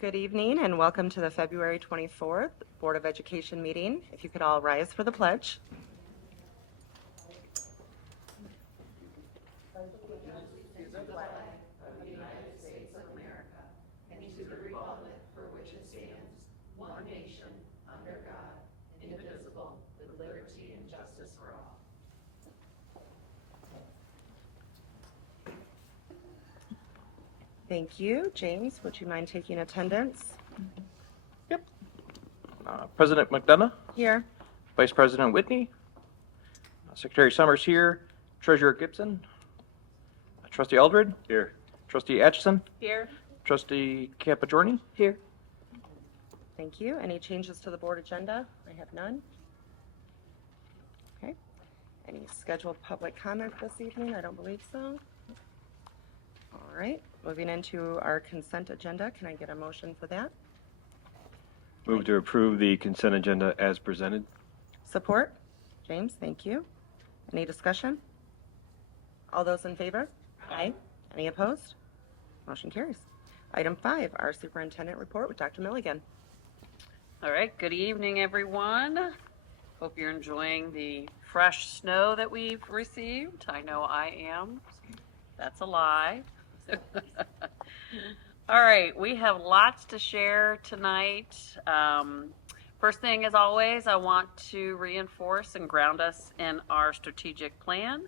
Good evening and welcome to the February 24th Board of Education meeting. If you could all rise for the pledge. Thank you. James, would you mind taking attendance? Yep. President McDonough, Here. Vice President Whitney, Secretary Summers here, Treasurer Gibson, Trustee Eldred. Here. Trustee Atchison. Here. Trustee Capajorni. Here. Thank you. Any changes to the board agenda? I have none. Okay. Any scheduled public comment this evening? I don't believe so. All right. Moving into our consent agenda. Can I get a motion for that? Move to approve the consent agenda as presented. Support? James, thank you. Any discussion? All those in favor? Aye. Any opposed? Motion carries. Item 5, our superintendent report with Dr. Milligan. All right, good evening, everyone. Hope you're enjoying the fresh snow that we've received. I know I am. That's a lie. All right, we have lots to share tonight. First thing, as always, I want to reinforce and ground us in our strategic plan,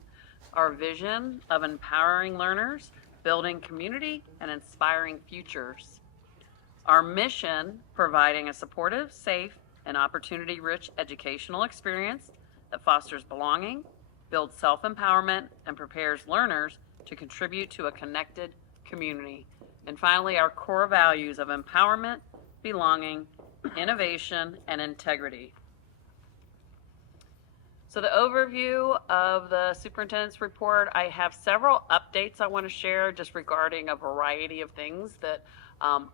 our vision of empowering learners, building community, and inspiring futures. Our mission, providing a supportive, safe, and opportunity-rich educational experience that fosters belonging, builds self-empowerment, and prepares learners to contribute to a connected community. And finally, our core values of empowerment, belonging, innovation, and integrity. So the overview of the superintendent's report, I have several updates I want to share just regarding a variety of things that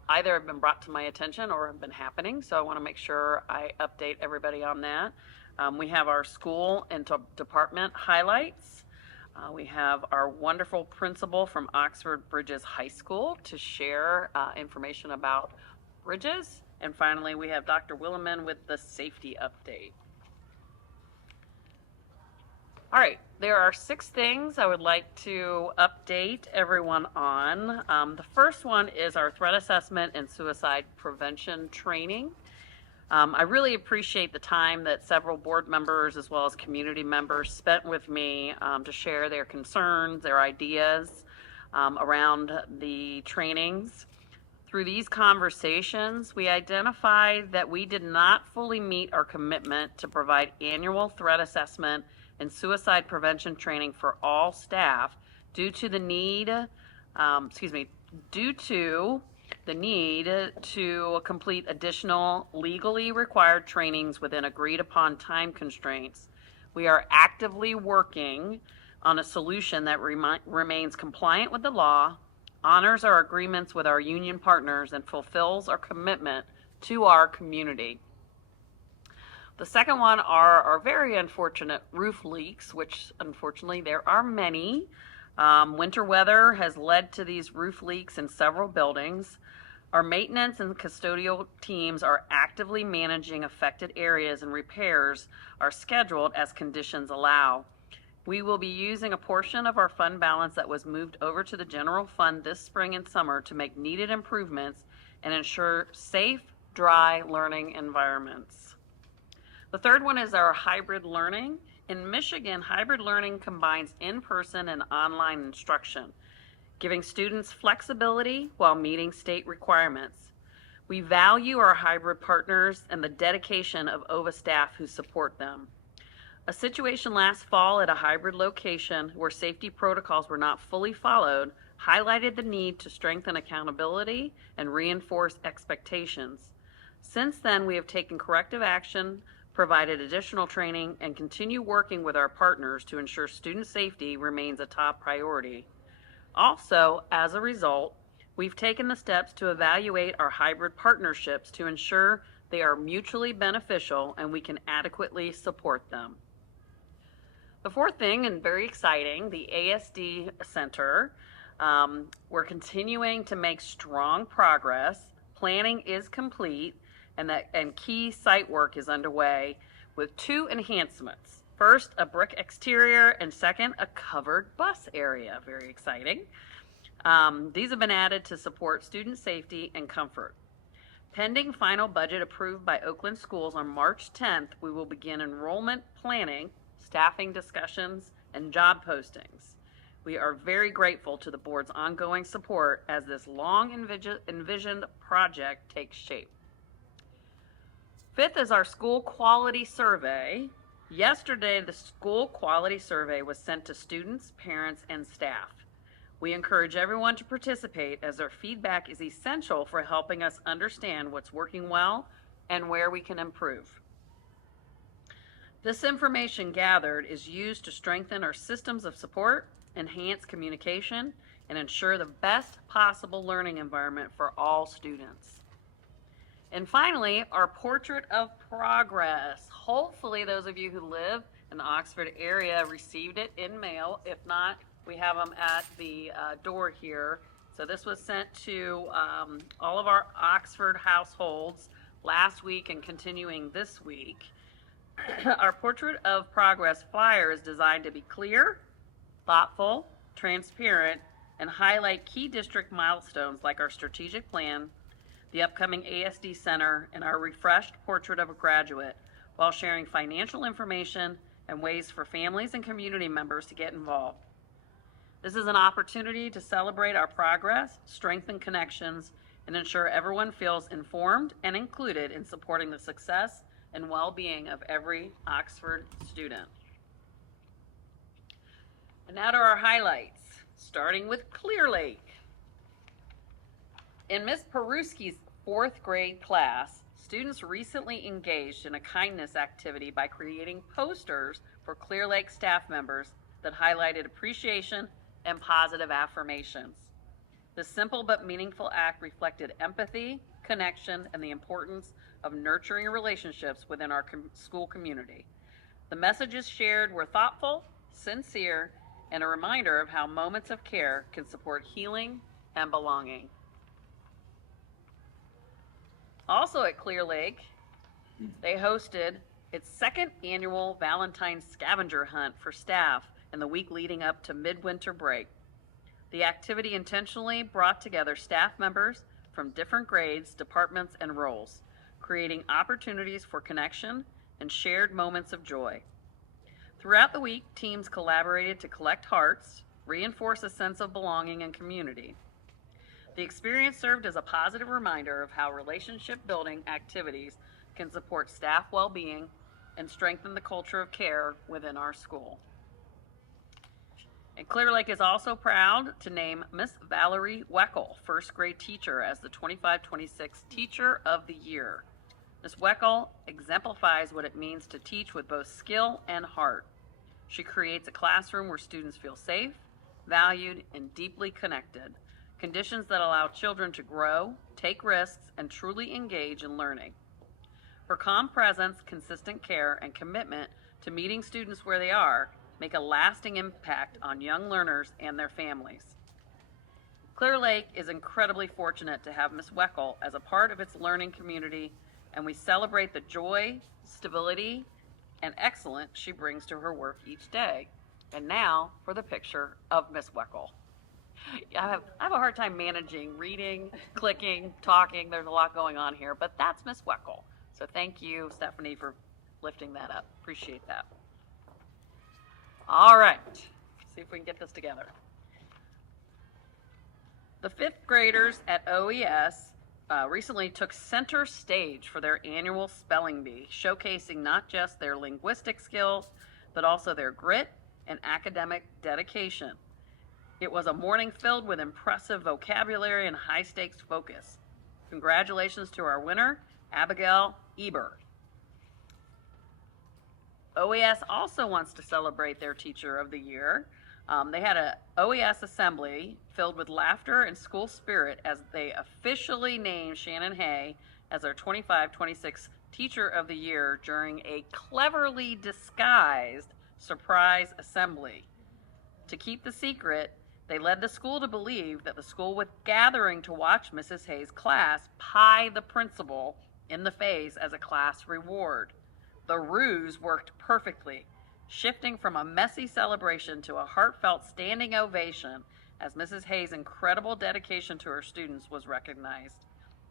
either have been brought to my attention or have been happening. So I want to make sure I update everybody on that. We have our school and department highlights. We have our wonderful principal from Oxford Bridges High School to share information about Bridges. And finally, we have Dr. Williman with the safety update. All right, there are 6 things I would like to update everyone on. The first one is our threat assessment and suicide prevention training. I really appreciate the time that several board members as well as community members spent with me to share their concerns, their ideas around the trainings. Through these conversations, we identified that we did not fully meet our commitment to provide annual threat assessment and suicide prevention training for all staff due to the need, to complete additional legally required trainings within agreed upon time constraints. We are actively working on a solution that remains compliant with the law, honors our agreements with our union partners, and fulfills our commitment to our community. The second one are our very unfortunate roof leaks, which unfortunately there are many. Winter weather has led to these roof leaks in several buildings. Our maintenance and custodial teams are actively managing affected areas, and repairs are scheduled as conditions allow. We will be using a portion of our fund balance that was moved over to the general fund this spring and summer to make needed improvements and ensure safe, dry learning environments. The third one is our hybrid learning. In Michigan, hybrid learning combines in-person and online instruction, giving students flexibility while meeting state requirements. We value our hybrid partners and the dedication of OVA staff who support them. A situation last fall at a hybrid location where safety protocols were not fully followed highlighted the need to strengthen accountability and reinforce expectations. Since then, we have taken corrective action, provided additional training, and continue working with our partners to ensure student safety remains a top priority. Also, as a result, we've taken the steps to evaluate our hybrid partnerships to ensure they are mutually beneficial and we can adequately support them. The fourth thing, and very exciting, the ASD Center. We're continuing to make strong progress, Planning is complete and key site work is underway with 2 enhancements. First, a brick exterior, and second, a covered bus area. Very exciting. These have been added to support student safety and comfort. Pending final budget approved by Oakland Schools on March 10th, we will begin enrollment planning, staffing discussions, and job postings. We are very grateful to the board's ongoing support as this long envisioned project takes shape. Fifth is our school quality survey. Yesterday, the school quality survey was sent to students, parents, and staff. We encourage everyone to participate as their feedback is essential for helping us understand what's working well and where we can improve. This information gathered is used to strengthen our systems of support, enhance communication, and ensure the best possible learning environment for all students. And finally, our portrait of progress. Hopefully those of you who live in the Oxford area received it in mail. If not, we have them at the door here. So this was sent to all of our Oxford households last week and continuing this week. Our portrait of progress flyer is designed to be clear, thoughtful, transparent, and highlight key district milestones like our strategic plan, the upcoming ASD Center, and our refreshed portrait of a graduate, while sharing financial information and ways for families and community members to get involved. This is an opportunity to celebrate our progress, strengthen connections, and ensure everyone feels informed and included in supporting the success and well-being of every Oxford student. And now to our highlights, starting with Clear Lake. In Ms. Peruski's 4th grade class, students recently engaged in a kindness activity by creating posters for Clear Lake staff members that highlighted appreciation and positive affirmations. This simple but meaningful act reflected empathy, connection, and the importance of nurturing relationships within our school community. The messages shared were thoughtful, sincere, and a reminder of how moments of care can support healing and belonging. Also at Clear Lake, they hosted its 2nd annual Valentine's scavenger hunt for staff in the week leading up to midwinter break. The activity intentionally brought together staff members from different grades, departments, and roles, creating opportunities for connection and shared moments of joy. Throughout the week, teams collaborated to collect hearts, reinforce a sense of belonging and community. The experience served as a positive reminder of how relationship-building activities can support staff well-being and strengthen the culture of care within our school. And Clear Lake is also proud to name Miss Valerie Weckel, 1st grade teacher, as the 25-26 Teacher of the Year. Ms. Weckel exemplifies what it means to teach with both skill and heart. She creates a classroom where students feel safe, valued, and deeply connected, conditions that allow children to grow, take risks, and truly engage in learning. Her calm presence, consistent care, and commitment to meeting students where they are make a lasting impact on young learners and their families. Clear Lake is incredibly fortunate to have Ms. Weckel as a part of its learning community, and we celebrate the joy, stability, and excellence she brings to her work each day. And now for the picture of Ms. Weckel. I have a hard time managing reading, clicking, talking. There's a lot going on here, but that's Ms. Weckel. So thank you, Stephanie, for lifting that up. Appreciate that. All right, see if we can get this together. The 5th graders at OES recently took center stage for their annual spelling bee, showcasing not just their linguistic skills, but also their grit and academic dedication. It was a morning filled with impressive vocabulary and high-stakes focus. Congratulations to our winner, Abigail Eber. OES also wants to celebrate their Teacher of the Year. They had an OES assembly filled with laughter and school spirit as they officially named Shannon Hay as their 25-26 Teacher of the Year during a cleverly disguised surprise assembly. To keep the secret, They led the school to believe that the school was gathering to watch Mrs. Hayes' class pie the principal in the face as a class reward. The ruse worked perfectly, shifting from a messy celebration to a heartfelt standing ovation as Mrs. Hayes' incredible dedication to her students was recognized.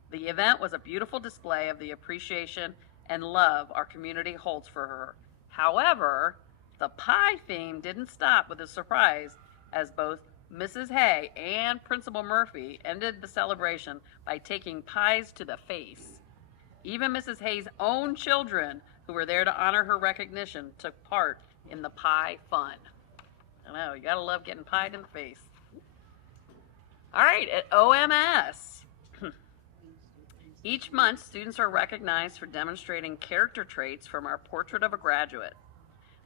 The event was a beautiful display of the appreciation and love our community holds for her. However, the pie theme didn't stop with a surprise, as both Mrs. Hay and Principal Murphy ended the celebration by taking pies to the face. Even Mrs. Hayes' own children, who were there to honor her recognition, took part in the pie fun. I know, you gotta love getting pied in the face. All right, at OMS. Each month, students are recognized for demonstrating character traits from our Portrait of a Graduate.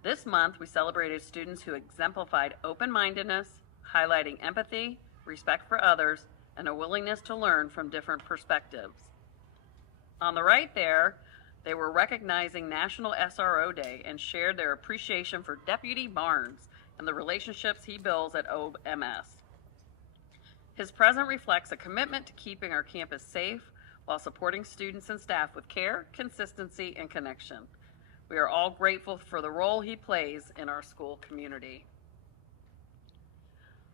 This month, we celebrated students who exemplified open-mindedness, highlighting empathy, respect for others, and a willingness to learn from different perspectives. On the right there, they were recognizing National SRO Day and shared their appreciation for Deputy Barnes and the relationships he builds at OMS. His present reflects a commitment to keeping our campus safe while supporting students and staff with care, consistency, and connection. We are all grateful for the role he plays in our school community.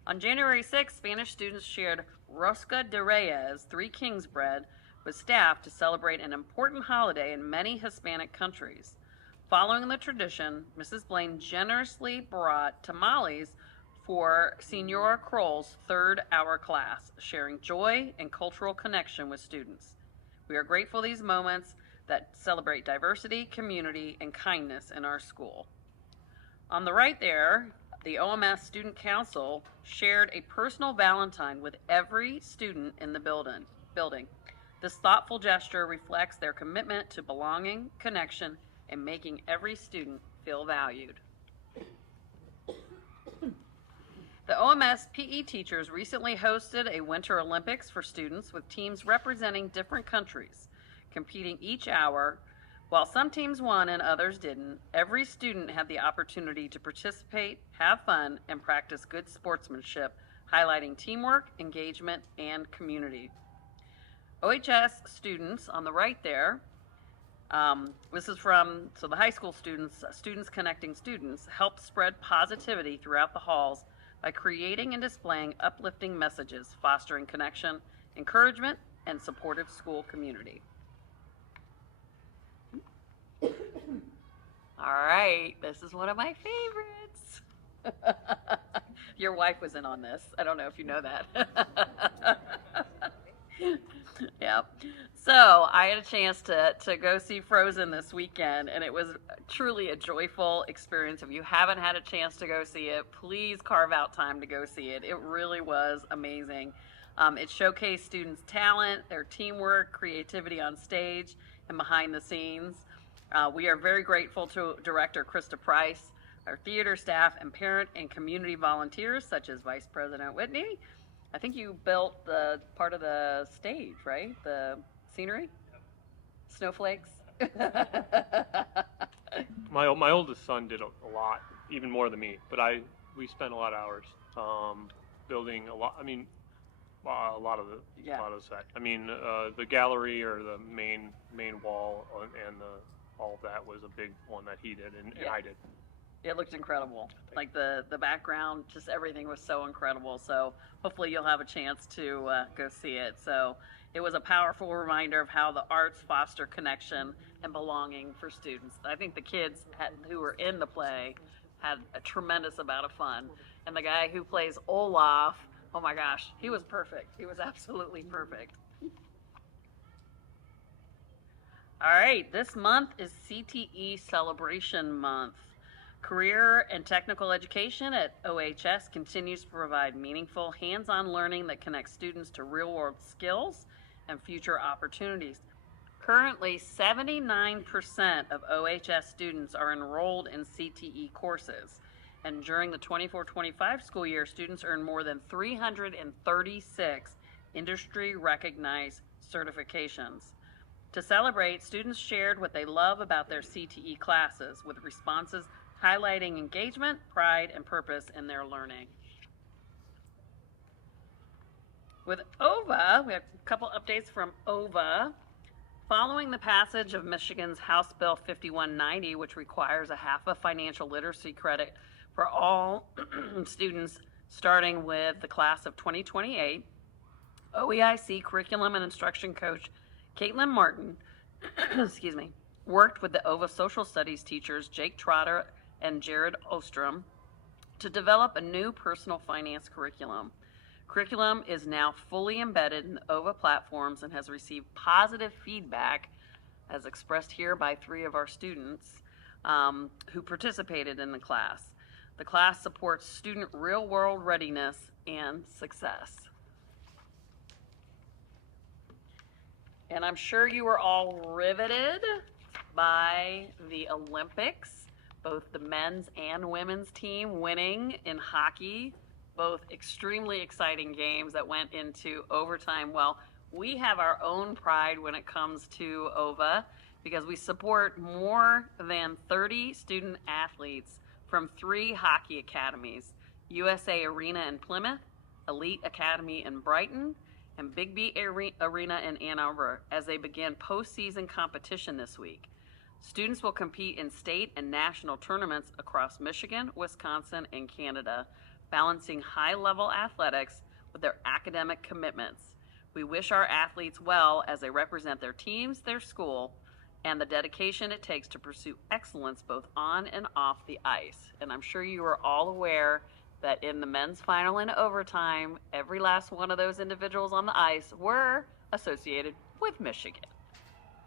On January 6th, Spanish students shared Rosca de Reyes, Three Kings bread, with staff to celebrate an important holiday in many Hispanic countries. Following the tradition, Mrs. Blaine generously brought tamales for Senora Kroll's third hour class, sharing joy and cultural connection with students. We are grateful for these moments that celebrate diversity, community, and kindness in our school. On the right there, the OMS Student Council shared a personal Valentine with every student in the building. This thoughtful gesture reflects their commitment to belonging, connection, and making every student feel valued. The OMS PE teachers recently hosted a Winter Olympics for students with teams representing different countries, competing each hour. While some teams won and others didn't, every student had the opportunity to participate, have fun, and practice good sportsmanship, highlighting teamwork, engagement, and community. OHS students on the right there, this is from, so the high school students, Students Connecting Students, helped spread positivity throughout the halls by creating and displaying uplifting messages, fostering connection, encouragement, and supportive school community. All right, this is one of my favorites. Your wife was in on this. I don't know if you know that. Yep. So I had a chance to go see Frozen this weekend, and it was truly a joyful experience. If you haven't had a chance to go see it, please carve out time to go see it. It really was amazing. It showcased students' talent, their teamwork, creativity on stage and behind the scenes. We are very grateful to Director Krista Price, our theater staff, and parent and community volunteers such as Vice President Whitney. I think you built the part of the stage, right? The scenery? Snowflakes? My oldest son did a lot, even more than me. But we spent a lot of hours building a lot. I mean, a lot of the set. I mean, the gallery or the main wall and all of that was a big one that he did and I did. It looked incredible. Like the background, just everything was so incredible. So hopefully you'll have a chance to go see it. So it was a powerful reminder of how the arts foster connection and belonging for students. I think the kids who were in the play had a tremendous amount of fun. And the guy who plays Olaf, oh my gosh, he was perfect. He was absolutely perfect. All right, this month is CTE Celebration Month. Career and technical education at OHS continues to provide meaningful hands-on learning that connects students to real-world skills and future opportunities. Currently, 79% of OHS students are enrolled in CTE courses, and during the 24-25 school year, students earned more than 336 industry-recognized certifications. To celebrate, students shared what they love about their CTE classes, with responses highlighting engagement, pride, and purpose in their learning. With OVA, we have a couple updates from OVA. Following the passage of Michigan's House Bill 5190, which requires a half a financial literacy credit for all students starting with the class of 2028, OEIC curriculum and instruction coach Caitlin Martin excuse me, worked with the OVA social studies teachers Jake Trotter and Jared Ostrom to develop a new personal finance curriculum. Curriculum is now fully embedded in the OVA platforms and has received positive feedback, as expressed here by 3 of our students who participated in the class. The class supports student real-world readiness and success. And I'm sure you were all riveted by the Olympics, both the men's and women's team winning in hockey, both extremely exciting games that went into overtime. Well, we have our own pride when it comes to OVA because we support more than 30 student athletes from 3 hockey academies, USA Arena in Plymouth, Elite Academy in Brighton, and Big B Arena in Ann Arbor as they begin postseason competition this week. Students will compete in state and national tournaments across Michigan, Wisconsin, and Canada, balancing high-level athletics with their academic commitments. We wish our athletes well as they represent their teams, their school, and the dedication it takes to pursue excellence both on and off the ice. And I'm sure you are all aware that in the men's final and overtime, every last one of those individuals on the ice were associated with Michigan.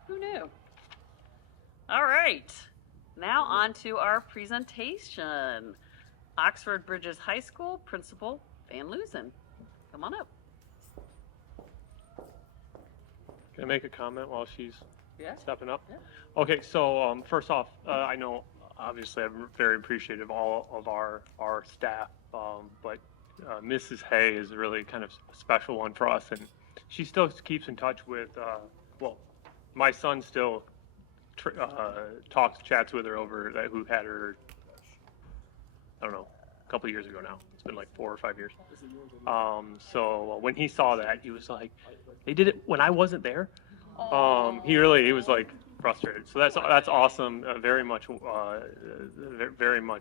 Who knew? All right, now on to our presentation. Oxford Bridges High School Principal Van Loosen. Come on up. Can I make a comment while she's Yeah. stepping up? Yeah. Okay, so first off, I know obviously I'm very appreciative of all of our staff, but Mrs. Hay is really kind of a special one for us, and she still keeps in touch with, well, my son still chats with her over that, who had her, I don't know, a couple of years ago now. It's been like 4 or 5 years. So when he saw that, he was like, they did it when I wasn't there. He was like frustrated. So that's awesome. Very much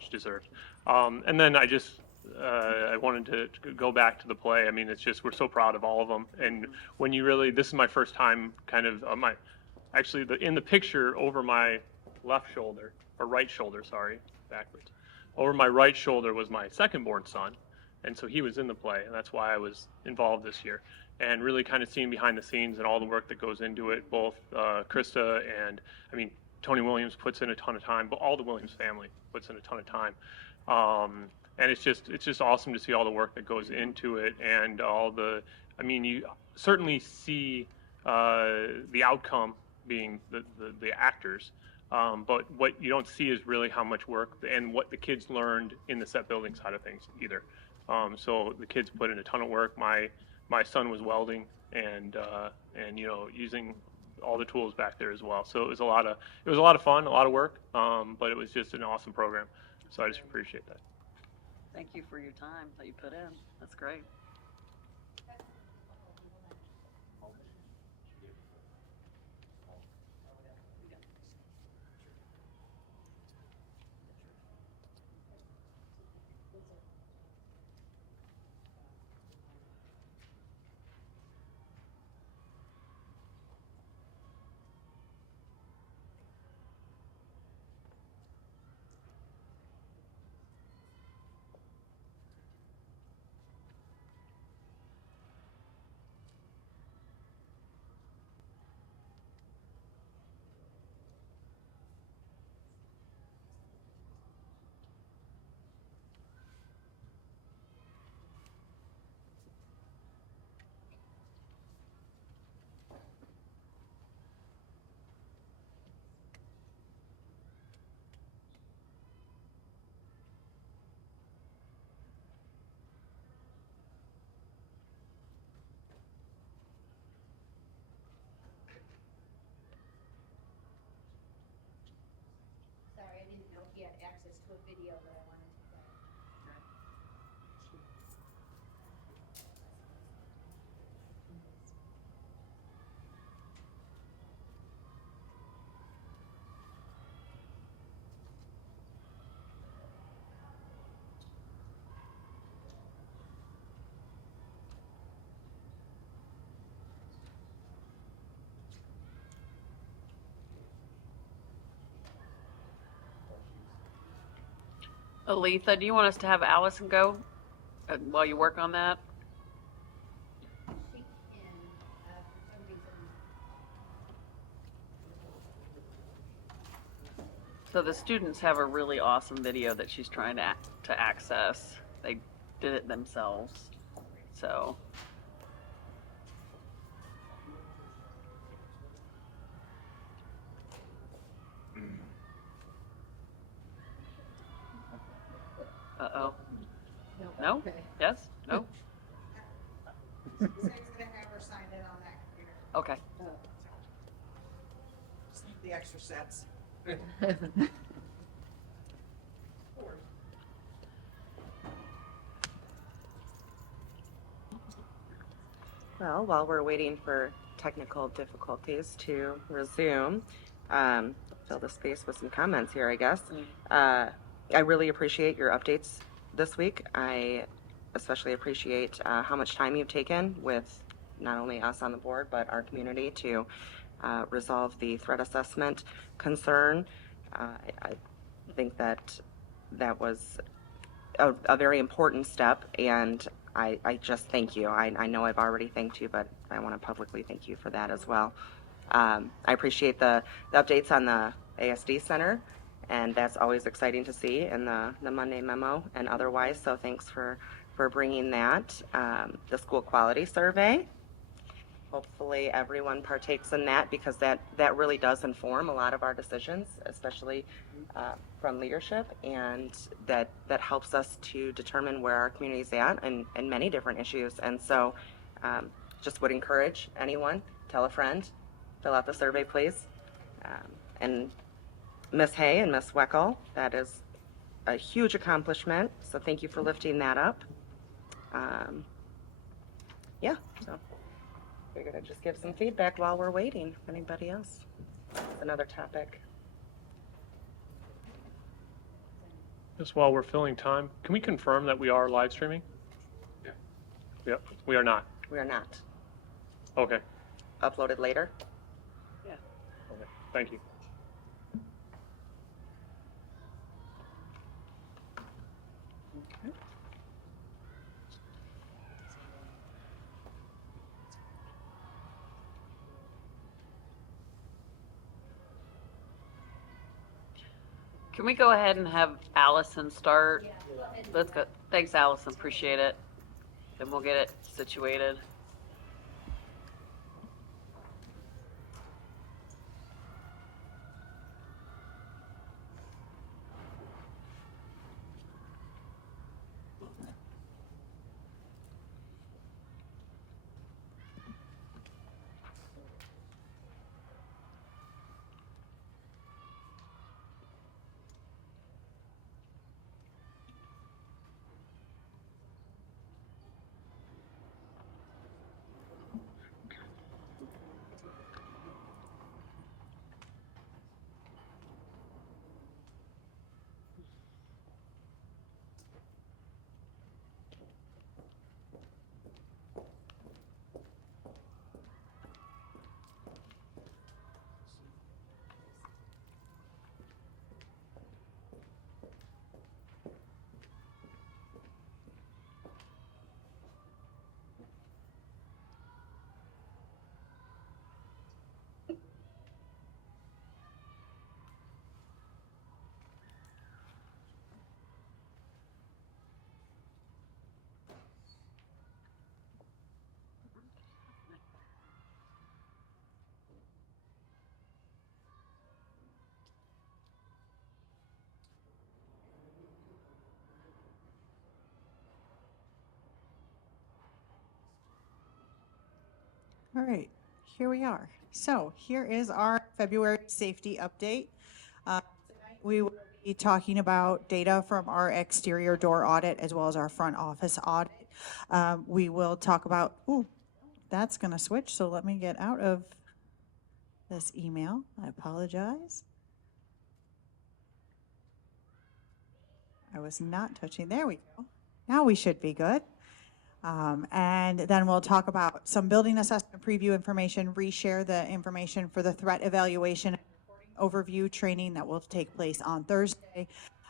deserved. And then I wanted to go back to the play. I mean, it's just, we're so proud of all of them. And when you really, this is my first time kind of, in the picture over my left shoulder, or right shoulder, sorry, backwards. Over my right shoulder was my second born son. And so he was in the play, and that's why I was involved this year. And really kind of seeing behind the scenes and all the work that goes into it, both Krista and, Tony Williams puts in a ton of time, but all the Williams family puts in a ton of time. And it's just awesome to see all the work that goes into it, and you certainly see the outcome being the actors, but what you don't see is really how much work and what the kids learned in the set building side of things either. So the kids put in a ton of work. My son was welding and using all the tools back there as well. So it was a lot of fun, a lot of work, but it was just an awesome program. So I just appreciate that. Thank you for your time that you put in. That's great. Aletha, do you want us to have Allison go while you work on that? So the students have a really awesome video that she's trying to access. They did it themselves. So. Uh-oh. No? Okay. Yes? No? She's gonna have her sign in on that computer. Okay. Just need the extra steps. Well, while we're waiting for technical difficulties to resume, fill the space with some comments here, I guess. I really appreciate your updates this week. I especially appreciate how much time you've taken with not only us on the board, but our community to resolve the threat assessment concern. I think that was a very important step, and I just thank you. I know I've already thanked you, but I want to publicly thank you for that as well. I appreciate the updates on the ASD Center, and that's always exciting to see in the Monday memo and otherwise, so thanks for bringing that. The school quality survey, hopefully everyone partakes in that, because that really does inform a lot of our decisions, especially from leadership, and that helps us to determine where our community's at and many different issues. And so just would encourage anyone, tell a friend, fill out the survey, please. And Ms. Hay and Ms. Weckel, that is a huge accomplishment, so thank you for lifting that up. Yeah, so figured I'd just give some feedback while we're waiting. If anybody else, another topic. Just while we're filling time, can we confirm that we are live streaming? Yeah. Yep, we are not. We are not. Okay, Uploaded later. okay, thank you. Can we go ahead and have Allison start? Let's go. Thanks, Allison. Appreciate it. Then we'll get it situated. All right, here we are. So here is our February safety update. Tonight we will be talking about data from our exterior door audit as well as our front office audit. We will talk about, that's going to switch, so let me get out of this email. I apologize. I was not touching. There we go. Now we should be good. And then we'll talk about some building assessment preview information, reshare the information for the threat evaluation overview training that will take place on Thursday.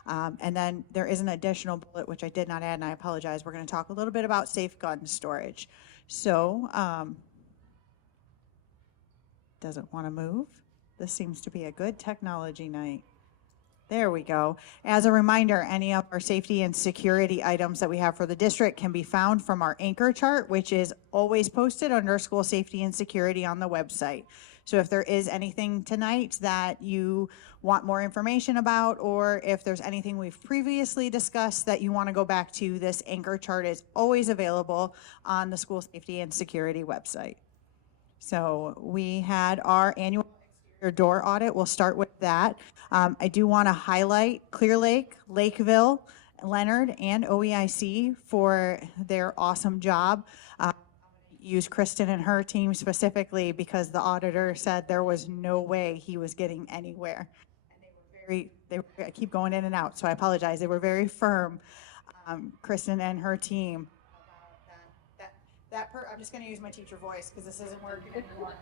And then there is an additional bullet, which I did not add, and I apologize. We're going to talk a little bit about safe gun storage. So, doesn't want to move. This seems to be a good technology night. There we go. As a reminder, any of our safety and security items that we have for the district can be found from our anchor chart, which is always posted under school safety and security on the website. So if there is anything tonight that you want more information about, or if there's anything we've previously discussed that you want to go back to, this anchor chart is always available on the school safety and security website. So we had our annual exterior door audit. We'll start with that. I do want to highlight Clear Lake, Lakeville, Leonard, and OEIC for their awesome job. Use Kristen and her team specifically because the auditor said there was no way he was getting anywhere. And I keep going in and out, so I apologize. They were very firm, Kristen and her team. I'm just going to use my teacher voice because this isn't working anymore.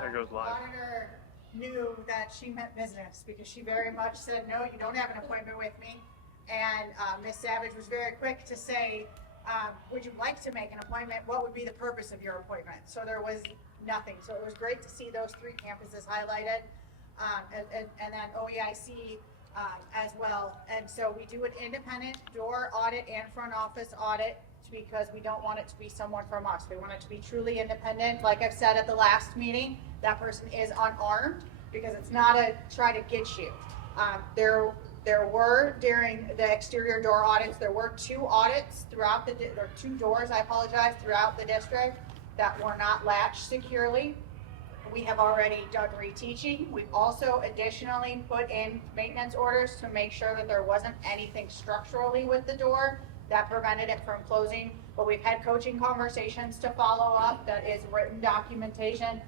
There goes live. Auditor knew that she meant business because she very much said, no, you don't have an appointment with me. And Ms. Savage was very quick to say, would you like to make an appointment? What would be the purpose of your appointment? So there was nothing. So it was great to see those 3 campuses highlighted, and then OEIC as well. And so we do an independent door audit and front office audit because we don't want it to be someone from us. We want it to be truly independent. Like I've said at the last meeting, that person is unarmed because it's not a try to get you. There were, during the exterior door audits, there were 2 audits throughout or 2 doors, I apologize, throughout the district that were not latched securely. We have already done reteaching. We've also additionally put in maintenance orders to make sure that there wasn't anything structurally with the door that prevented it from closing. But we've had coaching conversations to follow up. That is written documentation.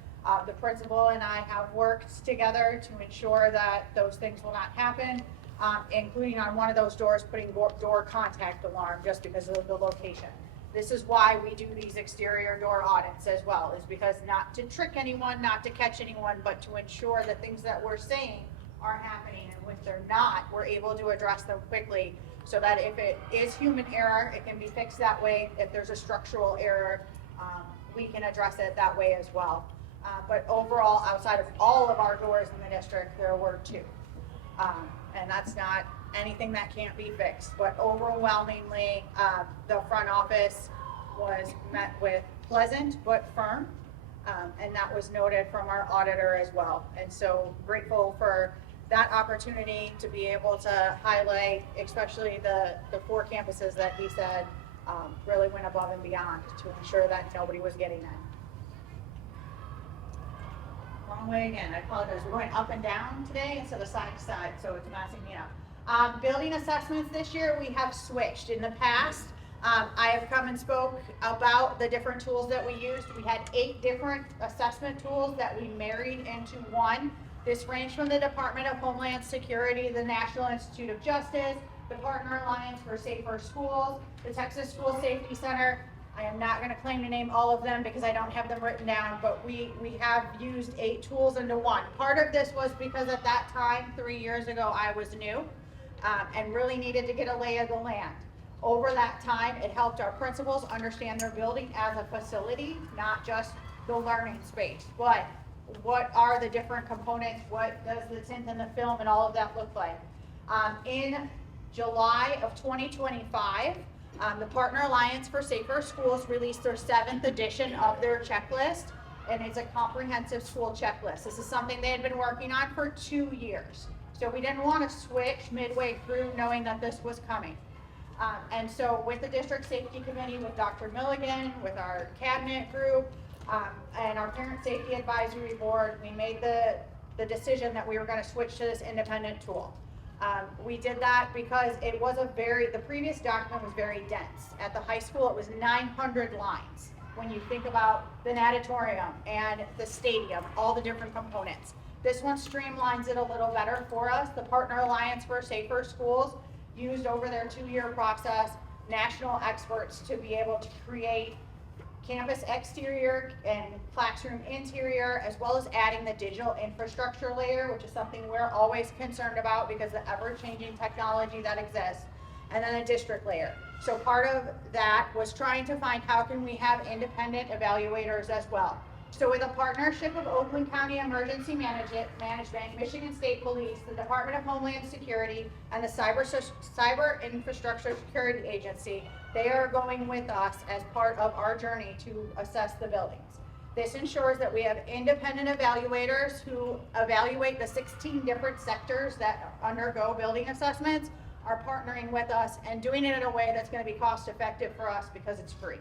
The principal and I have worked together to ensure that those things will not happen, including on one of those doors putting door contact alarm just because of the location. This is why we do these exterior door audits as well, is because not to trick anyone, not to catch anyone, but to ensure that things that we're saying are happening. And when they're not, we're able to address them quickly so that if it is human error, it can be fixed that way. If there's a structural error, we can address it that way as well. But overall, outside of all of our doors in the district, there were 2. And that's not anything that can't be fixed. But overwhelmingly, the front office was met with pleasant but firm. And that was noted from our auditor as well. And so grateful for that opportunity to be able to highlight, especially the 4 campuses that he said really went above and beyond to ensure that nobody was getting that. Wrong way again, I apologize. We're going up and down today instead of side to side, so it's messing me up. Building assessments this year, we have switched. In the past, I have come and spoke about the different tools that we used. We had 8 different assessment tools that we married into one. This ranged from the Department of Homeland Security, the National Institute of Justice, the Partner Alliance for Safer Schools, the Texas School Safety Center. I am not going to claim to name all of them because I don't have them written down, but we have used 8 tools into one. Part of this was because at that time, 3 years ago, I was new and really needed to get a lay of the land. Over that time, it helped our principals understand their building as a facility, not just the learning space, but what are the different components, what does the tint and the film and all of that look like. In July of 2025, the Partner Alliance for Safer Schools released their 7th edition of their checklist, and it's a comprehensive school checklist. This is something they had been working on for 2 years. So we didn't want to switch midway through knowing that this was coming. And so with the District Safety Committee, with Dr. Milligan, with our cabinet group, and our Parent Safety Advisory Board, we made the decision that we were going to switch to this independent tool. We did that because it was the previous document was very dense. At the high school, it was 900 lines. When you think about the natatorium and the stadium, all the different components. This one streamlines it a little better for us. The Partner Alliance for Safer Schools used over their 2-year process national experts to be able to create campus exterior and classroom interior, as well as adding the digital infrastructure layer, which is something we're always concerned about because of the ever-changing technology that exists, and then a district layer. So part of that was trying to find how can we have independent evaluators as well. So with a partnership of Oakland County Emergency Management, Michigan State Police, the Department of Homeland Security, and the Cyber Infrastructure Security Agency, they are going with us as part of our journey to assess the buildings. This ensures that we have independent evaluators who evaluate the 16 different sectors that undergo building assessments, are partnering with us and doing it in a way that's going to be cost effective for us because it's free.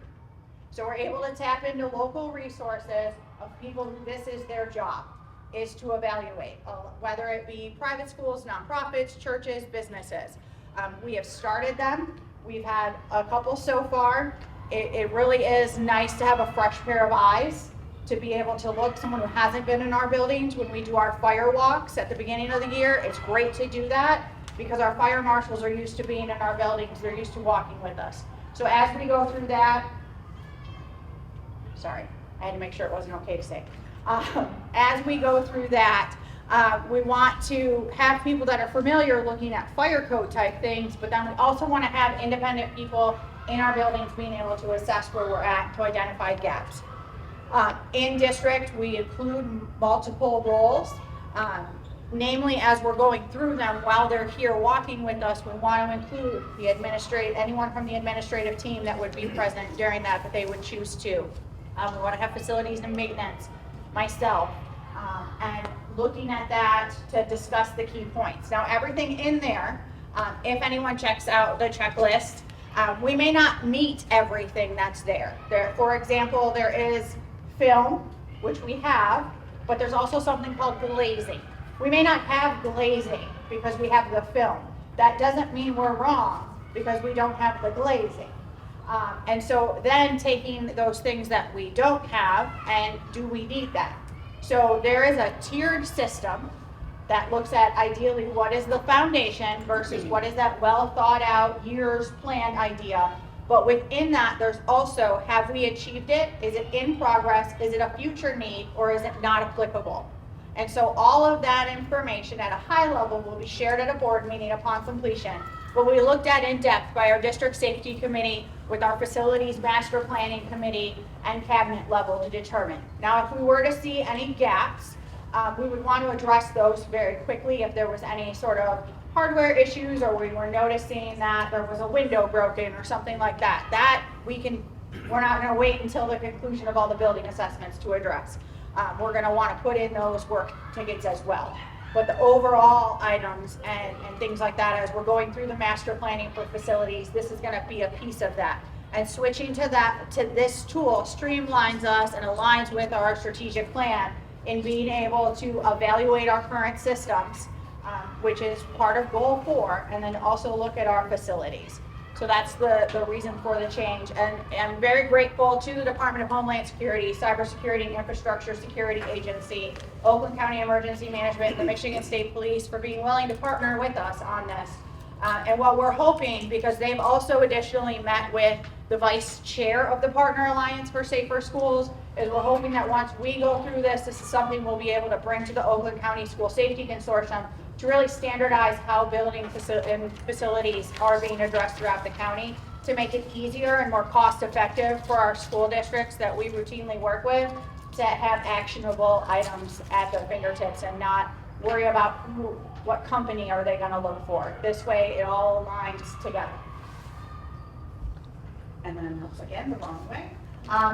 So we're able to tap into local resources of people who this is their job, is to evaluate, whether it be private schools, nonprofits, churches, businesses. We have started them. We've had a couple so far. It really is nice to have a fresh pair of eyes to be able to look, someone who hasn't been in our buildings. When we do our fire walks at the beginning of the year, it's great to do that because our fire marshals are used to being in our buildings. They're used to walking with us. So as we go through that, sorry, I had to make sure it wasn't okay to say. As we go through that, we want to have people that are familiar looking at fire code type things, but then we also want to have independent people in our buildings being able to assess where we're at to identify gaps. In district, we include multiple roles. Namely, as we're going through them while they're here walking with us, we want to include the anyone from the administrative team that would be present during that they would choose to. We want to have facilities and maintenance, myself, and looking at that to discuss the key points. Now, everything in there, if anyone checks out the checklist, we may not meet everything that's there. For example, there is film, which we have, but there's also something called glazing. We may not have glazing because we have the film. That doesn't mean we're wrong because we don't have the glazing. And so then taking those things that we don't have and do we need that? So there is a tiered system that looks at ideally what is the foundation versus what is that well thought out years planned idea. But within that, there's also, have we achieved it? Is it in progress? Is it a future need or is it not applicable? And so all of that information at a high level will be shared at a board meeting upon completion. But we looked at in depth by our district safety committee with our facilities master planning committee and cabinet level to determine. Now, if we were to see any gaps, we would want to address those very quickly if there was any sort of hardware issues or we were noticing that there was a window broken or something like that. That we're not going to wait until the conclusion of all the building assessments to address. We're going to want to put in those work tickets as well. But the overall items and things like that, as we're going through the master planning for facilities, this is going to be a piece of that. And switching to this tool streamlines us and aligns with our strategic plan in being able to evaluate our current systems, which is part of goal 4, and then also look at our facilities. So that's the reason for the change. And I'm very grateful to the Department of Homeland Security, Cybersecurity and Infrastructure Security Agency, Oakland County Emergency Management, the Michigan State Police for being willing to partner with us on this. And what we're hoping, because they've also additionally met with the vice chair of the Partner Alliance for Safer Schools, is we're hoping that once we go through this is something we'll be able to bring to the Oakland County School Safety Consortium to really standardize how building facilities are being addressed throughout the county to make it easier and more cost effective for our school districts that we routinely work with to have actionable items at their fingertips and not worry about what company are they going to look for. This way it all aligns together. And then again, the wrong way.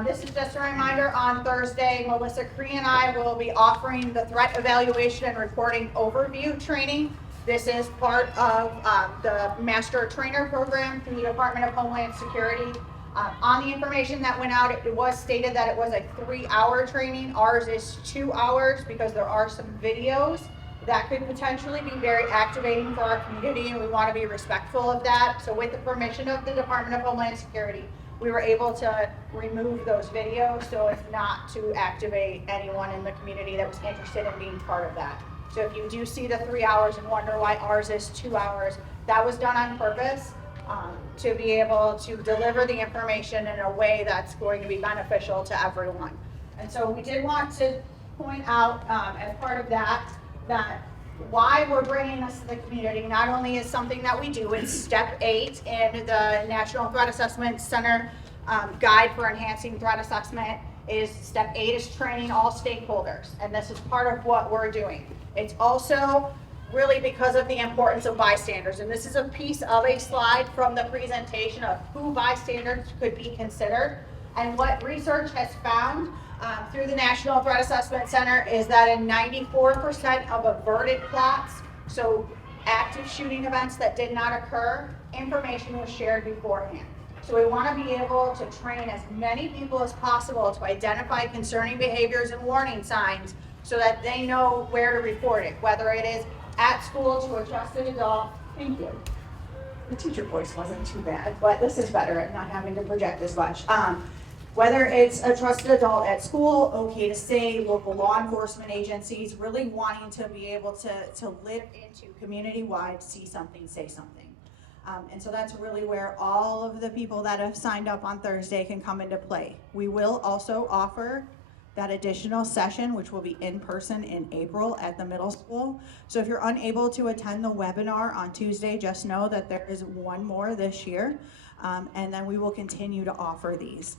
This is just a reminder, on Thursday, Melissa Cree and I will be offering the threat evaluation and reporting overview training. This is part of the Master Trainer Program through the Department of Homeland Security. On the information that went out, it was stated that it was a 3-hour training. Ours is 2 hours because there are some videos that could potentially be very activating for our community, and we want to be respectful of that. So with the permission of the Department of Homeland Security, we were able to remove those videos so as not to activate anyone in the community that was interested in being part of that. So if you do see the 3 hours and wonder why ours is 2 hours, that was done on purpose. to be able to deliver the information in a way that's going to be beneficial to everyone. And so we did want to point out as part of that why we're bringing this to the community not only is something that we do, it's step 8 in the National Threat Assessment Center guide for enhancing threat assessment. Is step 8 is training all stakeholders, and this is part of what we're doing. It's also really because of the importance of bystanders, and this is a piece of a slide from the presentation of who bystanders could be considered. And what research has found through the National Threat Assessment Center is that in 94% of averted plots, so active shooting events that did not occur, information was shared beforehand. So we want to be able to train as many people as possible to identify concerning behaviors and warning signs so that they know where to report it, whether it is at school to a trusted adult. Thank you. The teacher voice wasn't too bad, but this is better at not having to project as much. Whether it's a trusted adult at school, okay to say, local law enforcement agencies, really wanting to be able to live into community-wide, see something, say something. And so that's really where all of the people that have signed up on Thursday can come into play. We will also offer that additional session, which will be in person in April at the middle school. So if you're unable to attend the webinar on Tuesday, just know that there is one more this year. And then we will continue to offer these.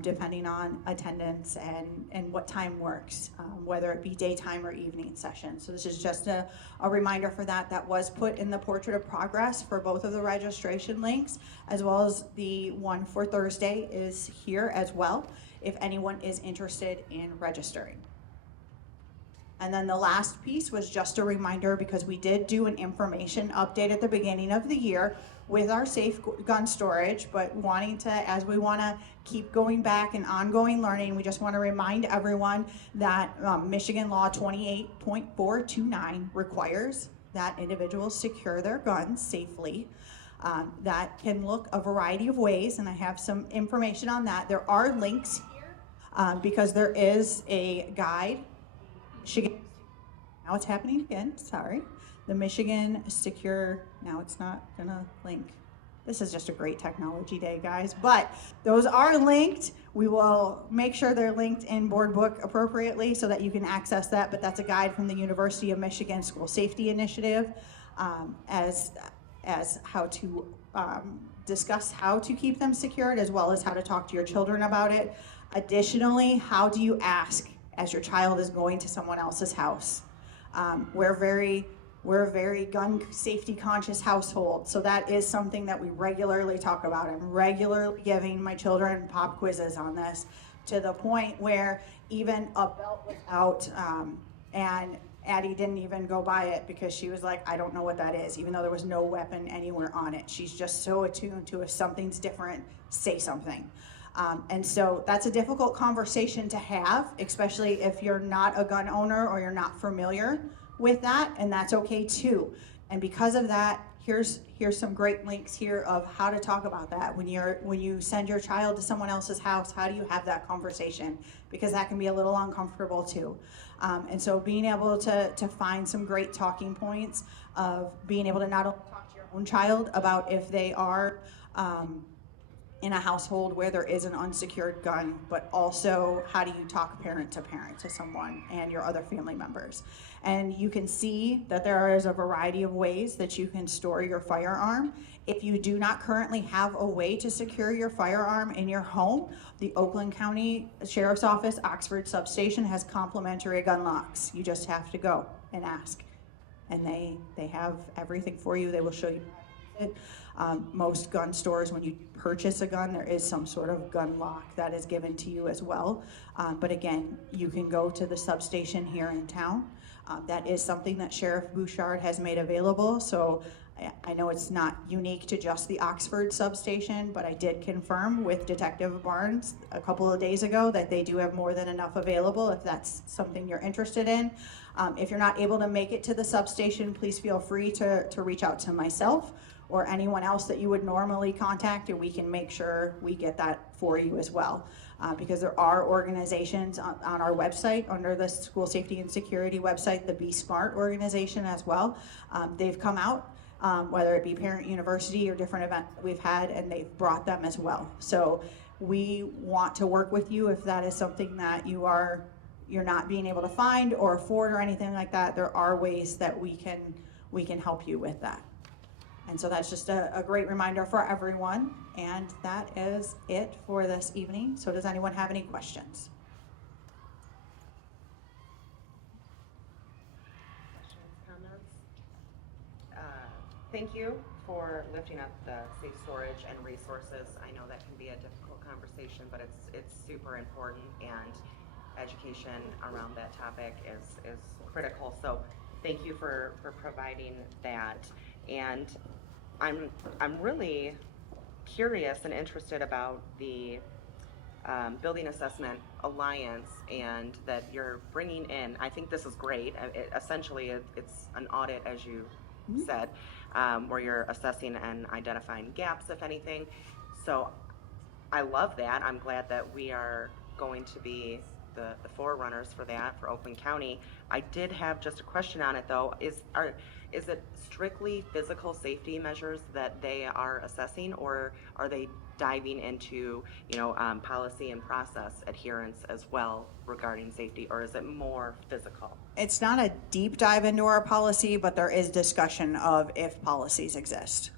Depending on attendance and what time works, whether it be daytime or evening session. So this is just a reminder for that. That was put in the Portrait of Progress for both of the registration links, as well as the one for Thursday is here as well, if anyone is interested in registering. And then the last piece was just a reminder, because we did do an information update at the beginning of the year with our safe gun storage, but wanting to, as we want to keep going back and ongoing learning, we just want to remind everyone that Michigan Law 28.429 requires that individuals secure their guns safely. That can look a variety of ways, and I have some information on that. There are links here because there is a guide. Michigan, now it's happening again, sorry. The Michigan Secure, now it's not gonna link. This is just a great technology day, guys, but those are linked. We will make sure they're linked in board book appropriately so that you can access that, but that's a guide from the University of Michigan School Safety Initiative as how to discuss how to keep them secured, as well as how to talk to your children about it. Additionally, how do you ask as your child is going to someone else's house? We're a very gun safety conscious household, so that is something that we regularly talk about. I'm regularly giving my children pop quizzes on this, to the point where even a belt was out, and Addie didn't even go by it because she was like, I don't know what that is, even though there was no weapon anywhere on it. She's just so attuned to, if something's different, say something. And so that's a difficult conversation to have, especially if you're not a gun owner or you're not familiar with that, and that's okay too. And because of that, here's some great links here of how to talk about that. When you send your child to someone else's house, how do you have that conversation? Because that can be a little uncomfortable too. And so being able to find some great talking points of being able to not only talk to your own child about if they are in a household where there is an unsecured gun, but also how do you talk parent to someone and your other family members. And you can see that there is a variety of ways that you can store your firearm. If you do not currently have a way to secure your firearm in your home, the Oakland County Sheriff's Office Oxford Substation has complimentary gun locks. You just have to go and ask. And they have everything for you. They will show you it. Most gun stores, when you purchase a gun, there is some sort of gun lock that is given to you as well. But again, you can go to the substation here in town. That is something that Sheriff Bouchard has made available. So I know it's not unique to just the Oxford substation, but I did confirm with Detective Barnes a couple of days ago that they do have more than enough available if that's something you're interested in. If you're not able to make it to the substation, please feel free to reach out to myself or anyone else that you would normally contact, and we can make sure we get that for you as well. Because there are organizations on our website, under the School Safety and Security website, the Be Smart organization as well. They've come out whether it be Parent University or different events that we've had, and they've brought them as well. So we want to work with you if that is something that you're not being able to find or afford or anything like that. There are ways that we can help you with that. And so that's just a great reminder for everyone. And that is it for this evening. So does anyone have any questions? Questions, comments? Thank you for lifting up the safe storage and resources. I know that can be a difficult conversation, but it's super important, and education around that topic is critical. So thank you for providing that. And I'm really curious and interested about the Building Assessment Alliance, and that you're bringing in. I think this is great. Essentially, it's an audit, as you said, where you're assessing and identifying gaps, if anything. So I love that. I'm glad that we are going to be the forerunners for that for Oakland County. I did have just a question on it, though. Is it strictly physical safety measures that they are assessing, or are they diving into, policy and process adherence as well regarding safety, or is it more physical? It's not a deep dive into our policy, but there is discussion of if policies exist.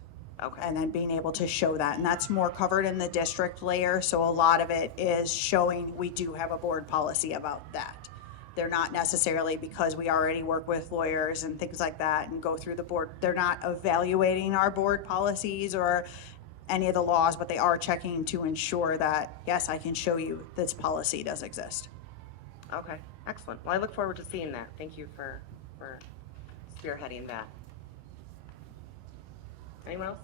Okay. And then being able to show that. And that's more covered in the district layer. So a lot of it is showing we do have a board policy about that. They're not necessarily, because we already work with lawyers and things like that and go through the board. They're not evaluating our board policies or any of the laws, but they are checking to ensure that, yes, I can show you this policy does exist. Okay, excellent. Well, I look forward to seeing that. Thank you for spearheading that. Anyone else?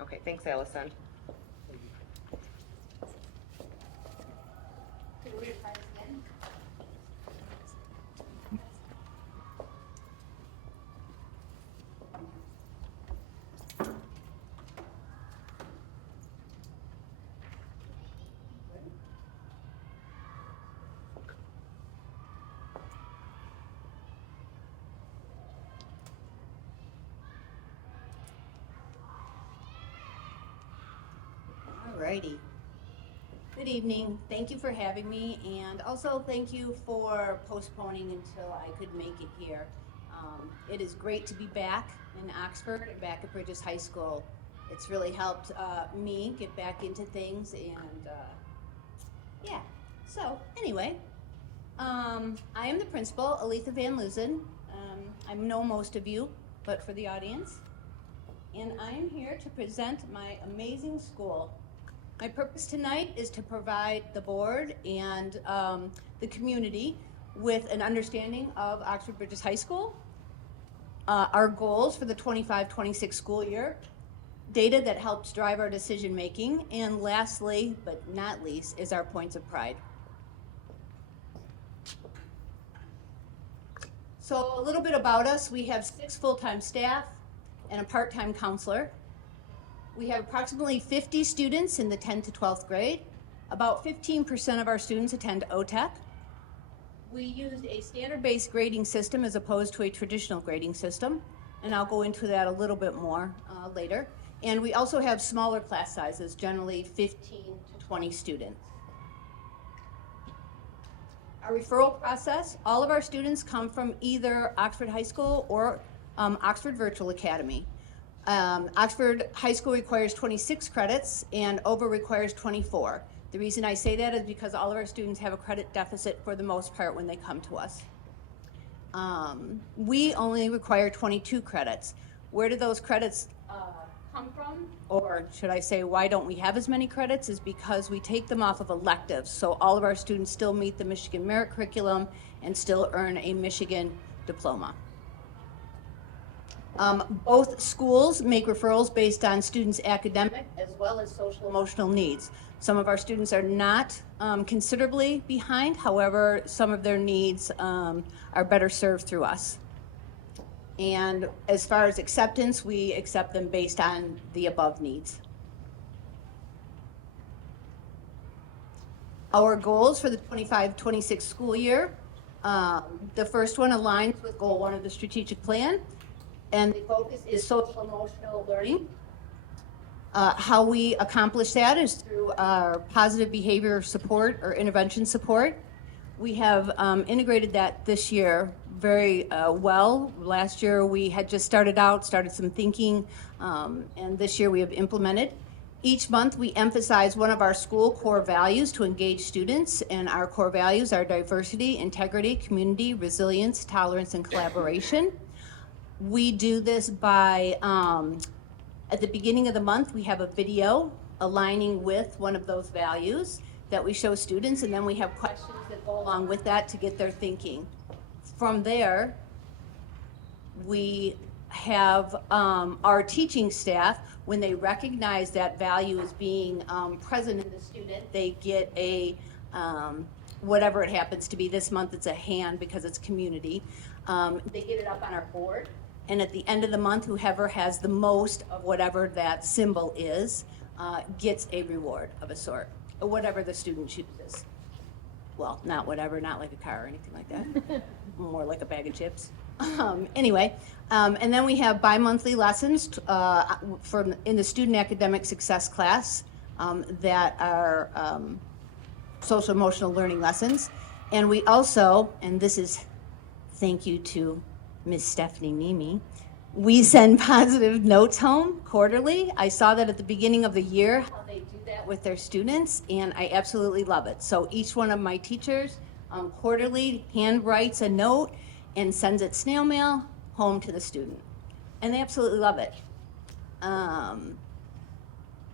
Okay, thanks, Allison. Alrighty. Good evening. Thank you for having me, and also thank you for postponing until I could make it here. It is great to be back in Oxford and back at Bridges High School. It's really helped me get back into things, and yeah. So anyway, I am the principal, Aletha Van Loozen. I know most of you, but for the audience, and I am here to present my amazing school. My purpose tonight is to provide the board and the community with an understanding of Oxford Bridges High School, our goals for the 25-26 school year, data that helps drive our decision making, and lastly, but not least, is our points of pride. So a little bit about us. We have 6 full-time staff and a part-time counselor. We have approximately 50 students in the 10th to 12th grade. About 15% of our students attend OTEC. We used a standard-based grading system as opposed to a traditional grading system, and I'll go into that a little bit more later. And we also have smaller class sizes, generally 15 to 20 students. Our referral process, all of our students come from either Oxford High School or Oxford Virtual Academy. Oxford High School requires 26 credits and OVA requires 24. The reason I say that is because all of our students have a credit deficit for the most part when they come to us. We only require 22 credits. Where do those credits come from? Or should I say, why don't we have as many credits? Is because we take them off of electives. So all of our students still meet the Michigan Merit Curriculum and still earn a Michigan diploma. Both schools make referrals based on students' academic as well as social emotional needs. Some of our students are not considerably behind. However, some of their needs are better served through us. And as far as acceptance, we accept them based on the above needs. Our goals for the 25-26 school year, the first one aligns with goal 1 of the strategic plan. and the focus is social emotional learning. How we accomplish that is through our positive behavior support or intervention support. We have integrated that this year very well. Last year we had just started some thinking, and this year we have implemented. Each month we emphasize one of our school core values to engage students, and our core values are diversity, integrity, community, resilience, tolerance, and collaboration. We do this by, at the beginning of the month, we have a video aligning with one of those values that we show students, and then we have questions that go along with that to get their thinking. From there, we have our teaching staff, when they recognize that value is being present in the student, they get a, whatever it happens to be. This month it's a hand because it's community. They get it up on our board. And at the end of the month, whoever has the most of whatever that symbol is gets a reward of a sort, or whatever the student chooses. Well, not whatever, not like a car or anything like that. More like a bag of chips. Anyway, and then we have bi-monthly lessons in the student academic success class that are social emotional learning lessons. And we also, and this is thank you to Miss Stephanie Mimi, we send positive notes home quarterly. I saw that at the beginning of the year, how they do that with their students, and I absolutely love it. So each one of my teachers quarterly hand writes a note and sends it snail mail home to the student. And they absolutely love it.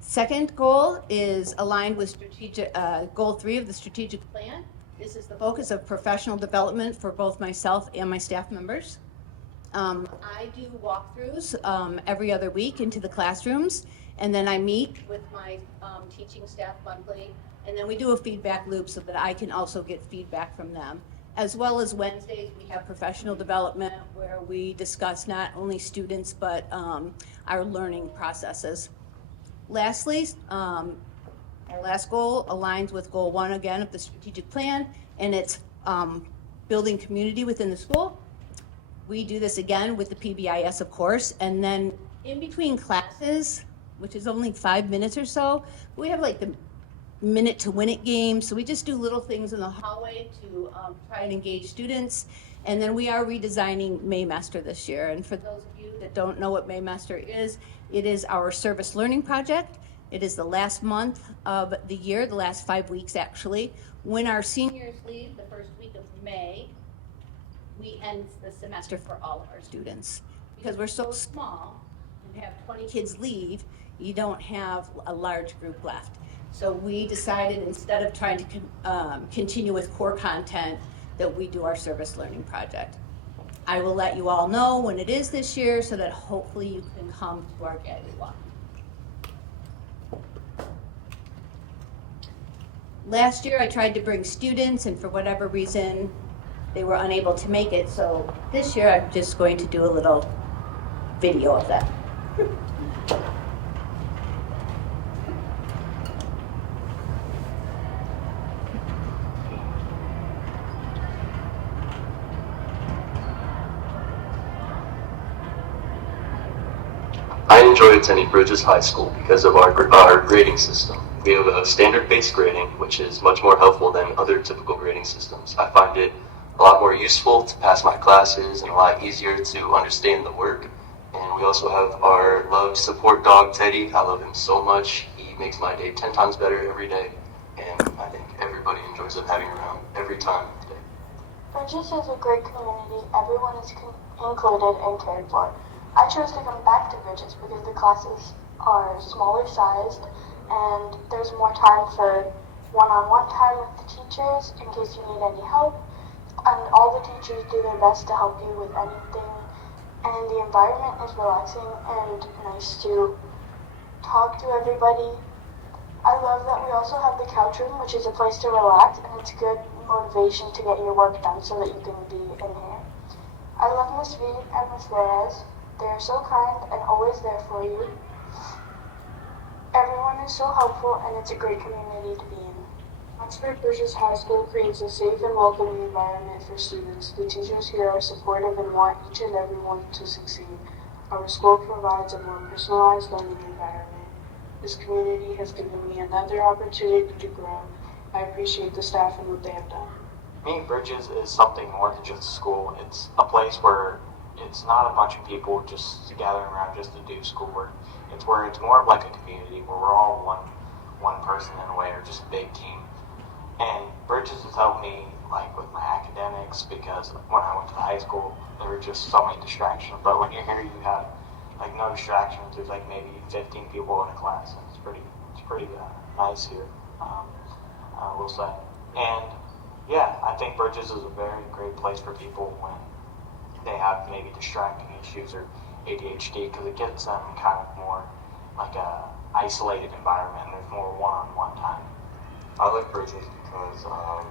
Second goal is aligned with strategic goal 3 of the strategic plan. This is the focus of professional development for both myself and my staff members. I do walkthroughs every other week into the classrooms, and then I meet with my teaching staff monthly, and then we do a feedback loop so that I can also get feedback from them. As well as Wednesdays, we have professional development where we discuss not only students, but our learning processes. Lastly, our last goal aligns with goal 1 again of the strategic plan, and it's building community within the school. We do this again with the PBIS, of course, and then in between classes, which is only 5 minutes or so, we have like the minute to win it game. So we just do little things in the hallway to try and engage students. And then we are redesigning Maymester this year. And for those of you that don't know what Maymester is, it is our service learning project. It is the last month of the year, the last 5 weeks actually. When our seniors leave the first week of May, we end the semester for all of our students. Because we're so small and have 20 kids leave, you don't have a large group left. So we decided instead of trying to continue with core content that we do our service learning project. I will let you all know when it is this year so that hopefully you can come to our gallery walk. Last year I tried to bring students, and for whatever reason they were unable to make it, so this year I'm just going to do a little video of that. I enjoy attending Bridges High School because of our grading system. We have a standard-based grading, which is much more helpful than other typical grading systems. I find it a lot more useful to pass my classes and a lot easier to understand the work. And we also have our loved support dog, Teddy. I love him so much. He makes my day 10 times better every day. And I think everybody enjoys having him around every time of the day. Bridges is a great community. Everyone is included and cared for. I chose to come back to Bridges because the classes are smaller sized and there's more time for one-on-one time with the teachers in case you need any help. And all the teachers do their best to help you with anything. And the environment is relaxing and nice to talk to everybody. I love that we also have the couch room, which is a place to relax, and it's good motivation to get your work done so that you can be in here. I love Miss V and Miss Reyes. They are so kind and always there for you. Everyone is so helpful and it's a great community to be in. Oxford Bridges High School creates a safe and welcoming environment for students. The teachers here are supportive and want each and everyone to succeed. Our school provides a more personalized learning environment. This community has given me another opportunity to grow. I appreciate the staff and what they have done. Meeting Bridges is something more than just a school. It's a place where it's not a bunch of people just gathering around just to do schoolwork. It's where it's more of like a community where we're all one person in a way, or just a big team. And Bridges has helped me like with my academics, because when I went to high school there were just so many distractions. But when you're here you have like no distractions. There's like maybe 15 people in a class, and it's pretty nice here. I will say. And yeah, I think Bridges is a very great place for people when they have maybe distracting issues or ADHD, because it gets them kind of more like a isolated environment, and there's more one-on-one time. I like Bridges because of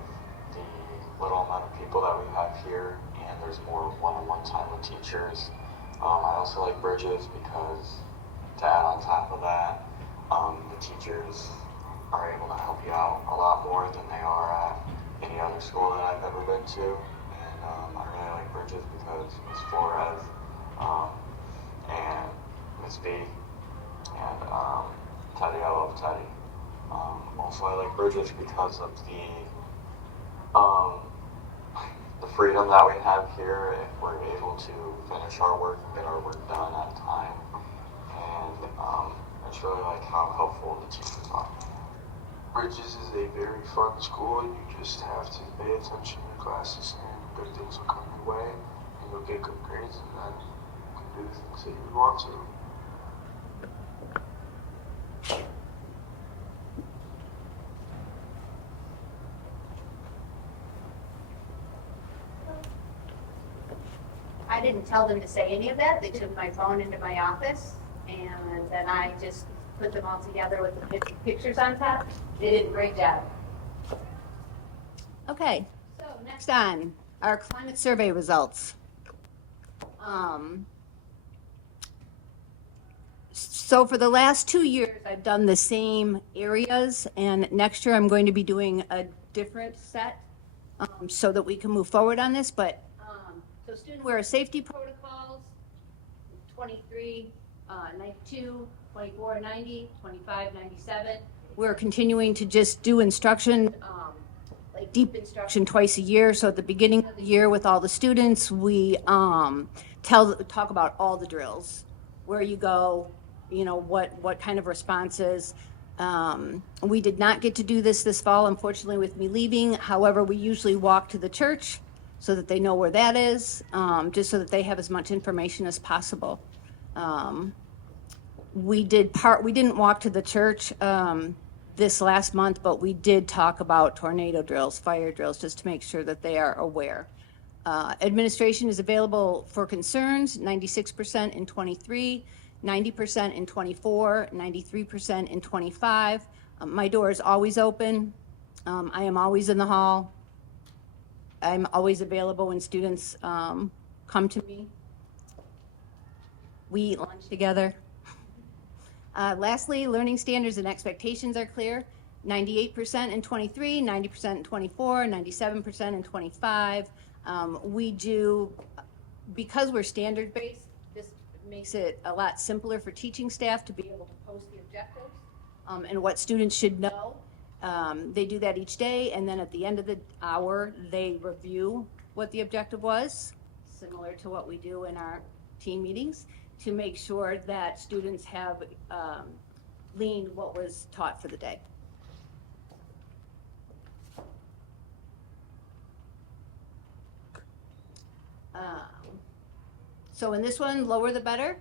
the little amount of people that we have here, and there's more one-on-one time with teachers. I also like Bridges because, to add on top of that, the teachers are able to help you out a lot more than they are at any other school that I've ever been to. And I really like Bridges because Ms. Flores and Ms. B and Teddy, I love Teddy. Also, I like Bridges because of the freedom that we have here if we're able to finish our work and get our work done at time. And I just really like how helpful the teachers are. Bridges is a very fun school, and you just have to pay attention in classes, and good things will come your way, and you'll get good grades, and then you can do the things that you want to. I didn't tell them to say any of that. They took my phone into my office, and then I just put them all together with the pictures on top. They did a great job. Okay, so next on, our climate survey results. So for the last 2 years, I've done the same areas, and next year I'm going to be doing a different set so that we can move forward on this. But so student wear safety protocols, 23, 92, 24, 90, 25, 97. We're continuing to just do instruction, like deep instruction twice a year. So at the beginning of the year with all the students, we talk about all the drills, where you go, you know, what kind of responses. We did not get to do this fall, unfortunately, with me leaving. However, we usually walk to the church so that they know where that is, just so that they have as much information as possible. We didn't walk to the church this last month, but we did talk about tornado drills, fire drills, just to make sure that they are aware. Administration is available for concerns, 96% in 23, 90% in 24, 93% in 25. My door is always open. I am always in the hall. I'm always available when students come to me. We eat lunch together. Lastly, learning standards and expectations are clear. 98% in 23, 90% in 24, 97% in 25. We do, because we're standard-based, this makes it a lot simpler for teaching staff to be able to post the objectives and what students should know. They do that each day, and then at the end of the hour, they review what the objective was, similar to what we do in our team meetings, to make sure that students have gleaned what was taught for the day. So in this one, lower the better.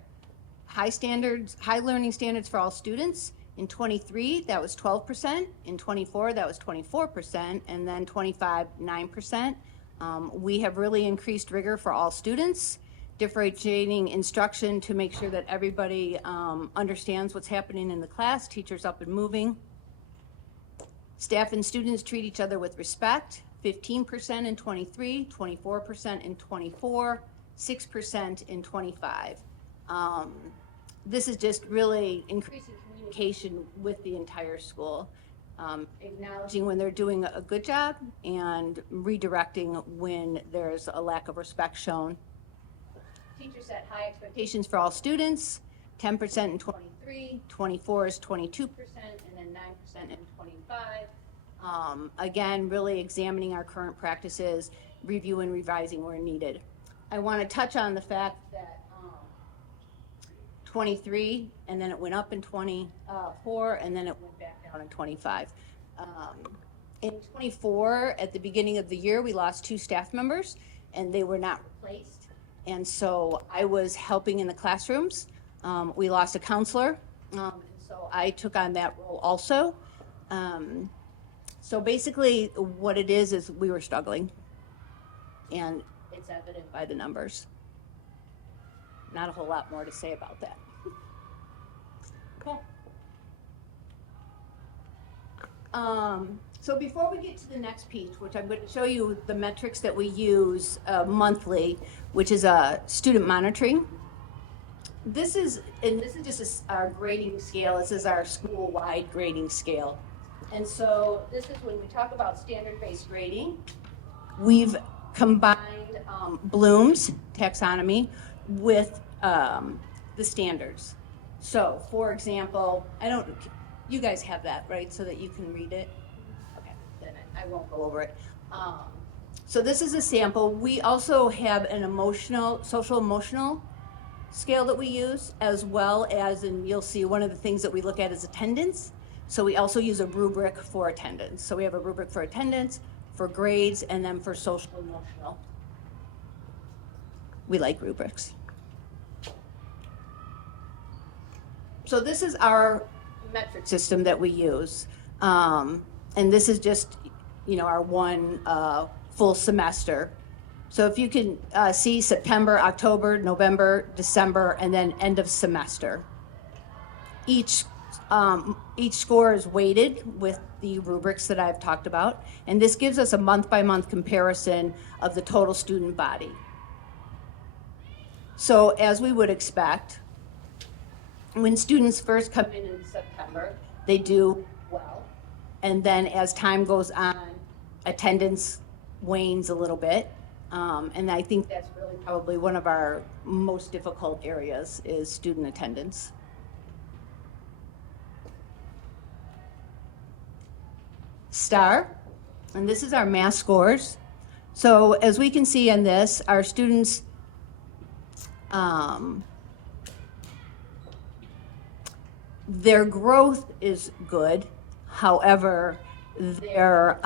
High standards, high learning standards for all students. In 23, that was 12%. In 24, that was 24%. And then 25, 9%. We have really increased rigor for all students, differentiating instruction to make sure that everybody understands what's happening in the class, teachers up and moving. Staff and students treat each other with respect, 15% in 23, 24% in 24, 6% in 25. This is just really increasing communication with the entire school, acknowledging when they're doing a good job and redirecting when there's a lack of respect shown. Teachers set high expectations for all students, 10% in 23, 24 is 22%, and then 9% in 25. Again, really examining our current practices, review and revising where needed. I want to touch on the fact that 23, and then it went up in 24, and then it went back down in 25. In 24, at the beginning of the year, we lost 2 staff members, and they were not replaced. And so I was helping in the classrooms. We lost a counselor, and so I took on that role also. So basically what it is we were struggling, and it's evident by the numbers. Not a whole lot more to say about that. Okay. So before we get to the next piece, which I'm going to show you the metrics that we use monthly, which is student monitoring. This is just our grading scale. This is our school-wide grading scale. And so this is when we talk about standard-based grading. We've combined Bloom's taxonomy with the standards. So, for example, you guys have that, right, so that you can read it? Okay, then I won't go over it. So this is a sample. We also have an social emotional scale that we use, as well as, and you'll see one of the things that we look at is attendance. So we also use a rubric for attendance. So we have a rubric for attendance, for grades, and then for social emotional. We like rubrics. So this is our metric system that we use. And this is just, our one full semester. So if you can see September, October, November, December, and then end of semester. Each score is weighted with the rubrics that I've talked about, and this gives us a month-by-month comparison of the total student body. So as we would expect, when students first come in September, they do well, and then as time goes on, attendance wanes a little bit, and I think that's really probably one of our most difficult areas is student attendance. STAR, and this is our math scores. So as we can see in this, our students their growth is good. However, their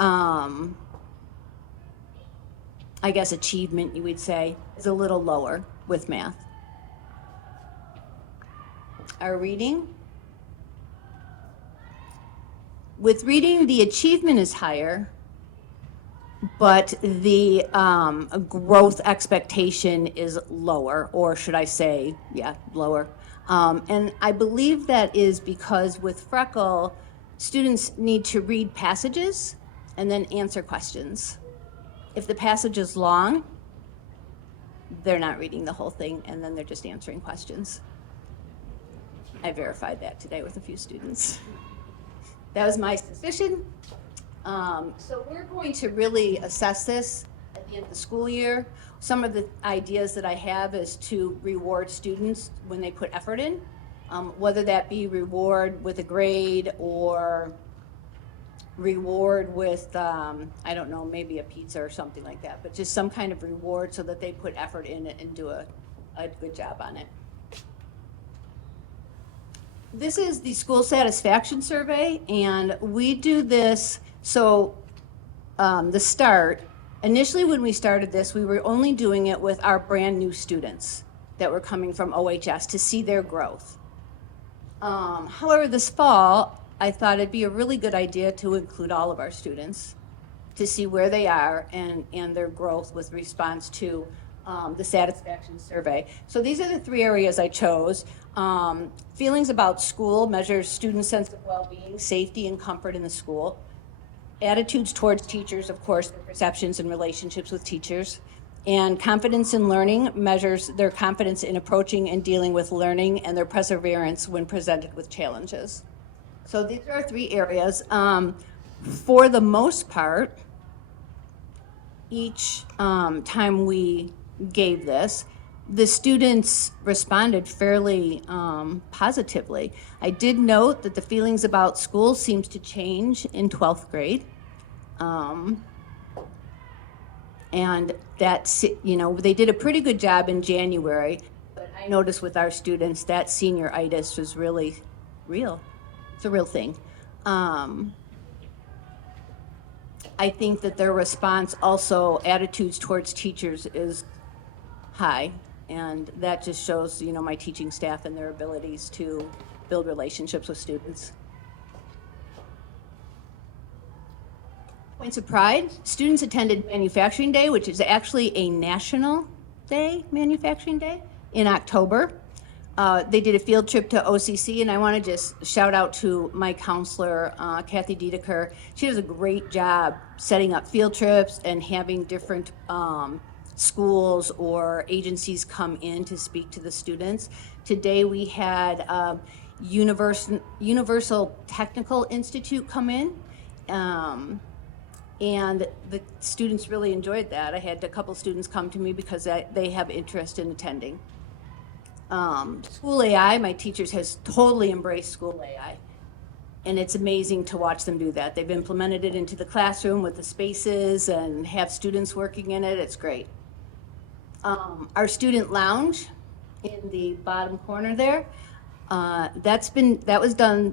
achievement, you would say, is a little lower with math. Our reading. With reading, the achievement is higher, but the growth expectation is lower, or should I say, lower. And I believe that is because with Freckle, students need to read passages and then answer questions. If the passage is long, they're not reading the whole thing, and then they're just answering questions. I verified that today with a few students. That was my suspicion. So we're going to really assess this at the end of the school year. Some of the ideas that I have is to reward students when they put effort in, whether that be reward with a grade or reward with, maybe a pizza or something like that, but just some kind of reward so that they put effort in it and do a good job on it. This is the school satisfaction survey, and we do this, so the start, initially when we started this, we were only doing it with our brand new students that were coming from OHS to see their growth. However, this fall, I thought it'd be a really good idea to include all of our students to see where they are and their growth with response to the satisfaction survey. So these are the 3 areas I chose. Feelings about school measures students' sense of well-being, safety, and comfort in the school. Attitudes towards teachers, of course, their perceptions and relationships with teachers. And confidence in learning measures their confidence in approaching and dealing with learning and their perseverance when presented with challenges. So these are our 3 areas. For the most part, each time we gave this, the students responded fairly positively. I did note that the feelings about school seems to change in 12th grade. And that's, they did a pretty good job in January, but I noticed with our students that senioritis was really real. It's a real thing. I think that their response also, attitudes towards teachers is high, and that just shows, my teaching staff and their abilities to build relationships with students. Points of pride, students attended Manufacturing Day, which is actually a national day, Manufacturing Day, in October. They did a field trip to OCC, and I want to just shout out to my counselor, Kathy Dedeker. She does a great job setting up field trips and having different schools or agencies come in to speak to the students. Today we had Universal Technical Institute come in, and the students really enjoyed that. I had a couple students come to me because they have interest in attending. School AI, my teachers has totally embraced School AI. And it's amazing to watch them do that. They've implemented it into the classroom with the spaces and have students working in it. It's great. Our student lounge in the bottom corner there, that was done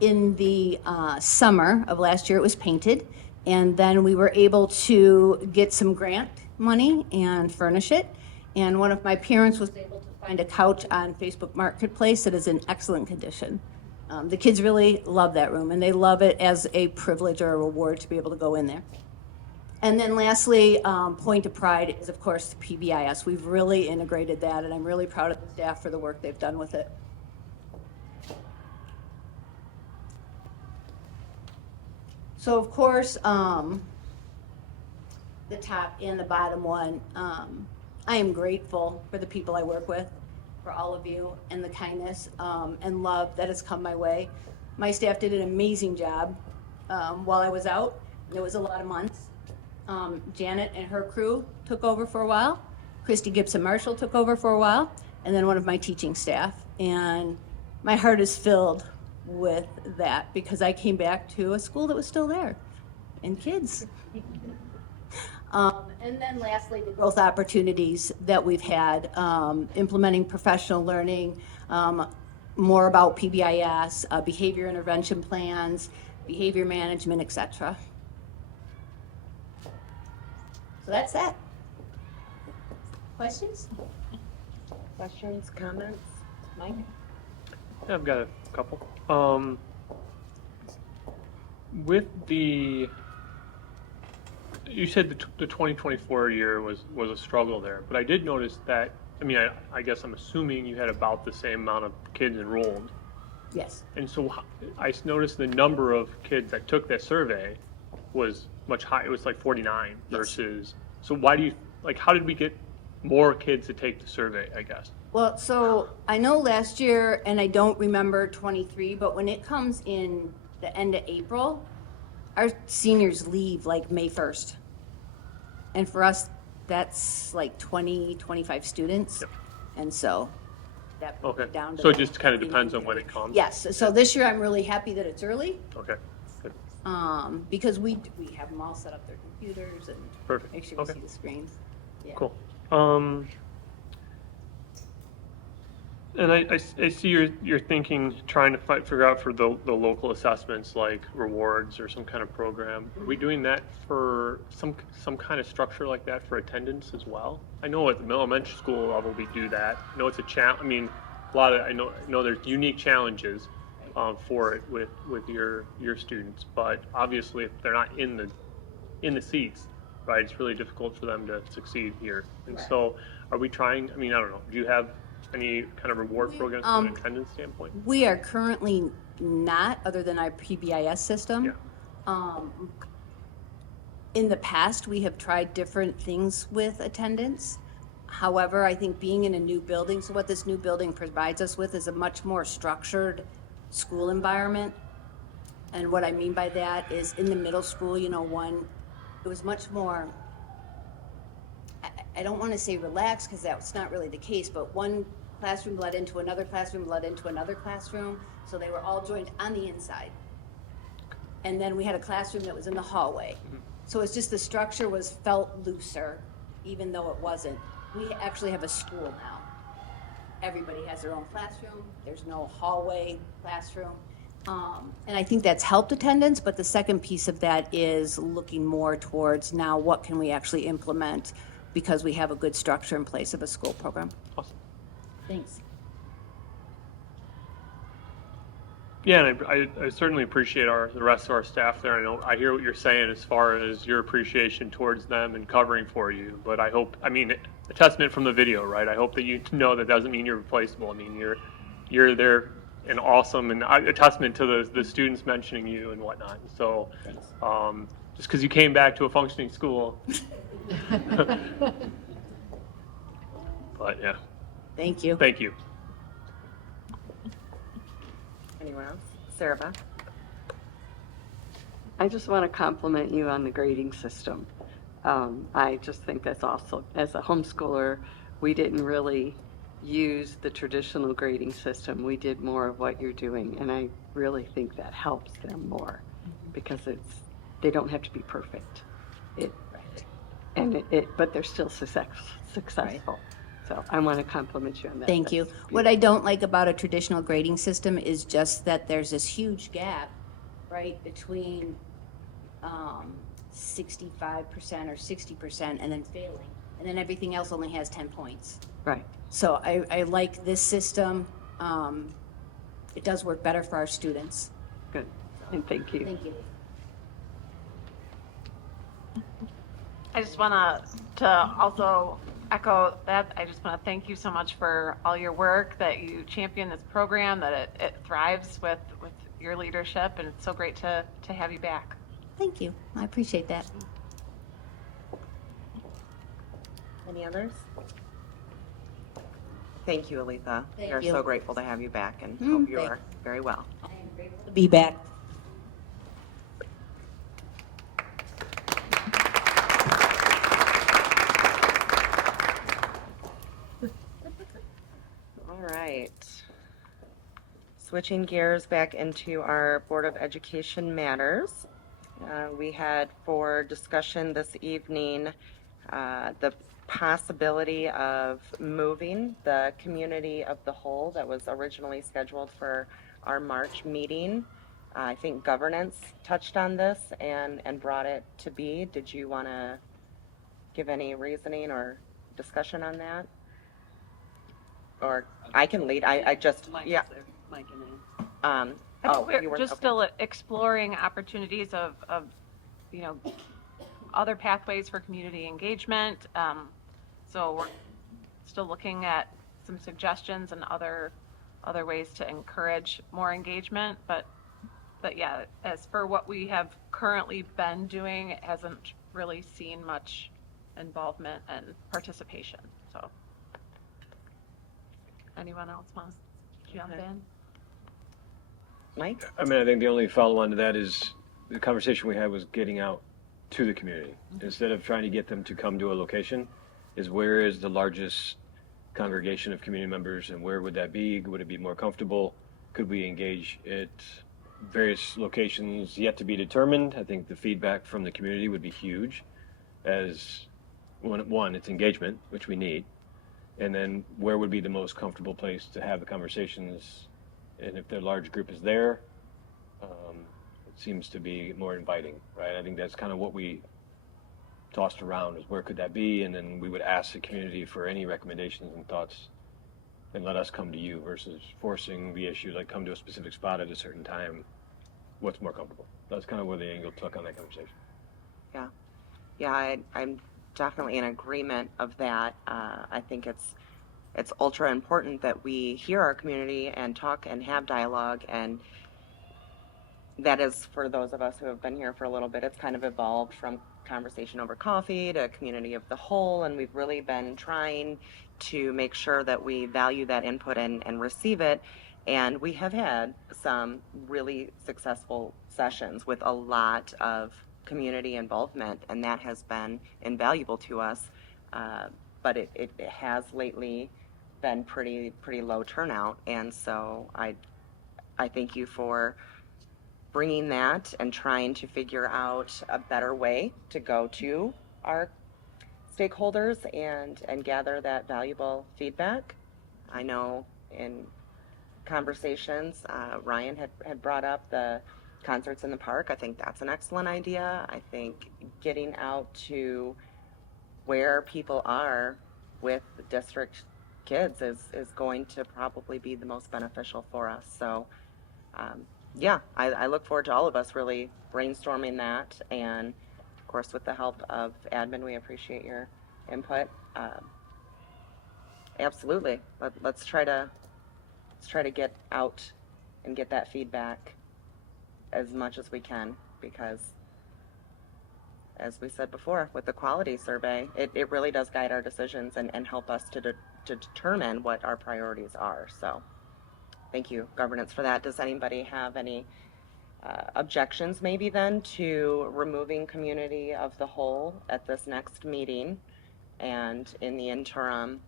in the summer of last year. It was painted. And then we were able to get some grant money and furnish it. And one of my parents was able to find a couch on Facebook Marketplace that is in excellent condition. The kids really love that room, and they love it as a privilege or a reward to be able to go in there. And then lastly, point of pride is, of course, the PBIS. We've really integrated that, and I'm really proud of the staff for the work they've done with it. So, of course, the top and the bottom one, I am grateful for the people I work with, for all of you, and the kindness and love that has come my way. My staff did an amazing job while I was out. There was a lot of months. Janet and her crew took over for a while. Christy Gibson Marshall took over for a while, and then one of my teaching staff. And my heart is filled with that because I came back to a school that was still there and kids. And then lastly, the growth opportunities that we've had, implementing professional learning, more about PBIS, behavior intervention plans, behavior management, etc. So that's that. Questions? Questions, comments? Mike? Yeah, I've got a couple. With the, you said the 2024 year was a struggle there, but I did notice that, I guess I'm assuming you had about the same amount of kids enrolled. Yes. And so I noticed the number of kids that took that survey was much higher. It was like 49 versus, so why do you, how did we get more kids to take the survey, I guess? Well, so I know last year, and I don't remember 23, but when it comes in the end of April, our seniors leave May 1st. And for us, that's 20, 25 students. Yep. And so that brings it down to. So it just kind of depends on when it comes? Yes. So this year, I'm really happy that it's early. Okay. Good. Because we have them all set up their computers and Perfect. make sure we Okay. see the screens. Yeah. Cool. And I see you're thinking, trying to figure out for the local assessments like rewards or some kind of program. Are we doing that for some kind of structure like that for attendance as well? I know at the elementary school level we do that. I know it's a challenge. I know there's unique challenges for it with your students, but obviously if they're not in the seats, right, it's really difficult for them to succeed here. And so are we trying, I don't know, do you have any kind of reward programs from an attendance standpoint? We are currently not, other than our PBIS system. Yeah. In the past, we have tried different things with attendance. However, I think being in a new building, so what this new building provides us with is a much more structured school environment. And what I mean by that is in the middle school, it was much more, I don't want to say relaxed because that's not really the case, but one classroom led into another classroom, led into another classroom. So they were all joined on the inside. And then we had a classroom that was in the hallway. So it's just the structure felt looser, even though it wasn't. We actually have a school now. Everybody has their own classroom. There's no hallway classroom. And I think that's helped attendance, but the second piece of that is looking more towards now what can we actually implement because we have a good structure in place of a school program. Awesome. Thanks. Yeah, and I certainly appreciate the rest of our staff there. I hear what you're saying as far as your appreciation towards them and covering for you. But I mean, a testament from the video, right? I hope that you know that doesn't mean you're replaceable. I mean, you're there and awesome, and a testament to the students mentioning you and whatnot. So, just because you came back to a functioning school. But yeah. Thank you. Thank you. Anyone else? Sarah Beth? I just want to compliment you on the grading system. I just think that's awesome. As a homeschooler, we didn't really use the traditional grading system. We did more of what you're doing, and I really think that helps them more because they don't have to be perfect. But they're still successful. So I want to compliment you on that. Thank you. What I don't like about a traditional grading system is just that there's this huge gap, right, between 65% or 60% and then failing. And then everything else only has 10 points. Right. So I like this system. It does work better for our students. Good. And thank you. Thank you. I just want to also echo that. I just want to thank you so much for all your work, that you champion this program, that it thrives with your leadership, and it's so great to have you back. Thank you. I appreciate that. Any others? Thank you, Aletha. Thank We are you. so grateful to have you back and hope you thank are very well. I am grateful to be back. All right. Switching gears back into our Board of Education matters. We had for discussion this evening the possibility of moving the community of the whole that was originally scheduled for our March meeting. I think governance touched on this and brought it to be. Did you want to give any reasoning or discussion on that? Or I can lead. I just, yeah. Mike and I think we're just still exploring opportunities of other pathways for community engagement. So we're still looking at some suggestions and other ways to encourage more engagement. But yeah, as for what we have currently been doing, it hasn't really seen much involvement and participation. So anyone else wants to jump in? Mike? I mean, I think the only follow-on to that is the conversation we had was getting out to the community. Instead of trying to get them to come to a location, is where is the largest congregation of community members and where would that be? Would it be more comfortable? Could we engage at various locations yet to be determined? I think the feedback from the community would be huge as one, it's engagement, which we need. And then where would be the most comfortable place to have the conversations? And if the large group is there, it seems to be more inviting, right? I think that's kind of what we tossed around, is where could that be? And then we would ask the community for any recommendations and thoughts and let us come to you versus forcing the issue, like come to a specific spot at a certain time. What's more comfortable? That's kind of where the angle took on that conversation. Yeah, I'm definitely in agreement of that. I think it's ultra important that we hear our community and talk and have dialogue, and that is for those of us who have been here for a little bit. It's kind of evolved from conversation over coffee to community of the whole, and we've really been trying to make sure that we value that input and receive it. And we have had some really successful sessions with a lot of community involvement, and that has been invaluable to us. but it has lately been pretty low turnout, and so I thank you for bringing that and trying to figure out a better way to go to our stakeholders and gather that valuable feedback. I know in conversations, Ryan had brought up the concerts in the park. I think that's an excellent idea. I think getting out to where people are with district kids is going to probably be the most beneficial for us. So yeah, I look forward to all of us really brainstorming that, and of course with the help of admin, we appreciate your input. Absolutely. Let's try to get out and get that feedback as much as we can, because as we said before, with the quality survey, it really does guide our decisions and help us to determine what our priorities are. So thank you, governance, for that. Does anybody have any objections maybe then to removing community of the whole at this next meeting, and in the interim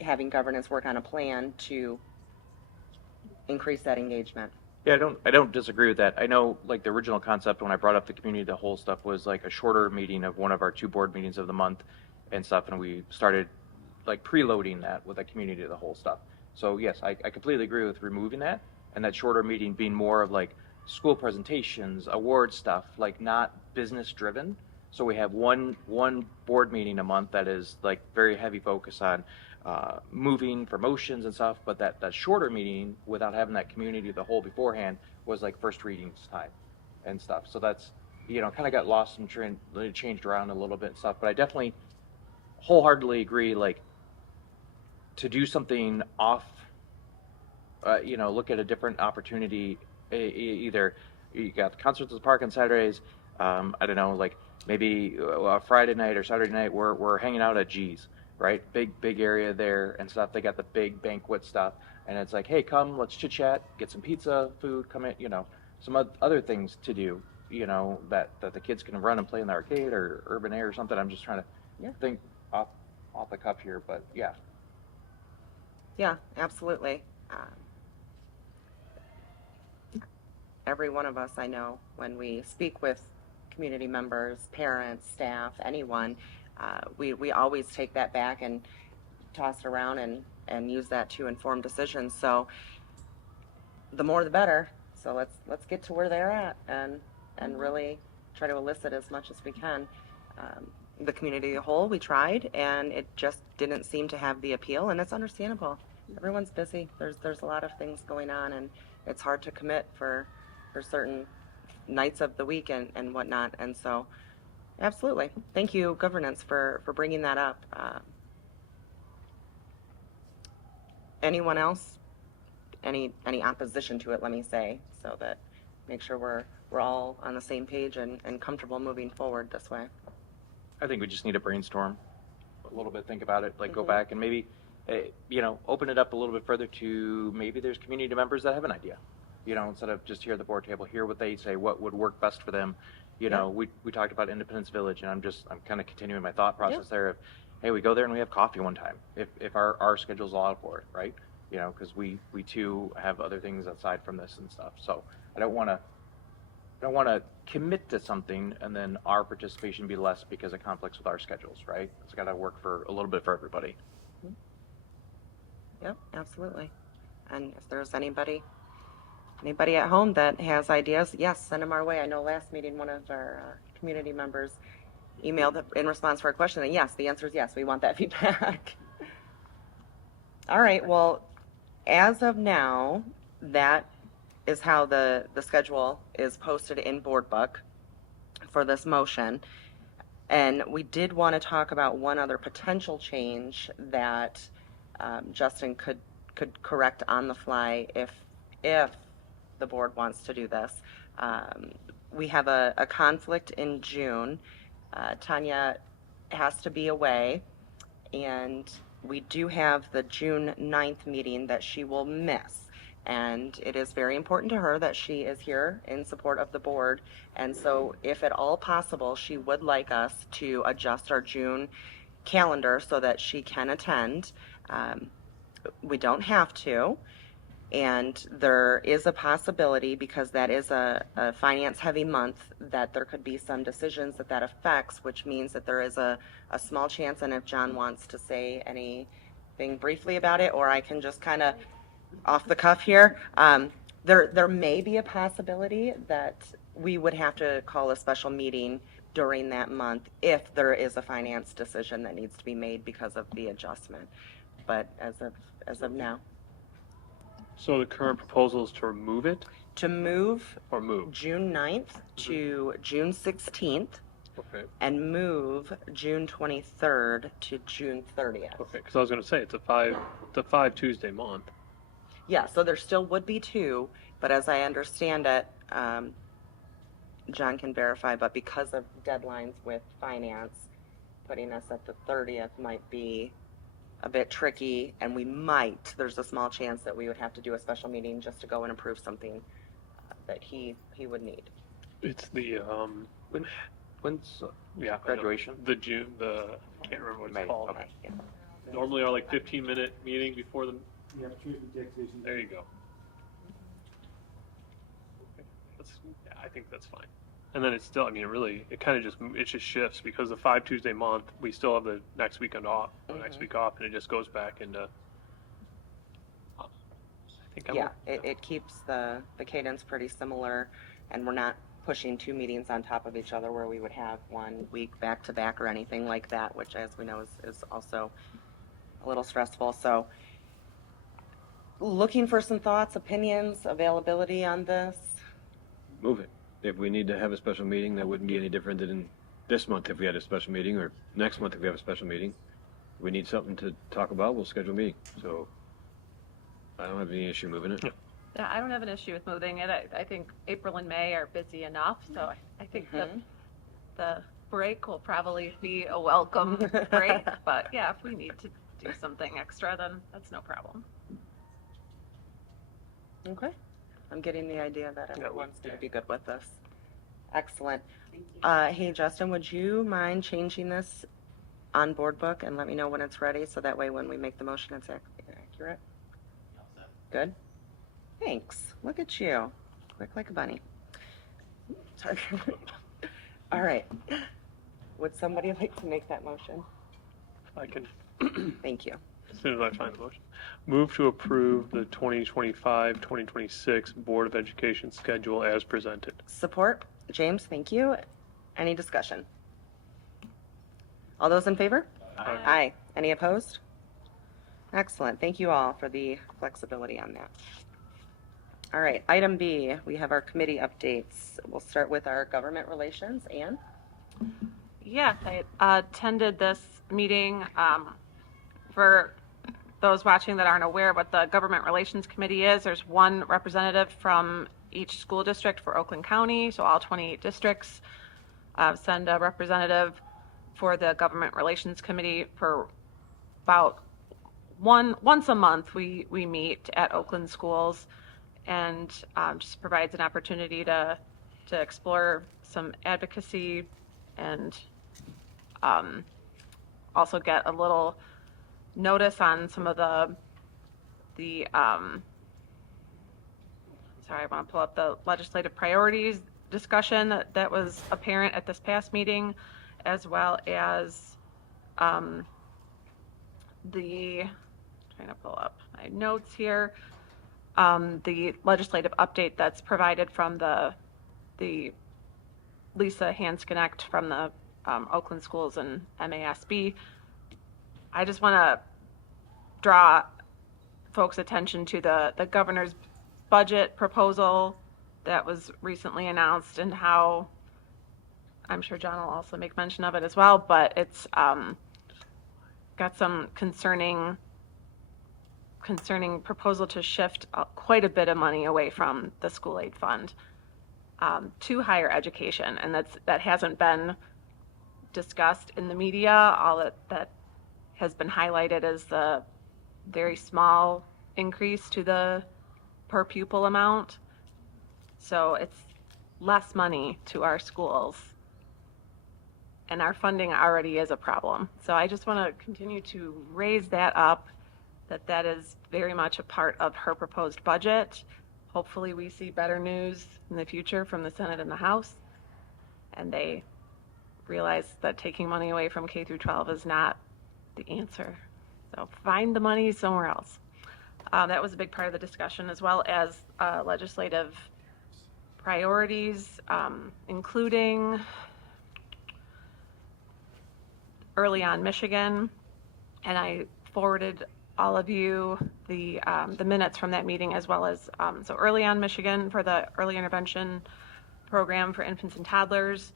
having governance work on a plan to increase that engagement? Yeah, I don't disagree with that. I know, like, the original concept when I brought up the community of the whole stuff was like a shorter meeting of one of our 2 board meetings of the month and stuff, and we started like preloading that with a community of the whole stuff. So yes, I completely agree with removing that, and that shorter meeting being more of like school presentations, award stuff, like not business driven. So we have one board meeting a month that is like very heavy focus on moving promotions and stuff, but that shorter meeting without having that community of the whole beforehand was like first readings time and stuff. So that's, kind of got lost and changed around a little bit and stuff, but I definitely wholeheartedly agree, like, to do something off, look at a different opportunity. Either you got the concerts at the park on Saturdays, I don't know, like maybe a Friday night or Saturday night we're hanging out at G's, right? Big area there and stuff. They got the big banquet stuff, and it's like, hey, come, let's chit chat, get some pizza, food, come in, some other things to do, that the kids can run and play in the arcade or urban air or something. I'm just trying to think off the cuff here, but yeah. Yeah, absolutely. Every one of us, I know, when we speak with community members, parents, staff, anyone, we always take that back and toss it around and use that to inform decisions. So the more the better. So let's get to where they're at and really try to elicit as much as we can. The community as a whole, we tried, and it just didn't seem to have the appeal, and it's understandable. Everyone's busy. There's a lot of things going on, and it's hard to commit for certain nights of the week and whatnot. And so, absolutely, thank you, governance, for bringing that up. Anyone else? Any opposition to it? Let me say, so that make sure we're all on the same page and comfortable moving forward this way. I think we just need to brainstorm a little bit, think about it, like go back and maybe, open it up a little bit further to maybe there's community members that have an idea, instead of just here at the board table, hear what they say, what would work best for them. We talked about Independence Village, and I'm kind of continuing my thought process there of, hey, we go there and we have coffee one time if our schedule's allowed for it, right? Because we too have other things aside from this and stuff. So I don't want to commit to something and then our participation be less because it conflicts with our schedules, right? It's got to work for a little bit for everybody. Yep, absolutely. And if there's anybody at home that has ideas, yes, send them our way. I know last meeting one of our community members emailed in response to our question, and yes, the answer is yes, we want that feedback. All right, well, as of now, that is how the schedule is posted in Board Book for this motion. And we did want to talk about one other potential change that Justin could correct on the fly if the board wants to do this. We have a conflict in June. Tanya has to be away, and we do have the June 9th meeting that she will miss. And it is very important to her that she is here in support of the board. And so if at all possible, she would like us to adjust our June calendar so that she can attend. We don't have to. And there is a possibility, because that is a finance-heavy month, that there could be some decisions that affects, which means that there is a small chance, and if John wants to say anything briefly about it, or I can just kind of off the cuff here, there may be a possibility that we would have to call a special meeting during that month if there is a finance decision that needs to be made because of the adjustment. But as of now. So the current proposal is to remove it To move or move? June 9th to June 16th Okay. and move June 23rd to June 30th. Okay, because I was going to say it's a five Tuesday month. Yeah, so there still would be two, but as I understand it, John can verify, but because of deadlines with finance, putting us at the 30th might be a bit tricky, and there's a small chance that we would have to do a special meeting just to go and approve something that he would need. It's the When's yeah, I know. graduation? The June, I can't remember what it's May. called. Okay. Yeah. Normally are like 15-minute meeting before the. There you go. Okay. I think that's fine. And then it's still, I mean, it kind of just shifts because the 5 Tuesday month, we still have the next weekend off, next week off, and it just goes back into. I think I'm. Yeah, it keeps the cadence pretty similar, and we're not pushing two meetings on top of each other where we would have 1 week back to back or anything like that, which, as we know, is also a little stressful. So looking for some thoughts, opinions, availability on this. Move it. If we need to have a special meeting, that wouldn't be any different than this month if we had a special meeting, or next month if we have a special meeting. If we need something to talk about, we'll schedule a meeting. So I don't have any issue moving it. Yeah, I don't have an issue with moving it. I think April and May are busy enough, so I think the break will probably be a welcome break. But yeah, if we need to do something extra, then that's no problem. Okay. I'm getting the idea that everyone's going to be good with this. Excellent. Hey, Justin, would you mind changing this on board book and let me know when it's ready, so that way when we make the motion, it's accurate? Good? Thanks. Look at you. Quick like a bunny. Sorry. All right. Would somebody like to make that motion? I can. Thank you. As soon as I find the motion. Move to approve the 2025-2026 Board of Education schedule as presented. Support. James, thank you. Any discussion? All those in favor? Aye. Aye. Any opposed? Excellent. Thank you all for the flexibility on that. All right, item B, we have our committee updates. We'll start with our government relations. Ann? Yes, I attended this meeting. For those watching that aren't aware what the Government Relations Committee is, there's one representative from each school district for Oakland County, so all 28 districts send a representative for the Government Relations Committee for about once a month. We meet at Oakland schools, and just provides an opportunity to explore some advocacy and also get a little notice on some of the sorry, I want to pull up the legislative priorities discussion that was apparent at this past meeting, as well as trying to pull up my notes here, the legislative update that's provided from the Lisa Hands-Connect from the Oakland Schools and MASB. I just want to draw folks' attention to the governor's budget proposal that was recently announced, and how, I'm sure John will also make mention of it as well, but it's got some concerning proposal to shift quite a bit of money away from the school aid fund to higher education, and that hasn't been discussed in the media. All that has been highlighted as the very small increase to the per pupil amount. So it's less money to our schools and our funding already is a problem. So I just want to continue to raise that up, that is very much a part of her proposed budget. Hopefully we see better news in the future from the Senate and the House, and they realize that taking money away from K through 12 is not the answer. So find the money somewhere else. That was a big part of the discussion, as well as legislative priorities, including early on Michigan, and I forwarded all of you the minutes from that meeting, as well as so early on Michigan for the early intervention program for infants and toddlers,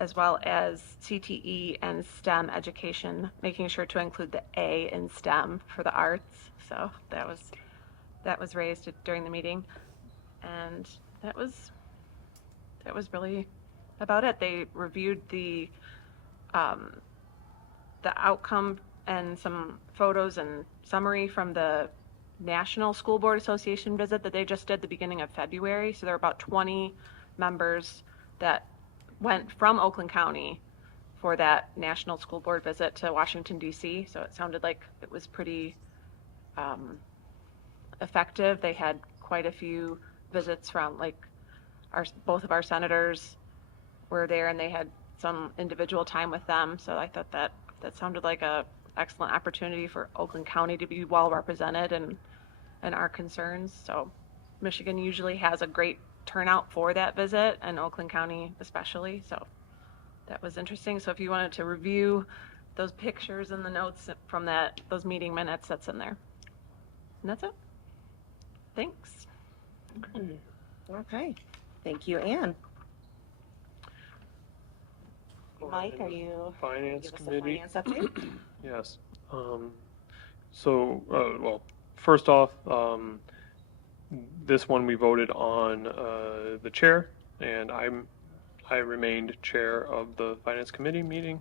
as well as CTE and STEM education, making sure to include the A in STEM for the arts. So that was raised during the meeting, and that was really about it. They reviewed the outcome and some photos and summary from the National School Board Association visit that they just did the beginning of February. So there were about 20 members that went from Oakland County for that National School Board visit to Washington, D.C. So it sounded like it was pretty effective. They had quite a few visits from, like, both of our senators were there, and they had some individual time with them. So I thought that sounded like a excellent opportunity for Oakland County to be well represented and our concerns. So Michigan usually has a great turnout for that visit, and Oakland County especially. So that was interesting. So if you wanted to review those pictures and the notes from those meeting minutes, that's in there. And that's it. Thanks. Okay. Thank you, Ann. Mike, are you Finance give us a Committee. finance update? Yes. Well, first off, this one we voted on the chair, and I remained chair of the Finance Committee meeting.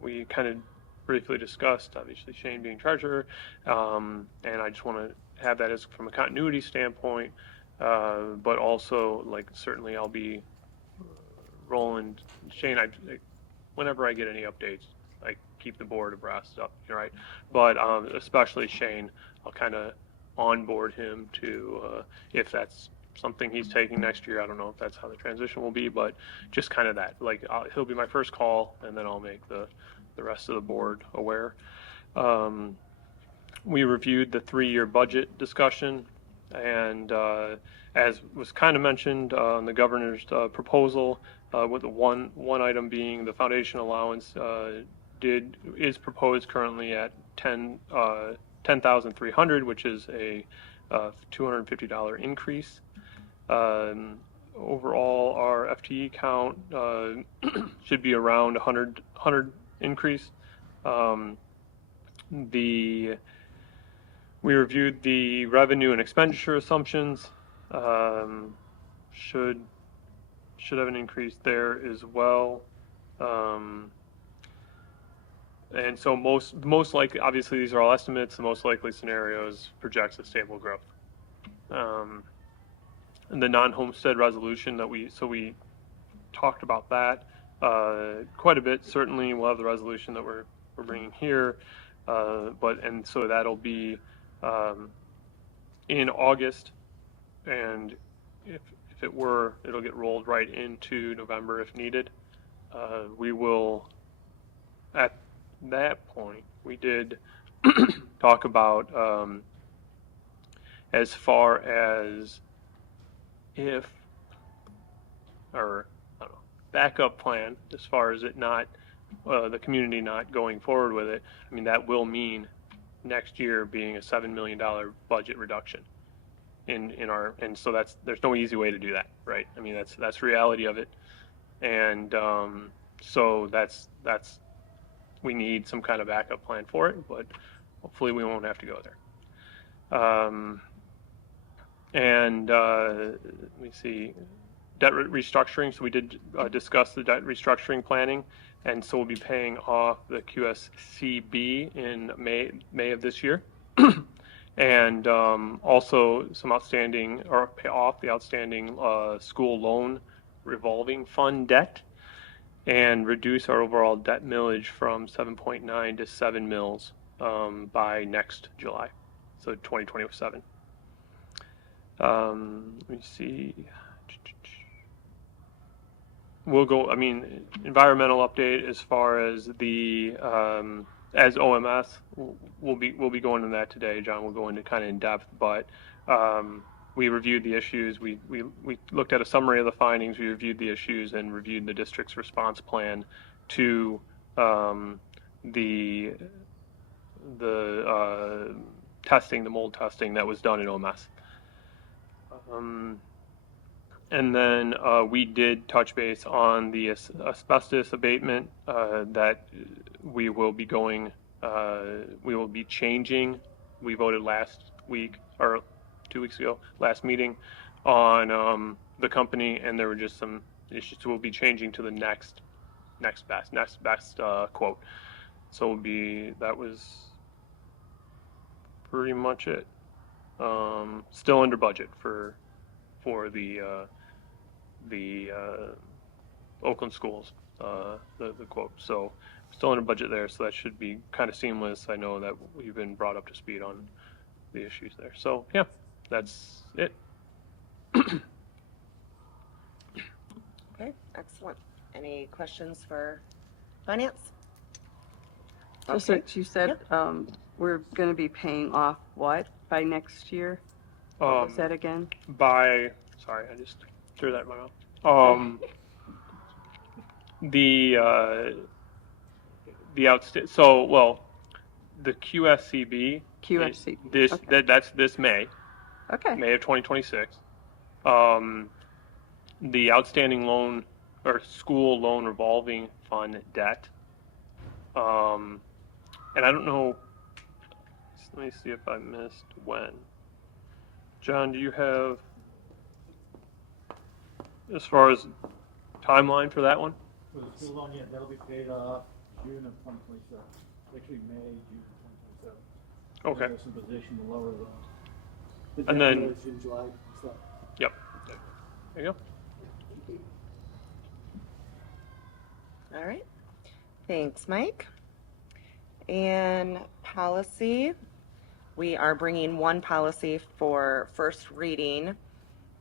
We kind of briefly discussed, obviously, Shane being treasurer, and I just want to have that as from a continuity standpoint, but also, like, certainly I'll be rolling. Shane, whenever I get any updates, I keep the board abreast up, right? But especially Shane, I'll kind of onboard him to, if that's something he's taking next year. I don't know if that's how the transition will be, but just kind of that. Like, he'll be my first call, and then I'll make the rest of the board aware. We reviewed the 3-year budget discussion, and as was kind of mentioned on the governor's proposal, with the one item being the foundation allowance is proposed currently at $10,300, which is a $250 increase. Overall, our FTE count should be around 100 increase. We reviewed the revenue and expenditure assumptions. Should have an increase there as well. And so most likely, obviously these are all estimates, the most likely scenarios projects a stable growth. And the non-homestead resolution we talked about that quite a bit. Certainly we'll have the resolution that we're bringing here, and so that'll be in August, and if it'll get rolled right into November if needed. We will, at that point, we did talk about as far as backup plan, as far as it not, the community not going forward with it. I mean, that will mean next year being a $7 million budget reduction and so there's no easy way to do that, right? I mean, that's reality of it. And so that's we need some kind of backup plan for it, but hopefully we won't have to go there. Let me see, debt restructuring. So we did discuss the debt restructuring planning, and so we'll be paying off the QSCB in May of this year. And also some outstanding, or pay off the outstanding school loan revolving fund debt. and reduce our overall debt millage from 7.9 to 7 mils by next July, so 2027. Let me see. We'll go, environmental update as far as the, as OMS, we'll be going into that today. John will go into kind of in depth, but we reviewed the issues. We looked at a summary of the findings. We reviewed the issues and reviewed the district's response plan to the testing, the mold testing that was done at OMS. And then we did touch base on the asbestos abatement that we will be changing. We voted last week, or 2 weeks ago, last meeting, on the company, and there were just some issues. So we'll be changing to the next best quote. So that was pretty much it. Still under budget for the Oakland schools, the quote. So still under budget there, so that should be kind of seamless. I know that we've been brought up to speed on the issues there. So yeah, that's it. Okay, excellent. Any questions for finance? Just that you said we're going to be paying off what by next year? What was that again? Sorry, I just threw that in my mouth. The QSCB. QSCB. Okay. That's this May. Okay. May of 2026. The outstanding loan or school loan revolving fund debt. And I don't know. Let me see if I missed when. John, do you have, as far as timeline for that one? For the school loan, yeah, that'll be paid off June of 2027. Actually, May, June of 2027. Okay. There's some position to lower the And then, June, July stuff. Yep. There you go. All right. Thanks, Mike. And policy, we are bringing one policy for first reading,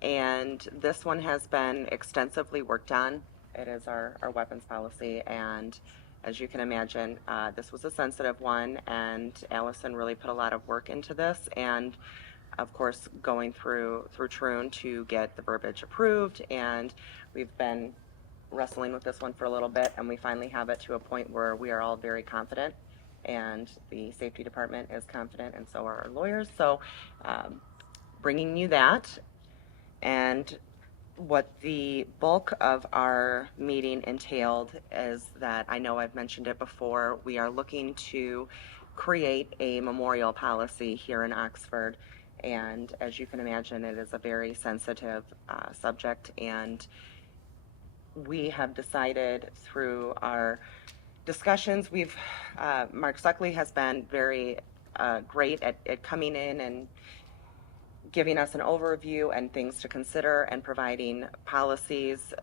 and this one has been extensively worked on. It is our weapons policy, and as you can imagine, this was a sensitive one, and Allison really put a lot of work into this, and of course going through Troon to get the verbiage approved, and we've been wrestling with this one for a little bit, and we finally have it to a point where we are all very confident, and the safety department is confident, and so are our lawyers. So bringing you that, and what the bulk of our meeting entailed is that, I know I've mentioned it before, we are looking to create a memorial policy here in Oxford, and as you can imagine, it is a very sensitive subject, and we have decided through our discussions, Mark Suckley has been very great at coming in and giving us an overview and things to consider, and providing policies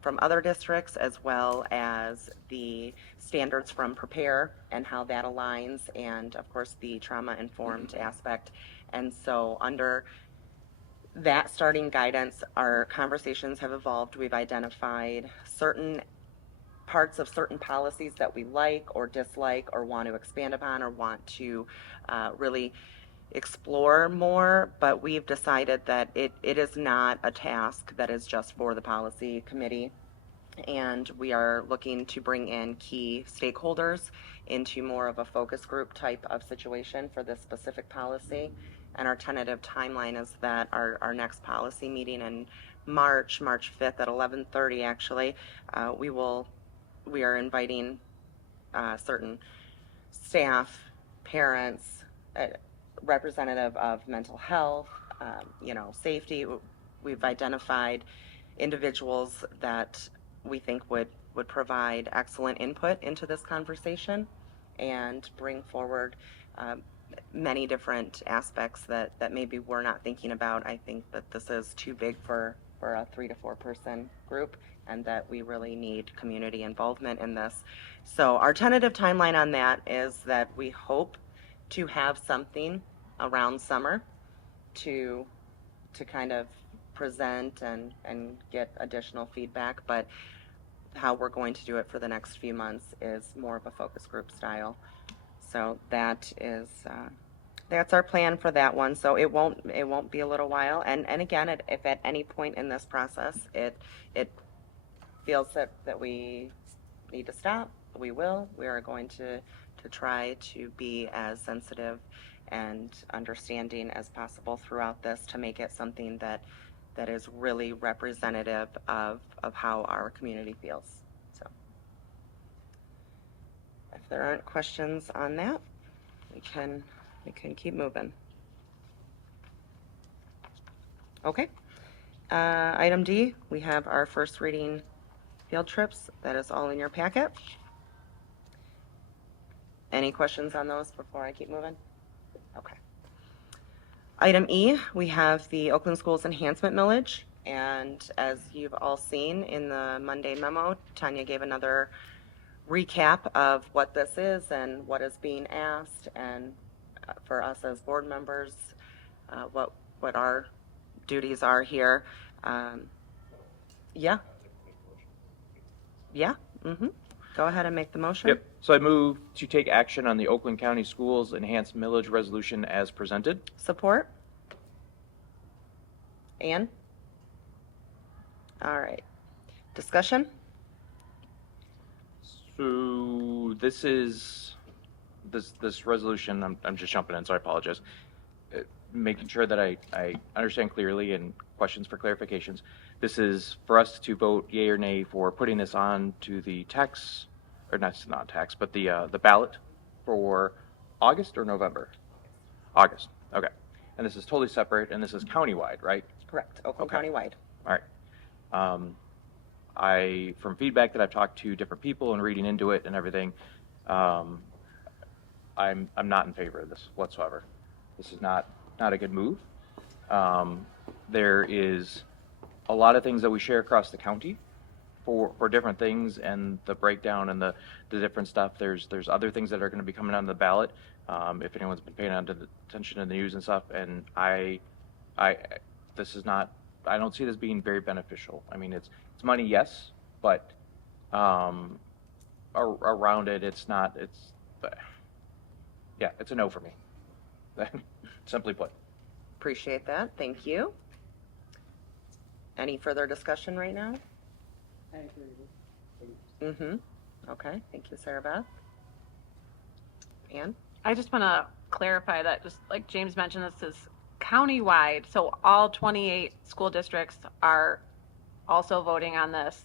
from other districts, as well as the standards from Prepare and how that aligns, and of course the trauma-informed aspect. And so under that starting guidance, our conversations have evolved. We've identified certain parts of certain policies that we like or dislike or want to expand upon or want to really explore more, but we've decided that it is not a task that is just for the policy committee, and we are looking to bring in key stakeholders into more of a focus group type of situation for this specific policy. And our tentative timeline is that our next policy meeting in March 5th at 11:30 actually, we are inviting certain staff, parents, representative of mental health, safety. We've identified individuals that we think would provide excellent input into this conversation and bring forward many different aspects that maybe we're not thinking about. I think that this is too big for for a 3 to 4 person group, and that we really need community involvement in this. So our tentative timeline on that is that we hope to have something around summer to kind of present and get additional feedback, but how we're going to do it for the next few months is more of a focus group style. So that is that's our plan for that one. So it won't be a little while. And again, if at any point in this process it feels that we need to stop, we will. We are going to try to be as sensitive and understanding as possible throughout this to make it something that is really representative of how our community feels. So if there aren't questions on that, we can keep moving. Okay. Item D, we have our first reading field trips. That is all in your packet. Any questions on those before I keep moving? Okay. Item E, we have the Oakland Schools Enhancement Millage, and as you've all seen in the Monday memo, Tanya gave another recap of what this is and what is being asked, and for us as board members, what our duties are here. Yeah. Go ahead and make the motion. Yep. So I move to take action on the Oakland County Schools Enhanced Millage Resolution as presented. Support? Ann? All right. Discussion? So this is this resolution. I'm just jumping in, so I apologize. Making sure that I understand clearly and questions for clarifications. This is for us to vote yay or nay for putting this on to the tax, or not tax, but the ballot for August or November? August. Okay. And this is totally separate, and this is countywide, right? Correct. Oakland Okay. County-wide. All right. From feedback that I've talked to different people and reading into it and everything, I'm not in favor of this whatsoever. This is not a good move. There is a lot of things that we share across the county for different things, and the breakdown and the different stuff. There's other things that are going to be coming on the ballot. If anyone's been paying attention to the news and stuff, and this is not. I don't see this being very beneficial. I mean, it's money, yes, but around it, it's not. It's a no for me. Simply put. Appreciate that. Thank you. Any further discussion right now? I agree. Okay. Thank you, Sarah Beth. Ann? I just want to clarify that, just like James mentioned, this is countywide, so all 28 school districts are also voting on this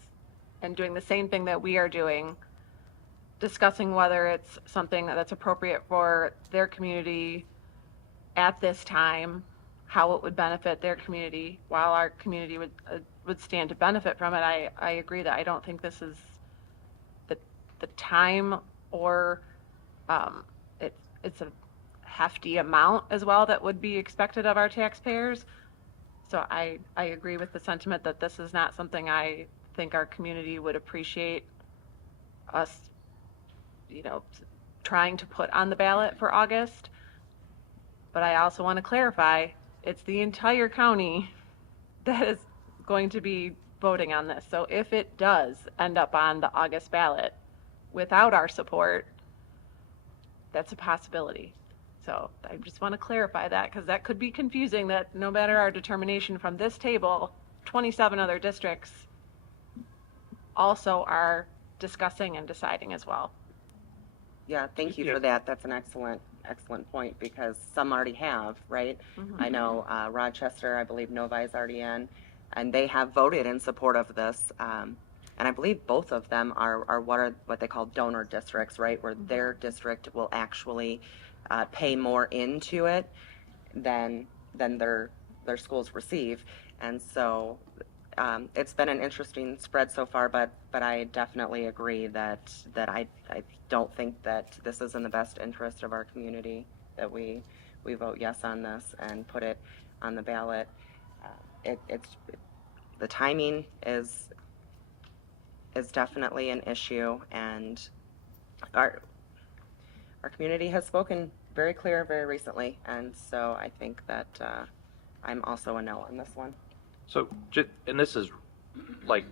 and doing the same thing that we are doing, discussing whether it's something that's appropriate for their community at this time, how it would benefit their community, while our community would stand to benefit from it. I agree that I don't think this is the time, or it's a hefty amount as well that would be expected of our taxpayers. So I agree with the sentiment that this is not something I think our community would appreciate us, trying to put on the ballot for August. But I also want to clarify, it's the entire county that is going to be voting on this. So if it does end up on the August ballot without our support, that's a possibility. So I just want to clarify that, because that could be confusing, that no matter our determination from this table, 27 other districts also are discussing and deciding as well. Yeah, thank you for that. That's an excellent point, because some already have, right? I know Rochester, I believe Novi is already in, and they have voted in support of this. And I believe both of them are what they call donor districts, right? Where their district will actually pay more into it than their schools receive. And so it's been an interesting spread so far, but I definitely agree that I don't think that this is in the best interest of our community, that we vote yes on this and put it on the ballot. the timing is definitely an issue, and our community has spoken very clear very recently, and so I think that I'm also a no on this one. So, and this is like,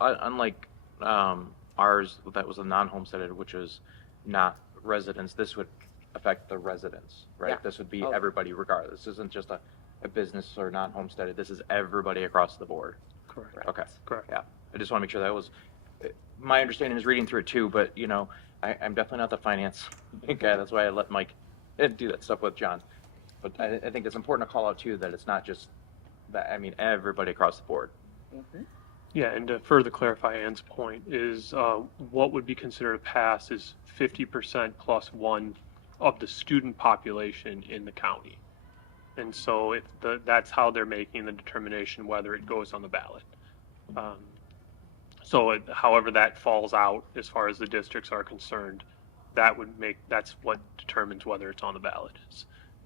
unlike ours, that was a non-homesteaded, which is not residents, this would affect the residents, right? Yeah. This would be Oh. everybody regardless. This isn't just a business or non-homesteaded. This is everybody across the board. Correct. Okay. Correct. Yeah. I just want to make sure that was, my understanding is reading through it too, but you know, I'm definitely not the finance guy. That's why I let Mike do that stuff with John. But I think it's important to call out too that it's not just that, I mean, everybody across the board. Mm-hmm. Yeah, and to further clarify Ann's point is what would be considered a pass is 50% plus one of the student population in the county. And so that's how they're making the determination whether it goes on the ballot. However that falls out as far as the districts are concerned, that's what determines whether it's on the ballot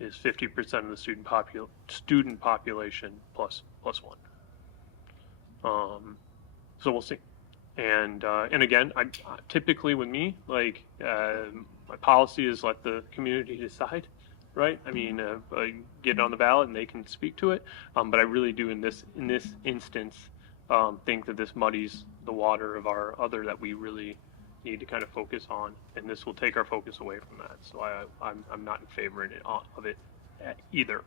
is 50% of the student population plus one. So we'll see. And again, I typically with me, like my policy is let the community decide, right? I mean, get it on the ballot and they can speak to it. But I really do in this instance think that this muddies the water of our other that we really need to kind of focus on, and this will take our focus away from that. So I'm not in favor of it either.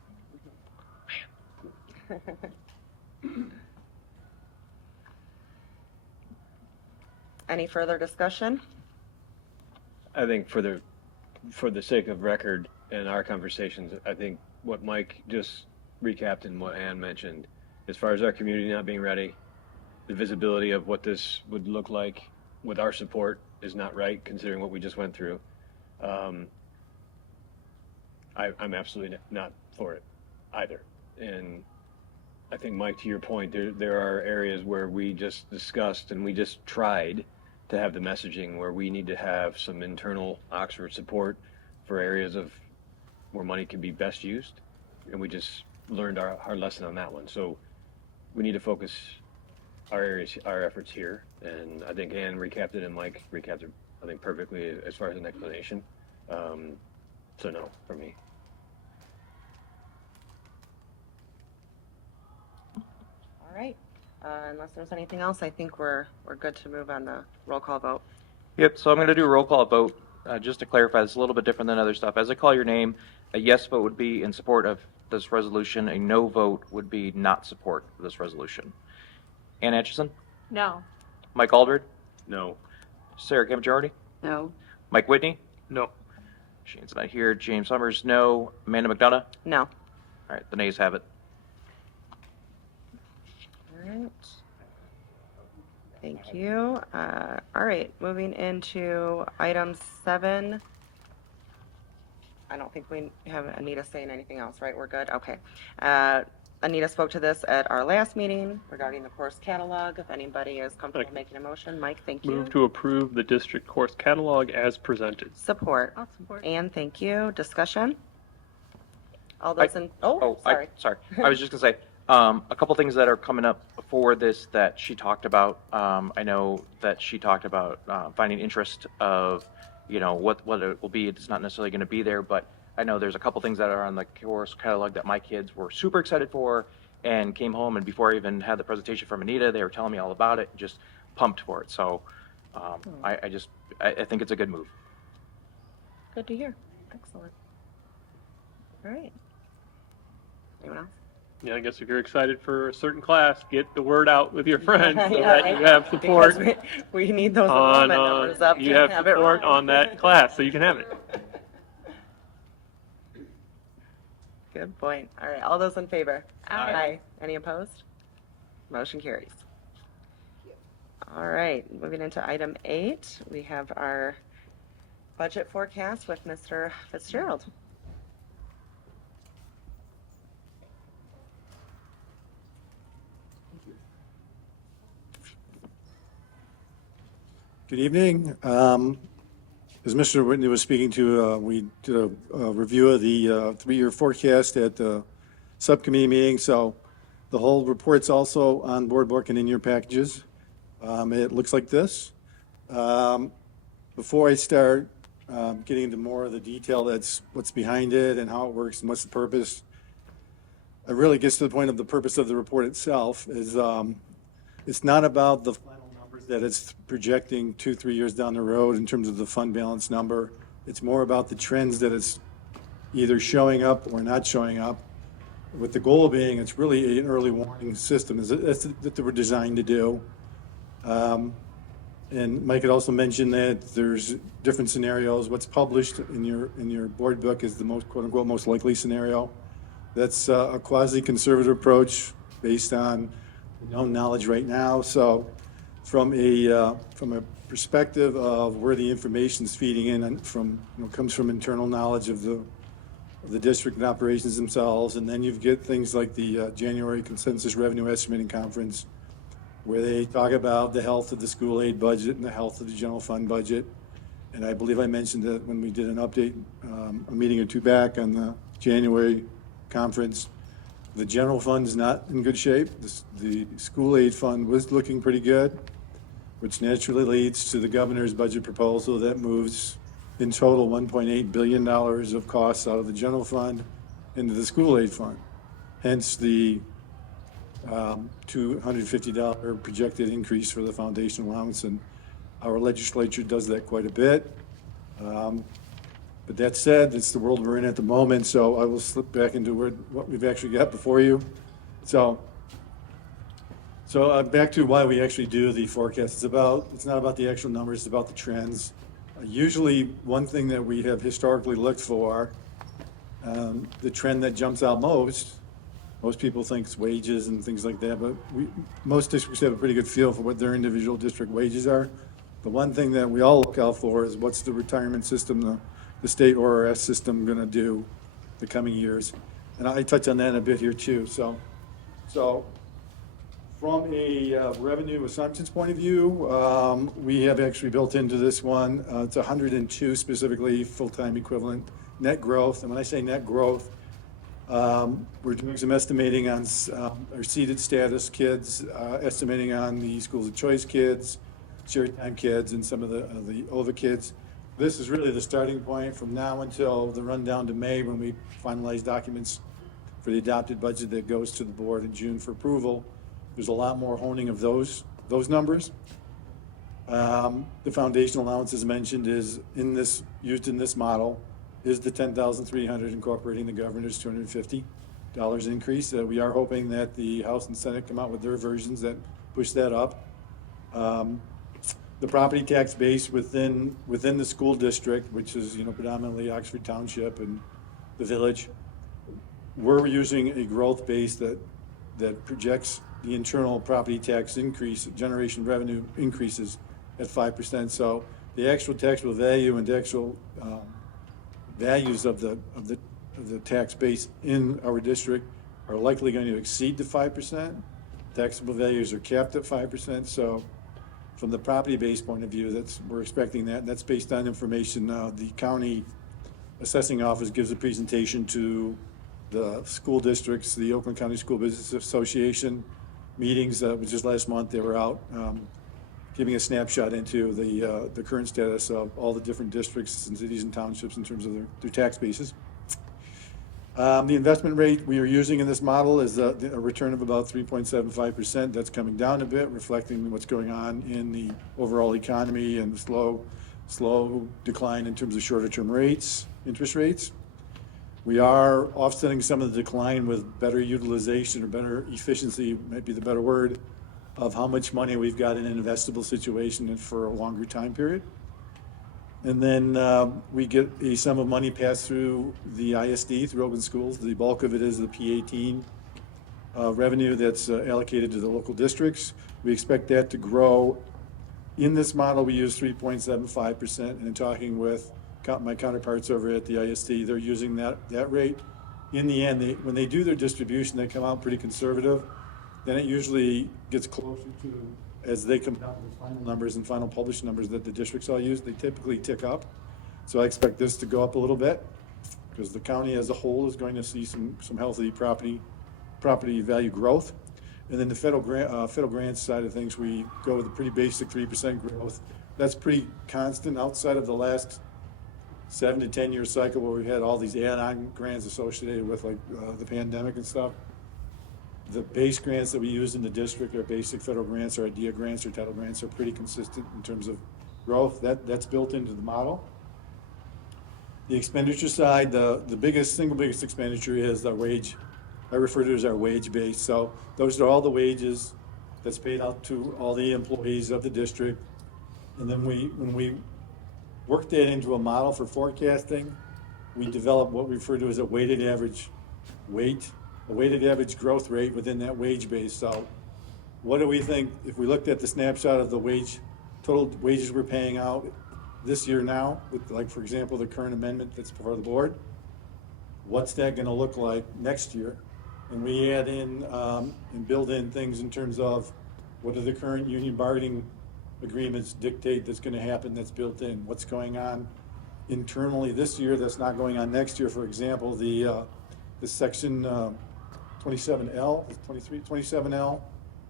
Any further discussion? I think for the sake of record and our conversations, I think what Mike just recapped and what Ann mentioned, as far as our community not being ready, the visibility of what this would look like with our support is not right, considering what we just went through. I'm absolutely not for it either. And I think, Mike, to your point, there are areas where we just discussed and we just tried to have the messaging where we need to have some internal Oxford support for areas of where money can be best used. And we just learned our lesson on that one. So we need to focus our efforts here. And I think Ann recapped it and Mike recapped it, I think, perfectly as far as an explanation. So no, for me. All right. Unless there's anything else, I think we're good to move on the roll call vote. Yep, so I'm going to do a roll call vote. Just to clarify, it's a little bit different than other stuff. As I call your name, a yes vote would be in support of this resolution. A no vote would be not support of this resolution. Ann Atchison? No. Mike Aldred? No. Sarah Camajority? No. Mike Whitney? No. Shane's not here. James Summers? No. Amanda McDonough? No. All right, the nays have it. All right. Thank you. All right, moving into item 7. I don't think we have Anita saying anything else, right? We're good? Okay. Anita spoke to this at our last meeting regarding the course catalog. If anybody is comfortable making a motion, Mike, thank you. Move to approve the district course catalog as presented. Support. I'll support. And thank you. Discussion? All those sorry. Sorry. I was just going to say, a couple things that are coming up for this that she talked about. I know that she talked about finding interest of, you know, what it will be. It's not necessarily going to be there, but I know there's a couple things that are on the course catalog that my kids were super excited for and came home, and before I even had the presentation from Anita, they were telling me all about it, just pumped for it. So I think it's a good move. Good to hear. Excellent. All right. Anyone else? Yeah, I guess if you're excited for a certain class, get the word out with your friends so Yeah, that you have support. Because we need those enrollment numbers up you to have have it support right. on that class so you can have it. Good point. All right, all those in favor? Aye. Any opposed? Motion carries. All right, moving into item 8, we have our budget forecast with Mr. Fitzgerald. Good evening. As Mr. Whitney was speaking to, we did a review of the 3-year forecast at the subcommittee meeting. So The whole report's also on board book and in your packages. It looks like this. Before I start getting into more of the detail, that's what's behind it and how it works and what's the purpose, it really gets to the point of the purpose of the report itself is it's not about the final numbers that it's projecting 2-3 years down the road in terms of the fund balance number. It's more about the trends that it's either showing up or not showing up, with the goal being it's really an early warning system that we're designed to do. And Mike had also mentioned that there's different scenarios. What's published in your board book is the most, quote unquote, most likely scenario. That's a quasi-conservative approach based on known knowledge right now. So from a perspective of where the information is feeding in and from, comes from internal knowledge of the district and operations themselves. And then you get things like the January Consensus Revenue Estimating Conference, where they talk about the health of the school aid budget and the health of the general fund budget. And I believe I mentioned that when we did an update, a meeting or two back on the January conference, the general fund is not in good shape. The school aid fund was looking pretty good, which naturally leads to the governor's budget proposal that moves in total $1.8 billion of costs out of the general fund into the school aid fund. Hence the $250 projected increase for the foundation allowance, and our legislature does that quite a bit. But that said, it's the world we're in at the moment, so I will slip back into what we've actually got before you. So back to why we actually do the forecast. It's not about the actual numbers, it's about the trends. Usually one thing that we have historically looked for, the trend that jumps out most people think it's wages and things like that, but most districts have a pretty good feel for what their individual district wages are. The one thing that we all look out for is what's the retirement system, the state ORS system going to do the coming years. And I touch on that a bit here too. So from a revenue assumptions point of view, we have actually built into this one, it's 102 specifically full-time equivalent net growth. And when I say net growth, we're doing some estimating on our seated status kids, estimating on the schools of choice kids, shared time kids, and some of the OVA kids. This is really the starting point from now until the rundown to May, when we finalize documents for the adopted budget that goes to the board in June for approval. There's a lot more honing of those numbers. The foundation allowance, as mentioned, is used in this model, is the $10,300, incorporating the governor's $250 increase. We are hoping that the House and Senate come out with their versions that push that up. The property tax base within the school district, which is predominantly Oxford Township and the village, we're using a growth base that projects the internal property tax increase, generation revenue increases at 5%. So the actual taxable value and the actual values of the tax base in our district are likely going to exceed the 5%. Taxable values are capped at 5%. So from the property-based point of view, we're expecting that. And that's based on information. The county assessing office gives a presentation to the school districts, the Oakland County School Business Association meetings, which is last month. They were out giving a snapshot into the current status of all the different districts and cities and townships in terms of their tax bases. The investment rate we are using in this model is a return of about 3.75%. That's coming down a bit, reflecting what's going on in the overall economy and the slow decline in terms of shorter-term interest rates. We are offsetting some of the decline with better utilization, or better efficiency might be the better word, of how much money we've got in an investable situation and for a longer time period. And then we get a sum of money passed through the ISD, through open schools. The bulk of it is the P18 revenue that's allocated to the local districts. We expect that to grow. In this model, we use 3.75%, and in talking with my counterparts over at the ISD, they're using that rate. In the end, when they do their distribution, they come out pretty conservative. Then it usually gets closer to, as they come down to the final numbers and final published numbers that the districts all use, they typically tick up. So I expect this to go up a little bit, because the county as a whole is going to see some healthy property property value growth. And then the federal grants side of things, we go with a pretty basic 3% growth. That's pretty constant outside of the last 7 to 10 year cycle where we had all these add-on grants associated with like the pandemic and stuff. The base grants that we use in the district, our basic federal grants, our IDEA grants, or title grants are pretty consistent in terms of growth. That's built into the model. The expenditure side, the single biggest expenditure is our wage. I refer to it as our wage base. So those are all the wages that's paid out to all the employees of the district. And then when we work that into a model for forecasting, we develop what we refer to as a weighted average growth rate within that wage base. So what do we think, if we looked at the snapshot of the total wages we're paying out this year now, with like, for example, the current amendment that's before the board, what's that gonna look like next year? And we add in and build in things in terms of what do the current union bargaining agreements dictate that's gonna happen, that's built in, what's going on internally this year that's not going on next year. For example, the section 27L, 27L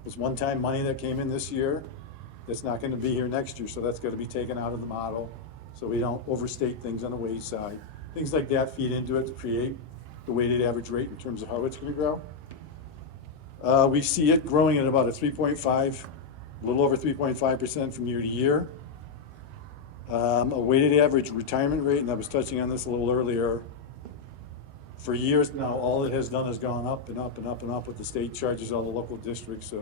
was one-time money that came in this year that's not going to be here next year, so that's got to be taken out of the model so we don't overstate things on the wage side. Things like that feed into it to create the weighted average rate in terms of how it's going to grow. We see it growing at about a 3.5, a little over 3.5% from year to year. A weighted average retirement rate, and I was touching on this a little earlier, for years now, all it has done is gone up and up and up and up with the state charges all the local districts.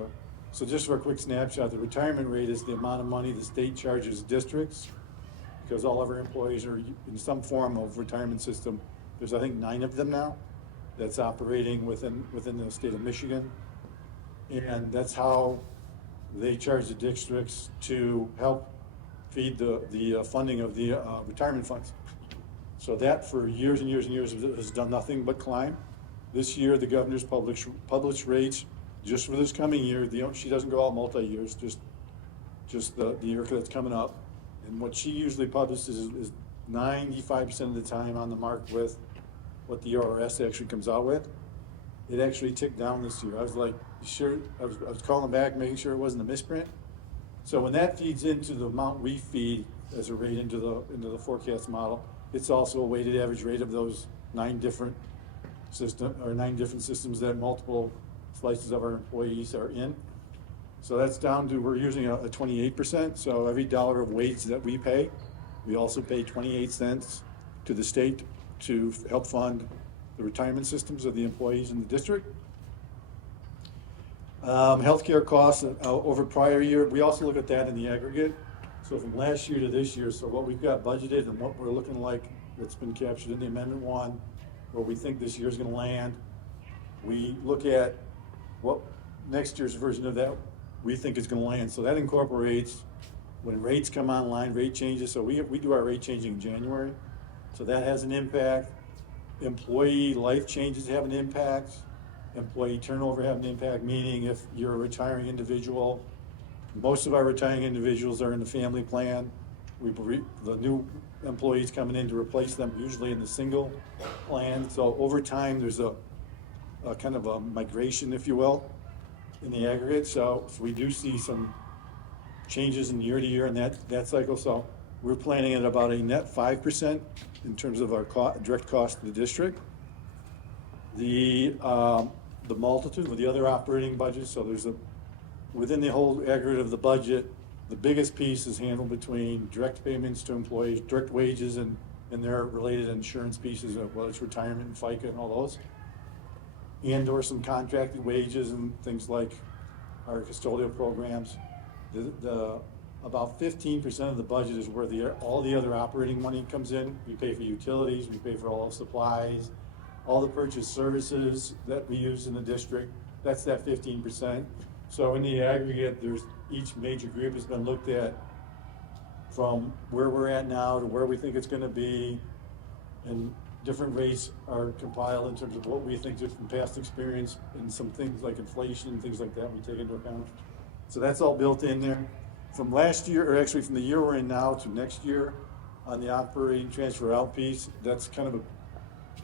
So just for a quick snapshot, the retirement rate is the amount of money the state charges districts, because all of our employees are in some form of retirement system. There's, I think, 9 of them now that's operating within the state of Michigan. And that's how they charge the districts to help feed the funding of the retirement funds. So that for years and years and years has done nothing but climb. This year, the governor's published rates just for this coming year. She doesn't go out multi-years, just the year that's coming up. And what she usually publishes is 95% of the time on the mark with what the IRS actually comes out with. It actually ticked down this year. I was like, sure, I was calling back, making sure it wasn't a misprint. So when that feeds into the amount we feed as a rate into the forecast model, it's also a weighted average rate of those 9 different systems that multiple slices of our employees are in. So that's down to, we're using a 28%. So every dollar of wage that we pay, we also pay 28 cents to the state to help fund the retirement systems of the employees in the district. Healthcare costs over prior year, we also look at that in the aggregate. So from last year to this year, so what we've got budgeted and what we're looking like, that's been captured in the Amendment 1, where we think this year's gonna land. We look at what next year's version of that we think is gonna land. So that incorporates when rates come online, rate changes. So we do our rate changing in January. So that has an impact. Employee life changes have an impact. Employee turnover have an impact, meaning if you're a retiring individual, most of our retiring individuals are in the family plan. The new employees coming in to replace them, usually in the single plan. So over time, there's a kind of a migration, if you will, in the aggregate. So we do see some changes in year to year in that cycle. So we're planning at about a net 5% in terms of our direct cost to the district. The multitude of the other operating budgets. So there's within the whole aggregate of the budget, the biggest piece is handled between direct payments to employees, direct wages, and their related insurance pieces, whether it's retirement and FICA and all those, and or some contracted wages and things like our custodial programs. About 15% of the budget is where all the other operating money comes in. We pay for utilities, we pay for all the supplies, all the purchase services that we use in the district. That's that 15%. So in the aggregate, each major group has been looked at from where we're at now to where we think it's going to be, and different rates are compiled in terms of what we think just from past experience, and some things like inflation and things like that we take into account. So that's all built in there. From last year, or actually from the year we're in now to next year, on the operating transfer out piece, that's kind of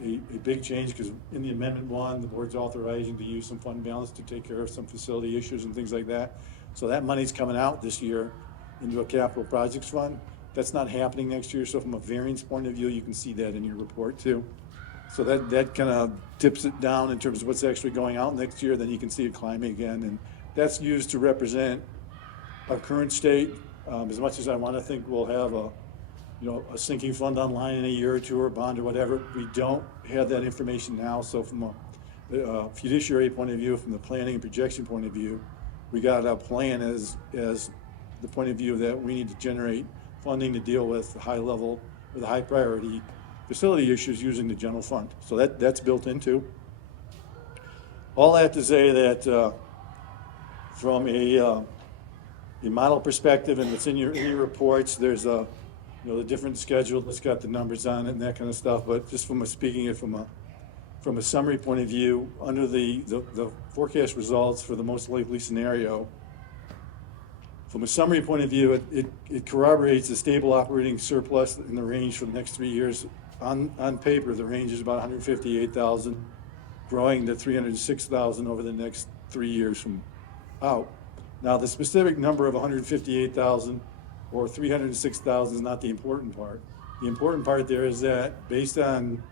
a big change because in the Amendment 1, the board's authorizing to use some fund balance to take care of some facility issues and things like that. So that money's coming out this year into a capital projects fund. That's not happening next year. So from a variance point of view, you can see that in your report too. So that kind of tips it down in terms of what's actually going out next year. Then you can see it climbing again. And that's used to represent our current state. As much as I want to think we'll have a sinking fund online in a year or two or a bond or whatever, we don't have that information now. So from a fiduciary point of view, from the planning and projection point of view, we got a plan as the point of view that we need to generate funding to deal with the high level or the high priority facility issues using the general fund. So that's built into. All that to say that from a model perspective, and it's in your reports, there's the different schedule that's got the numbers on it and that kind of stuff. But just from a summary point of view, under the forecast results for the most likely scenario, from a summary point of view, it corroborates a stable operating surplus in the range for the next 3 years. On paper, the range is about 158,000, growing to 306,000 over the next 3 years from out. Now, the specific number of 158,000 or 306,000 is not the important part. The important part there is that based on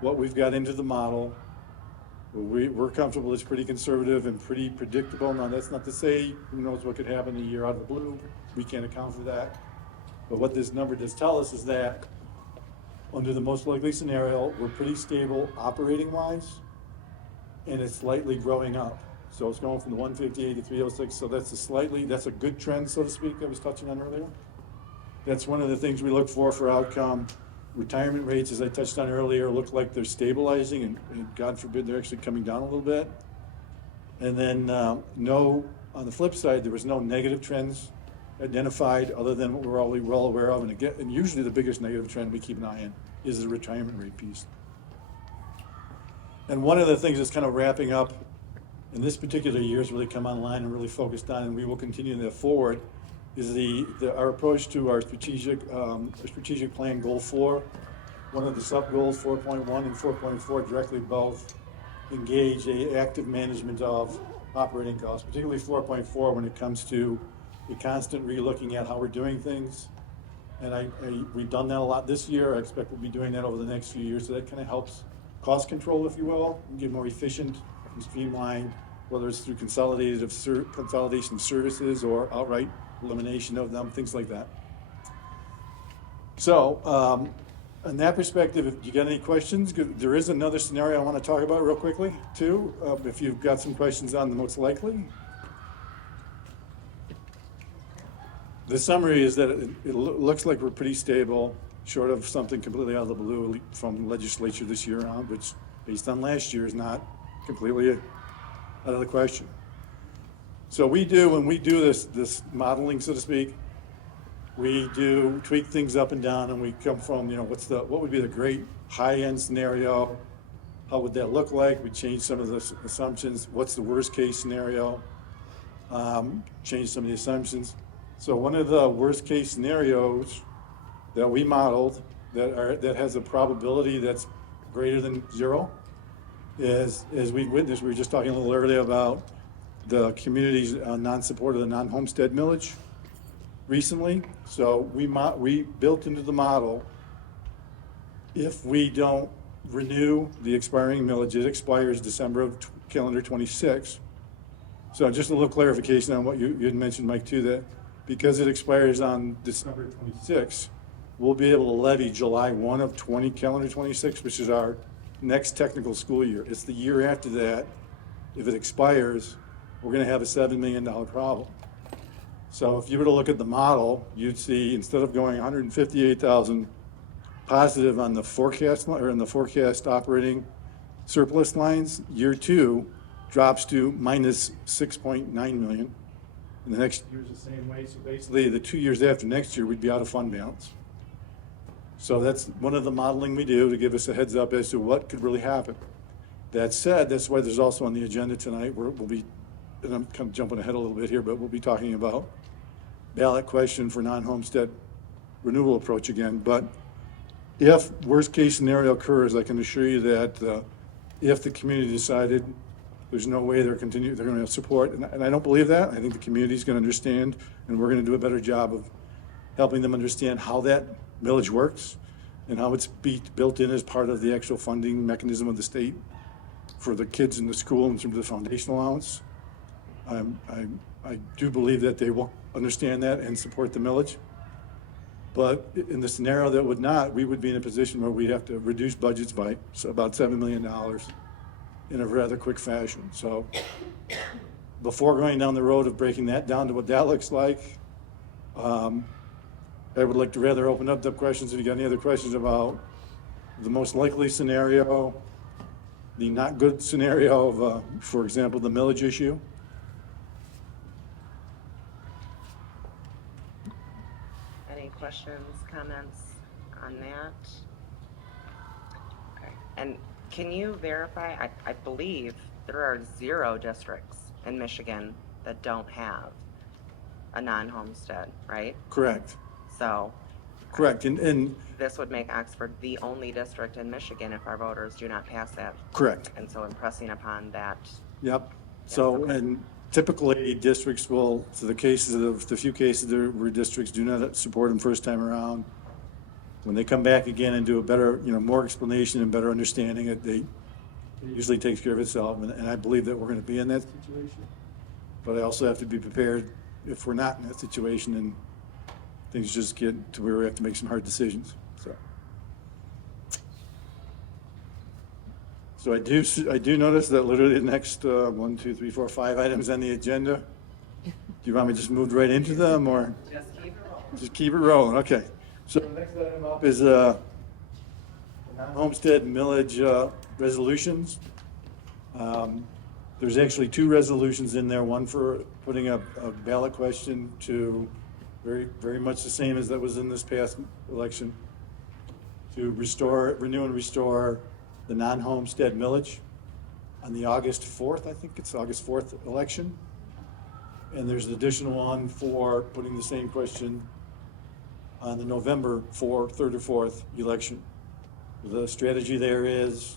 what we've got into the model, we're comfortable it's pretty conservative and pretty predictable. Now, that's not to say who knows what could happen a year out of the blue. We can't account for that. But what this number does tell us is that under the most likely scenario, we're pretty stable operating-wise, and it's slightly growing up. So it's going from the 158 to 306, so that's a good trend, so to speak, I was touching on earlier. That's one of the things we look for outcome. Retirement rates, as I touched on earlier, look like they're stabilizing, and God forbid they're actually coming down a little bit. And then on the flip side, there was no negative trends identified other than what we're already well aware of. And usually the biggest negative trend we keep an eye on is the retirement rate piece. And one of the things that's kind of wrapping up in this particular year has really come online and really focused on, and we will continue that forward, is our approach to our strategic plan goal 4. One of the sub-goals, 4.1 and 4.4, directly both engage a active management of operating costs, particularly 4.4 when it comes to a constant re-looking at how we're doing things. And we've done that a lot this year. I expect we'll be doing that over the next few years. So that kind of helps cost control, if you will, and get more efficient and streamlined, whether it's through consolidation of services or outright elimination of them, things like that. So, in that perspective, if you got any questions, there is another scenario I want to talk about real quickly, too, if you've got some questions on the most likely. The summary is that it looks like we're pretty stable, short of something completely out of the blue from the legislature this year on, which, based on last year, is not completely out of the question. So when we do this modeling, so to speak, we do tweak things up and down, and we come from, what would be the great high-end scenario? How would that look like? We change some of the assumptions. What's the worst-case scenario? Change some of the assumptions. So one of the worst-case scenarios that we modeled that has a probability that's greater than 0 is, as we witnessed, we were just talking a little earlier about the community's non-support of the non-homestead millage recently. So we built into the model, if we don't renew the expiring millage, it expires December of calendar 26. So just a little clarification on what you had mentioned, Mike, too, that because it expires on December 26, we'll be able to levy July 1 of calendar 26, which is our next technical school year. It's the year after that. If it expires, we're going to have a $7 million problem. So if you were to look at the model, you'd see instead of going 158,000 positive on the forecast or in the forecast operating surplus lines, year 2 drops to minus 6.9 million. And the next year's the same way. So basically, the 2 years after next year, we'd be out of fund balance. So that's one of the modeling we do to give us a heads up as to what could really happen. That said, that's why there's also on the agenda tonight, we'll be, and I'm kind of jumping ahead a little bit here, but we'll be talking about ballot question for non-homestead renewal approach again. But if worst-case scenario occurs, I can assure you that if the community decided there's no way they're going to support, and I don't believe that. I think the community's going to understand, and we're going to do a better job of helping them understand how that millage works and how it's built in as part of the actual funding mechanism of the state for the kids in the school in terms of the foundation allowance. I do believe that they will understand that and support the millage. But in the scenario that would not, we would be in a position where we'd have to reduce budgets by about $7 million in a rather quick fashion. So before going down the road of breaking that down to what that looks like, I would like to rather open up the questions. If you got any other questions about the most likely scenario, the not good scenario of, for example, the millage issue. Any questions, comments on that? Okay. And can you verify, I believe there are 0 districts in Michigan that don't have a non-homestead, right? Correct. So Correct. And this would make Oxford the only district in Michigan if our voters do not pass that. correct. And so impressing upon that. Yep. So, and typically districts will, so the few cases where districts do not support them first time around, when they come back again and do a better, more explanation and better understanding, it usually takes care of itself. And I believe that we're going to be in that situation. But I also have to be prepared if we're not in that situation and things just get to where we have to make some hard decisions. So I do notice that literally the next 1, 2, 3, 4, 5 items on the agenda. Do you want me to just move right into them, or just keep it rolling? Okay. So the next item up is homestead millage resolutions. There's actually 2 resolutions in there. One for putting up a ballot question to very much the same as that was in this past election, to renew and restore the non-homestead millage on the August 4th, I think it's August 4th election. And there's an additional one for putting the same question on the November 3rd or 4th election. The strategy there is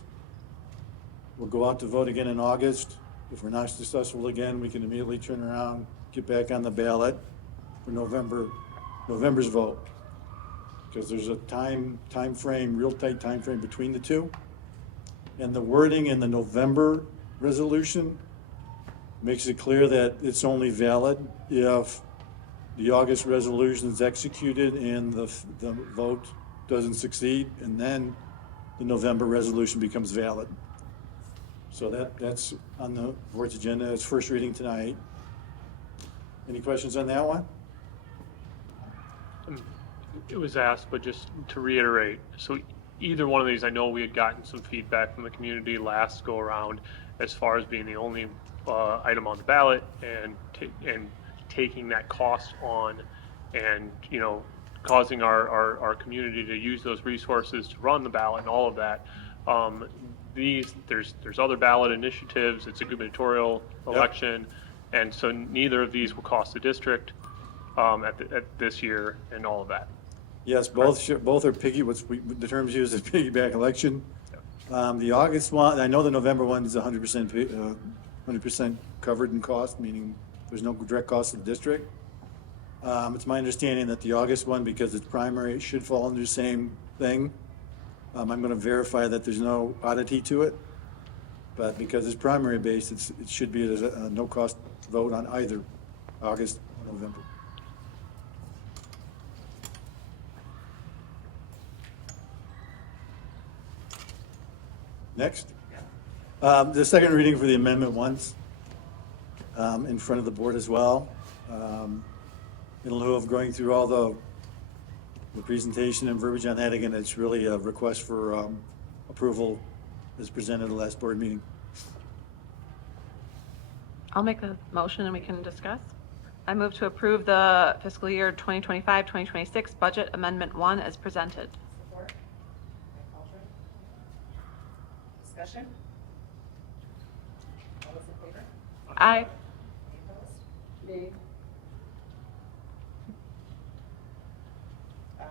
we'll go out to vote again in August. If we're not successful again, we can immediately turn around, get back on the ballot for November's vote. Because there's a time frame, real tight time frame between the two. And the wording in the November resolution makes it clear that it's only valid if the August resolution is executed and the vote doesn't succeed, and then the November resolution becomes valid. So that's on the board's agenda. It's first reading tonight. Any questions on that one? It was asked, but just to reiterate, so either one of these, I know we had gotten some feedback from the community last go around as far as being the only item on the ballot and taking that cost on and, causing our community to use those resources to run the ballot and all of that. There's other ballot initiatives. It's a gubernatorial election. And so neither of these will cost the district at this year and all of that. Yes, both are the terms used as piggyback election. The August one, I know the November one is 100% covered in cost, meaning there's no direct cost to the district. It's my understanding that the August one, because it's primary, it should fall under the same thing. I'm going to verify that there's no oddity to it, but because it's primary based, it should be a no cost vote on either August or November. Next. The second reading for the amendment ones in front of the board as well. In lieu of going through all the presentation and verbiage on that, again, it's really a request for approval as presented at the last board meeting. I'll make the motion and we can discuss. I move to approve the fiscal year 2025-2026 budget amendment 1 as presented. Support. Discussion? All those in favor? Aye. Any opposed? Nay. All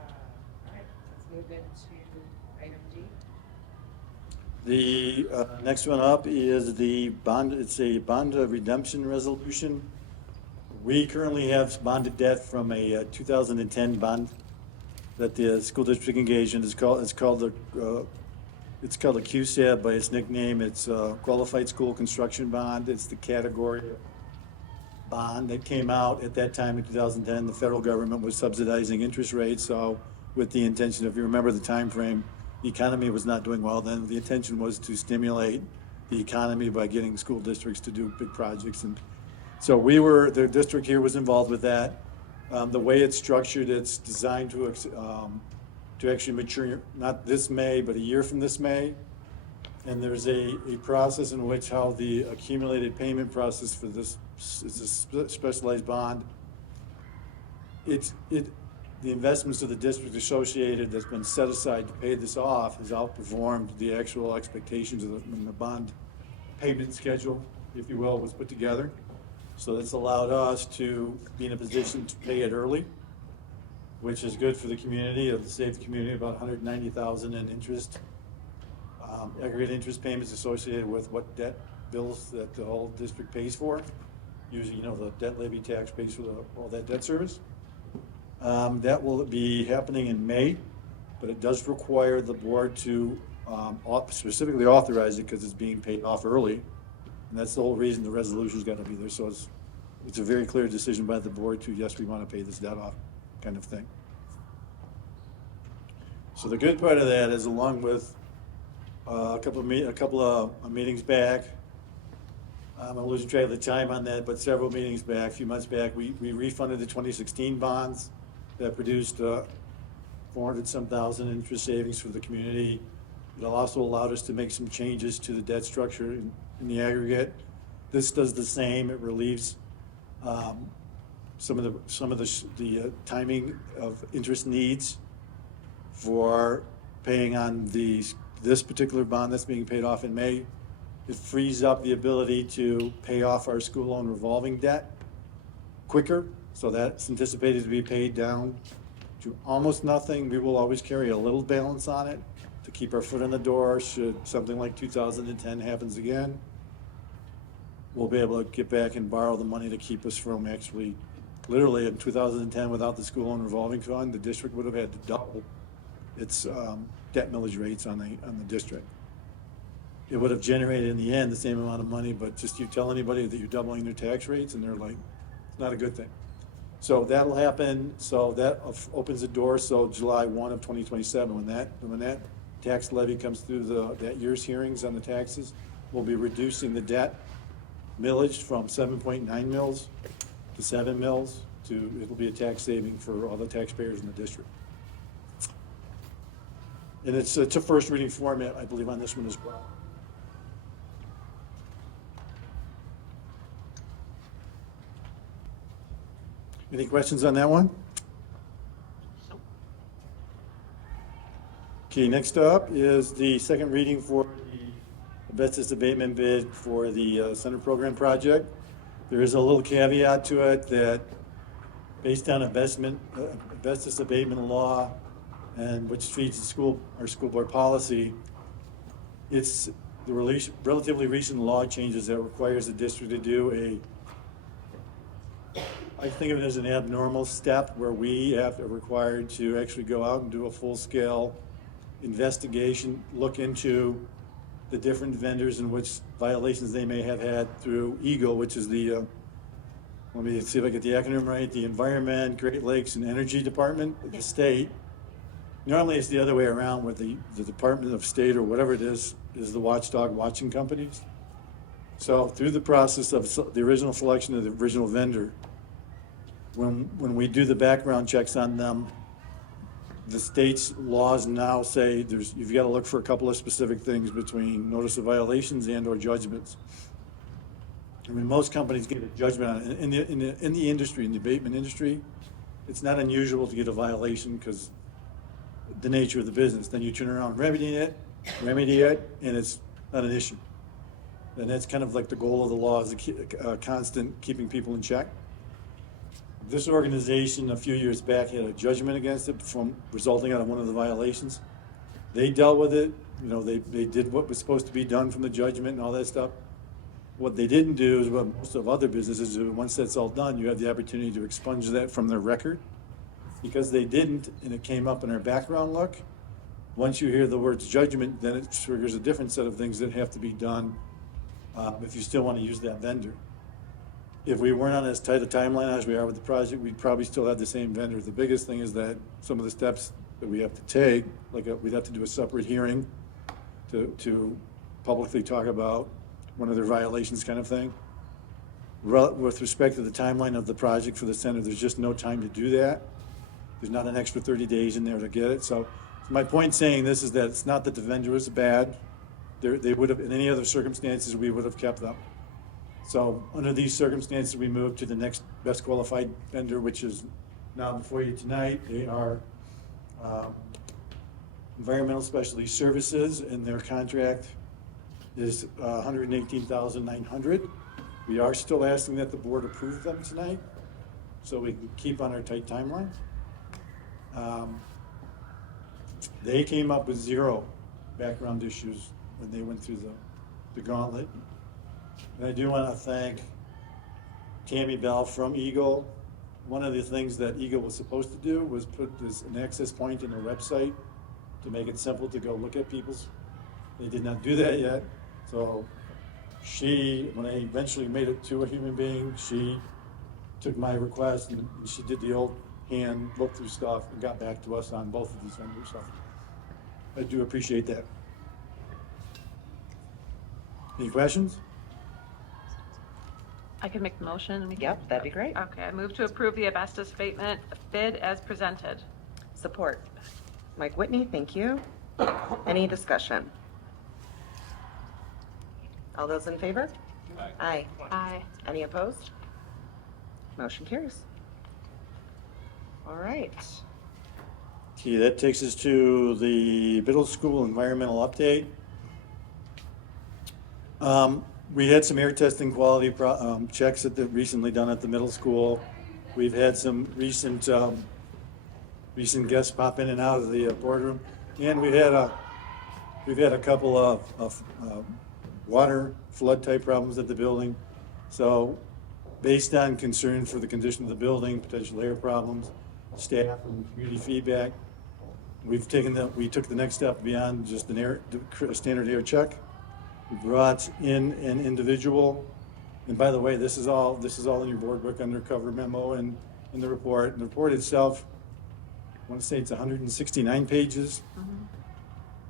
right, let's move into item D. The next one up is the bond, it's a bond redemption resolution. We currently have bonded debt from a 2010 bond that the school district engaged in. It's called a QSAB by its nickname. It's Qualified School Construction Bond. It's the category of bond that came out at that time in 2010. The federal government was subsidizing interest rates, so with the intention, if you remember the time frame, the economy was not doing well then. The intention was to stimulate the economy by getting school districts to do big projects. And so the district here was involved with that. The way it's structured, it's designed to actually mature, not this May, but a year from this May. And there's a process in which how the accumulated payment process for this is a specialized bond. The investments of the district associated that's been set aside to pay this off has outperformed the actual expectations of when the bond payment schedule, if you will, was put together. So that's allowed us to be in a position to pay it early, which is good for the community. It'll save the community about $190,000 in interest, aggregate interest payments associated with what debt bills that the whole district pays for. Usually, the debt levy tax pays for all that debt service. That will be happening in May, but it does require the board to specifically authorize it because it's being paid off early. And that's the whole reason the resolution's got to be there. So it's a very clear decision by the board to, yes, we want to pay this debt off kind of thing. So the good part of that is, along with a couple of meetings back, I'm losing track of the time on that, but several meetings back, a few months back, we refunded the 2016 bonds that produced 400-some thousand interest savings for the community. It also allowed us to make some changes to the debt structure in the aggregate. This does the same. It relieves some of the timing of interest needs for paying on this particular bond that's being paid off in May. It frees up the ability to pay off our school loan revolving debt quicker. So that's anticipated to be paid down to almost nothing. We will always carry a little balance on it to keep our foot in the door should something like 2010 happens again. We'll be able to get back and borrow the money to keep us from actually, literally in 2010, without the school loan revolving fund, the district would have had to double its debt millage rates on the district. It would have generated in the end the same amount of money, but just you tell anybody that you're doubling their tax rates and they're like, it's not a good thing. So that'll happen. So that opens the door. So July 1 of 2027, when that tax levy comes through that year's hearings on the taxes, we'll be reducing the debt millage from 7.9 mils to 7 mils. It'll be a tax saving for all the taxpayers in the district. And it's a first reading format, I believe, on this one as well. Any questions on that one? Okay, next up is the second reading for the asbestos abatement bid for the Center Program project. There is a little caveat to it that based on asbestos abatement law, and which treats our school board policy, it's the relatively recent law changes that requires the district to do I think of it as an abnormal step where we are required to actually go out and do a full-scale investigation, look into the different vendors and which violations they may have had through EGLE, which is the, let me see if I get the acronym right, the Environment, Great Lakes, and Energy Department of the state. Normally it's the other way around, where the Department of State or whatever it is the watchdog watching companies. So through the process of the original selection of the original vendor, when we do the background checks on them, the state's laws now say you've got to look for a couple of specific things between notice of violations and/or judgments. I mean, most companies get a judgment on it. In the industry, in the abatement industry, it's not unusual to get a violation because the nature of the business. Then you turn around and remedy it, and it's not an issue. And that's kind of like the goal of the law, is a constant keeping people in check. this organization a few years back had a judgment against it from resulting out of one of the violations. They dealt with it, you know, they did what was supposed to be done from the judgment and all that stuff. What they didn't do is what most of other businesses do. Once that's all done, you have the opportunity to expunge that from their record. Because they didn't, and it came up in our background look, once you hear the words judgment, then it triggers a different set of things that have to be done if you still want to use that vendor. If we weren't on as tight a timeline as we are with the project, we'd probably still have the same vendor. The biggest thing is that some of the steps that we have to take, like we'd have to do a separate hearing to publicly talk about one of their violations kind of thing. With respect to the timeline of the project for the center, there's just no time to do that. There's not an extra 30 days in there to get it. So my point saying this is that it's not that the vendor is bad. They would have, in any other circumstances, we would have kept them. So under these circumstances, we move to the next best qualified vendor, which is now before you tonight. They are Environmental Specialty Services, and their contract is $118,900. We are still asking that the board approve them tonight, so we can keep on our tight timeline. They came up with 0 background issues when they went through the gauntlet. And I do want to thank Tammy Bell from Eagle. One of the things that Eagle was supposed to do was put an access point in their website to make it simple to go look at people's. They did not do that yet. So when I eventually made it to a human being, she took my request and she did the old hand look through stuff and got back to us on both of these vendors. So I do appreciate that. Any questions? I can make the motion. Yep, that'd be great. Okay, I move to approve the asbestos abatement bid as presented. Support. Mike Whitney, thank you. Any discussion? All those in favor? Aye. Aye. Any opposed? Motion carries. All right. Okay, that takes us to the middle school environmental update. We had some air testing quality checks recently done at the middle school. We've had some recent guests pop in and out of the boardroom, and we've had a couple of water flood type problems at the building. So, based on concern for the condition of the building, potential air problems, staff and community feedback, we took the next step beyond just a standard air check. We brought in an individual, and by the way, this is all in your board book under cover memo and in the report. And the report itself, I want to say it's 169 pages. Mm-hmm.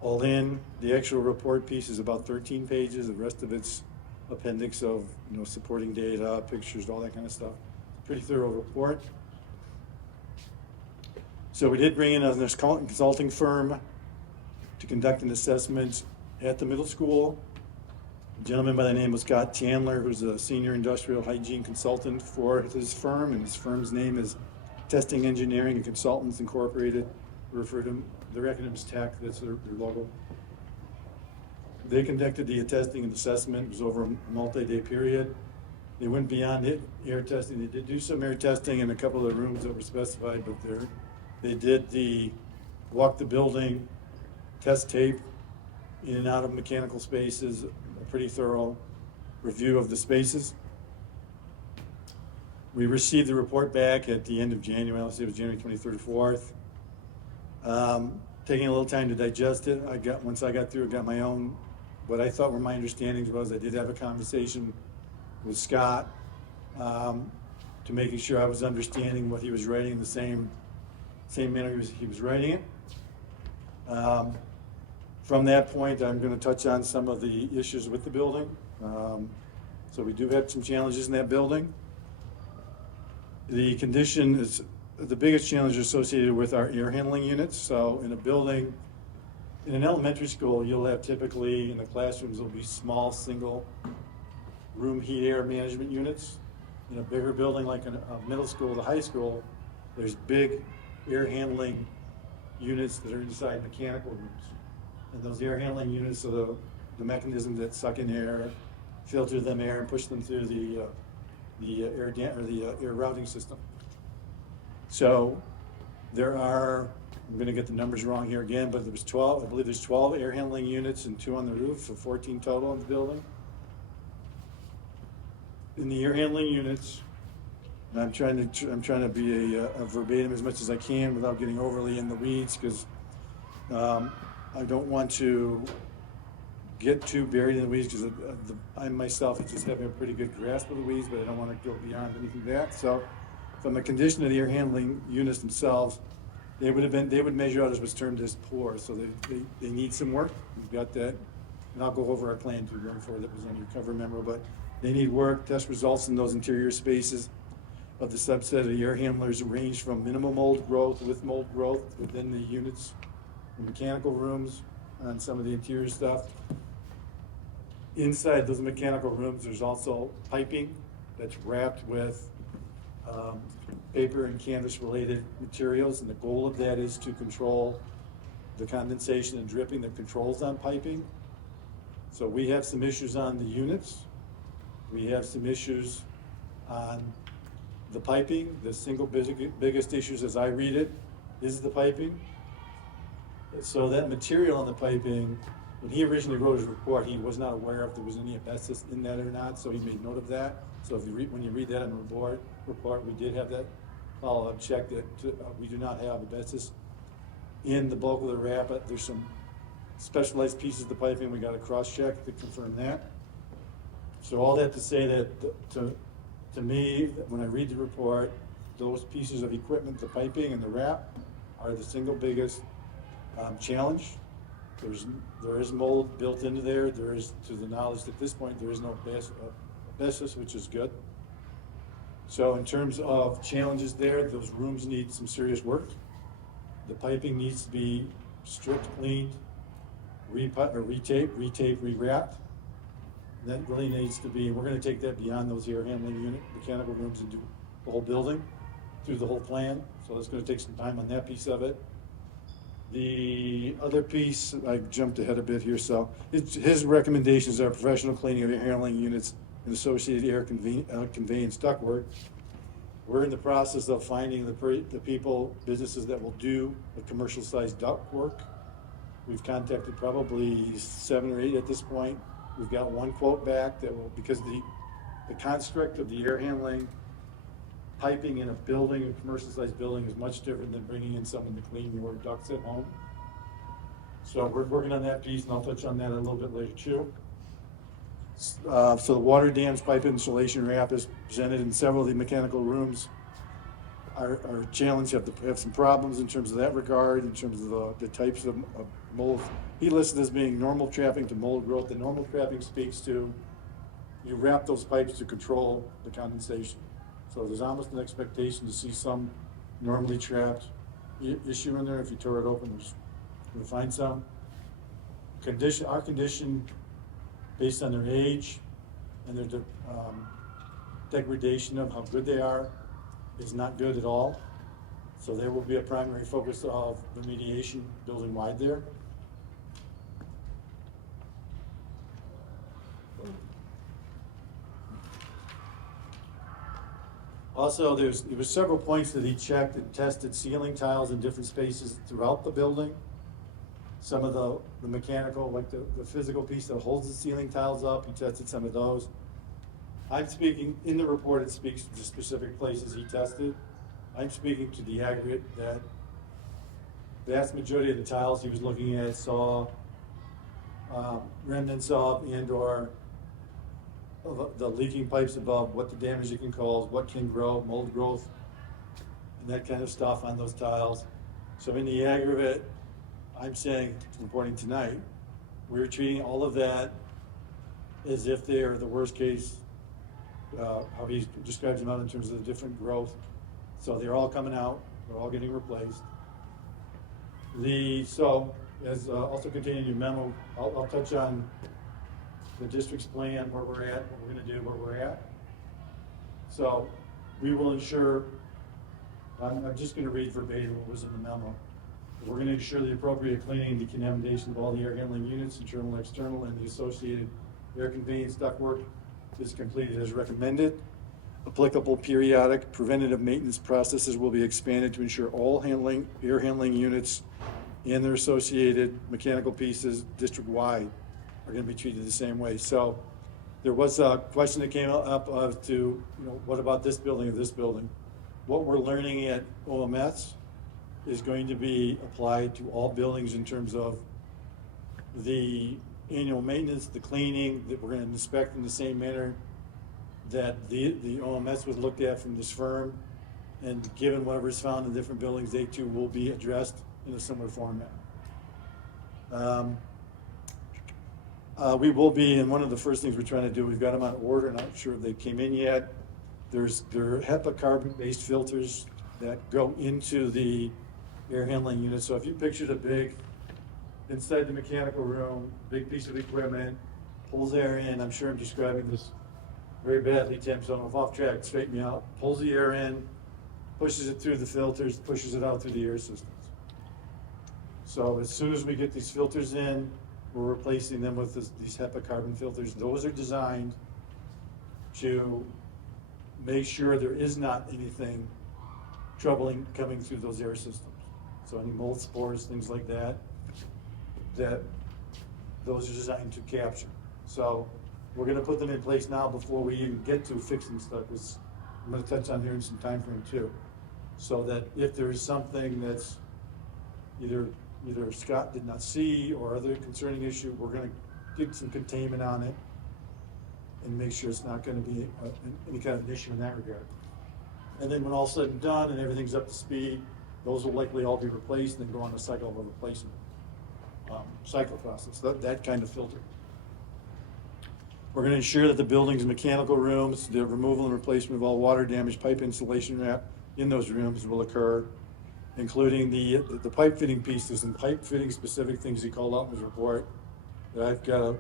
All in. The actual report piece is about 13 pages. The rest of it's appendix of supporting data, pictures, all that kind of stuff. Pretty thorough report. So we did bring in a consulting firm to conduct an assessment at the middle school. A gentleman by the name of Scott Chandler, who's a senior industrial hygiene consultant for his firm, and his firm's name is Testing Engineering and Consultants Incorporated. We refer to them, their acronym is TEC, that's their logo. They conducted the testing and assessment. It was over a multi-day period. They went beyond air testing. They did do some air testing in a couple of the rooms that were specified, but they did walk the building, test tape in and out of mechanical spaces, a pretty thorough review of the spaces. We received the report back at the end of January. I'll say it was January 23rd or 4th. Taking a little time to digest it. Once I got through it, got my own, what I thought were my understandings was I did have a conversation with Scott to making sure I was understanding what he was writing in the same manner he was writing it. From that point, I'm going to touch on some of the issues with the building. So we do have some challenges in that building. The condition is, the biggest challenge associated with our air handling units. So in a building, in an elementary school, you'll have typically, in the classrooms, there'll be small single room heat air management units. In a bigger building like a middle school, the high school, there's big air handling units that are inside mechanical rooms. And those air handling units are the mechanisms that suck in air, filter them air, and push them through the air routing system. So there are, I'm gonna get the numbers wrong here again, but there was 12, I believe there's 12 air handling units and 2 on the roof, so 14 total in the building. In the air handling units, and I'm trying to be a verbatim as much as I can without getting overly in the weeds, because I don't want to get too buried in the weeds, because I myself is just having a pretty good grasp of the weeds, but I don't want to go beyond anything like that. So from the condition of the air handling units themselves, they would measure out as what's termed as poor, so they need some work. We've got that, and I'll go over our plan too going forward that was on your cover memo, but they need work. Test results in those interior spaces of the subset of the air handlers range from minimal mold growth with mold growth within the units, the mechanical rooms, and some of the interior stuff. Inside those mechanical rooms, there's also piping that's wrapped with paper and canvas related materials, and the goal of that is to control the condensation and dripping that controls on piping. So we have some issues on the units. We have some issues on the piping. The single biggest issues, as I read it, is the piping. So that material on the piping, when he originally wrote his report, he was not aware if there was any asbestos in that or not, so he made note of that. So if you when you read that in the report, we did have that follow-up check that we do not have asbestos in the bulk of the wrap. But there's some specialized pieces of the piping we got to cross-check to confirm that. So all that to say that to me, when I read the report, those pieces of equipment, the piping and the wrap, are the single biggest challenge. There is mold built into there. There is, to the knowledge at this point, there is no asbestos, which is good. So in terms of challenges there, those rooms need some serious work. The piping needs to be stripped, cleaned, retaped, rewrapped. That really needs to be, we're going to take that beyond those air handling unit, mechanical rooms, and do the whole building through the whole plan. So that's going to take some time on that piece of it. The other piece, I jumped ahead a bit here, so his recommendations are professional cleaning of air handling units and associated air conveyance ductwork. We're in the process of finding the people, businesses that will do a commercial-sized ductwork. We've contacted probably 7 or 8 at this point. We've got one quote back that will, because the construct of the air handling piping in a building, a commercial-sized building, is much different than bringing in someone to clean your ducts at home. So we're working on that piece, and I'll touch on that a little bit later too. So the water dams pipe installation wrap is presented in several of the mechanical rooms. Our challenge have some problems in terms of that regard, in terms of the types of mold. He listed as being normal trapping to mold growth. The normal trapping speaks to you wrap those pipes to control the condensation. So there's almost an expectation to see some normally trapped issue in there. If you tore it open, you'll find some. Our condition, based on their age and their degradation of how good they are, is not good at all. So there will be a primary focus of remediation building-wide there. Also, there was several points that he checked and tested ceiling tiles in different spaces throughout the building. Some of the mechanical, like the physical piece that holds the ceiling tiles up, he tested some of those. I'm speaking, in the report it speaks to the specific places he tested. I'm speaking to the aggregate that the vast majority of the tiles he was looking at saw remnants of and or the leaking pipes above, what the damage it can cause, what can grow, mold growth, and that kind of stuff on those tiles. So in the aggregate, I'm saying, reporting tonight, we're treating all of that as if they are the worst case, how he describes them out in terms of the different growth. So they're all coming out, they're all getting replaced. So, as also contained in your memo, I'll touch on the district's plan, where we're at, what we're going to do, where we're at. So we will ensure, I'm just going to read verbatim what was in the memo. We're going to ensure the appropriate cleaning and decontamination of all the air handling units, internal and external, and the associated air conveyance ductwork is completed as recommended. applicable periodic preventative maintenance processes will be expanded to ensure all air handling units and their associated mechanical pieces district-wide are going to be treated the same way. So there was a question that came up of to, you know, what about this building or this building? What we're learning at OMS is going to be applied to all buildings in terms of the annual maintenance, the cleaning, that we're going to inspect in the same manner that the OMS was looked at from this firm. And given whatever is found in different buildings, they too will be addressed in a similar format. We will be, and one of the first things we're trying to do, we've got them on order, not sure if they came in yet. There are HEPA carbon-based filters that go into the air handling unit. So if you pictured a big, inside the mechanical room, big piece of equipment, pulls air in, I'm sure I'm describing this very badly, Tim, so I'm off track, straighten me out, pulls the air in, pushes it through the filters, pushes it out through the air systems. So as soon as we get these filters in, we're replacing them with these HEPA carbon filters. Those are designed to make sure there is not anything troubling coming through those air systems. So any mold spores, things like that, those are designed to capture. So we're gonna put them in place now before we even get to fixing stuff, which I'm gonna touch on here in some time frame too. So that if there is something that's either Scott did not see or other concerning issue, we're gonna get some containment on it and make sure it's not gonna be any kind of an issue in that regard. And then when all's said and done and everything's up to speed, those will likely all be replaced and then go on a cycle of replacement, cycle process, that kind of filter. We're gonna ensure that the building's mechanical rooms, the removal and replacement of all water damaged pipe insulation wrap in those rooms will occur, including the pipe fitting pieces and pipe fitting specific things he called out in his report that I've got to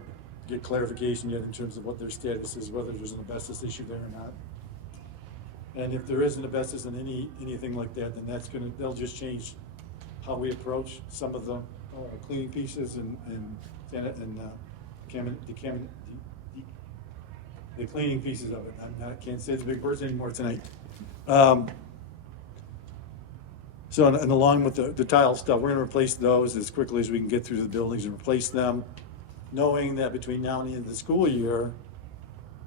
get clarification yet in terms of what their status is, whether there's an asbestos issue there or not. And if there is an asbestos in anything like that, then they'll just change how we approach some of the cleaning pieces and the cleaning pieces of it. I can't say the big words anymore tonight. So, and along with the tile stuff, we're gonna replace those as quickly as we can get through the buildings and replace them, knowing that between now and the end of the school year,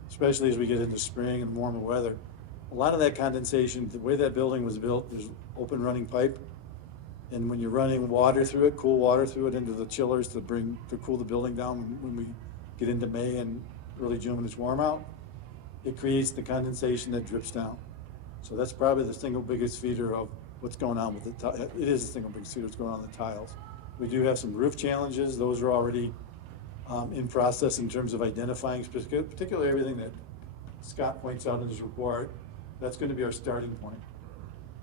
especially as we get into spring and warmer weather, a lot of that condensation, the way that building was built, there's open running pipe. And when you're running water through it, cool water through it into the chillers to cool the building down when we get into May and early June when it's warm out, it creates the condensation that drips down. So that's probably the single biggest feeder of what's going on with it is the single biggest feeder what's going on with the tiles. We do have some roof challenges. Those are already in process in terms of identifying particularly everything that Scott points out in his report. That's going to be our starting point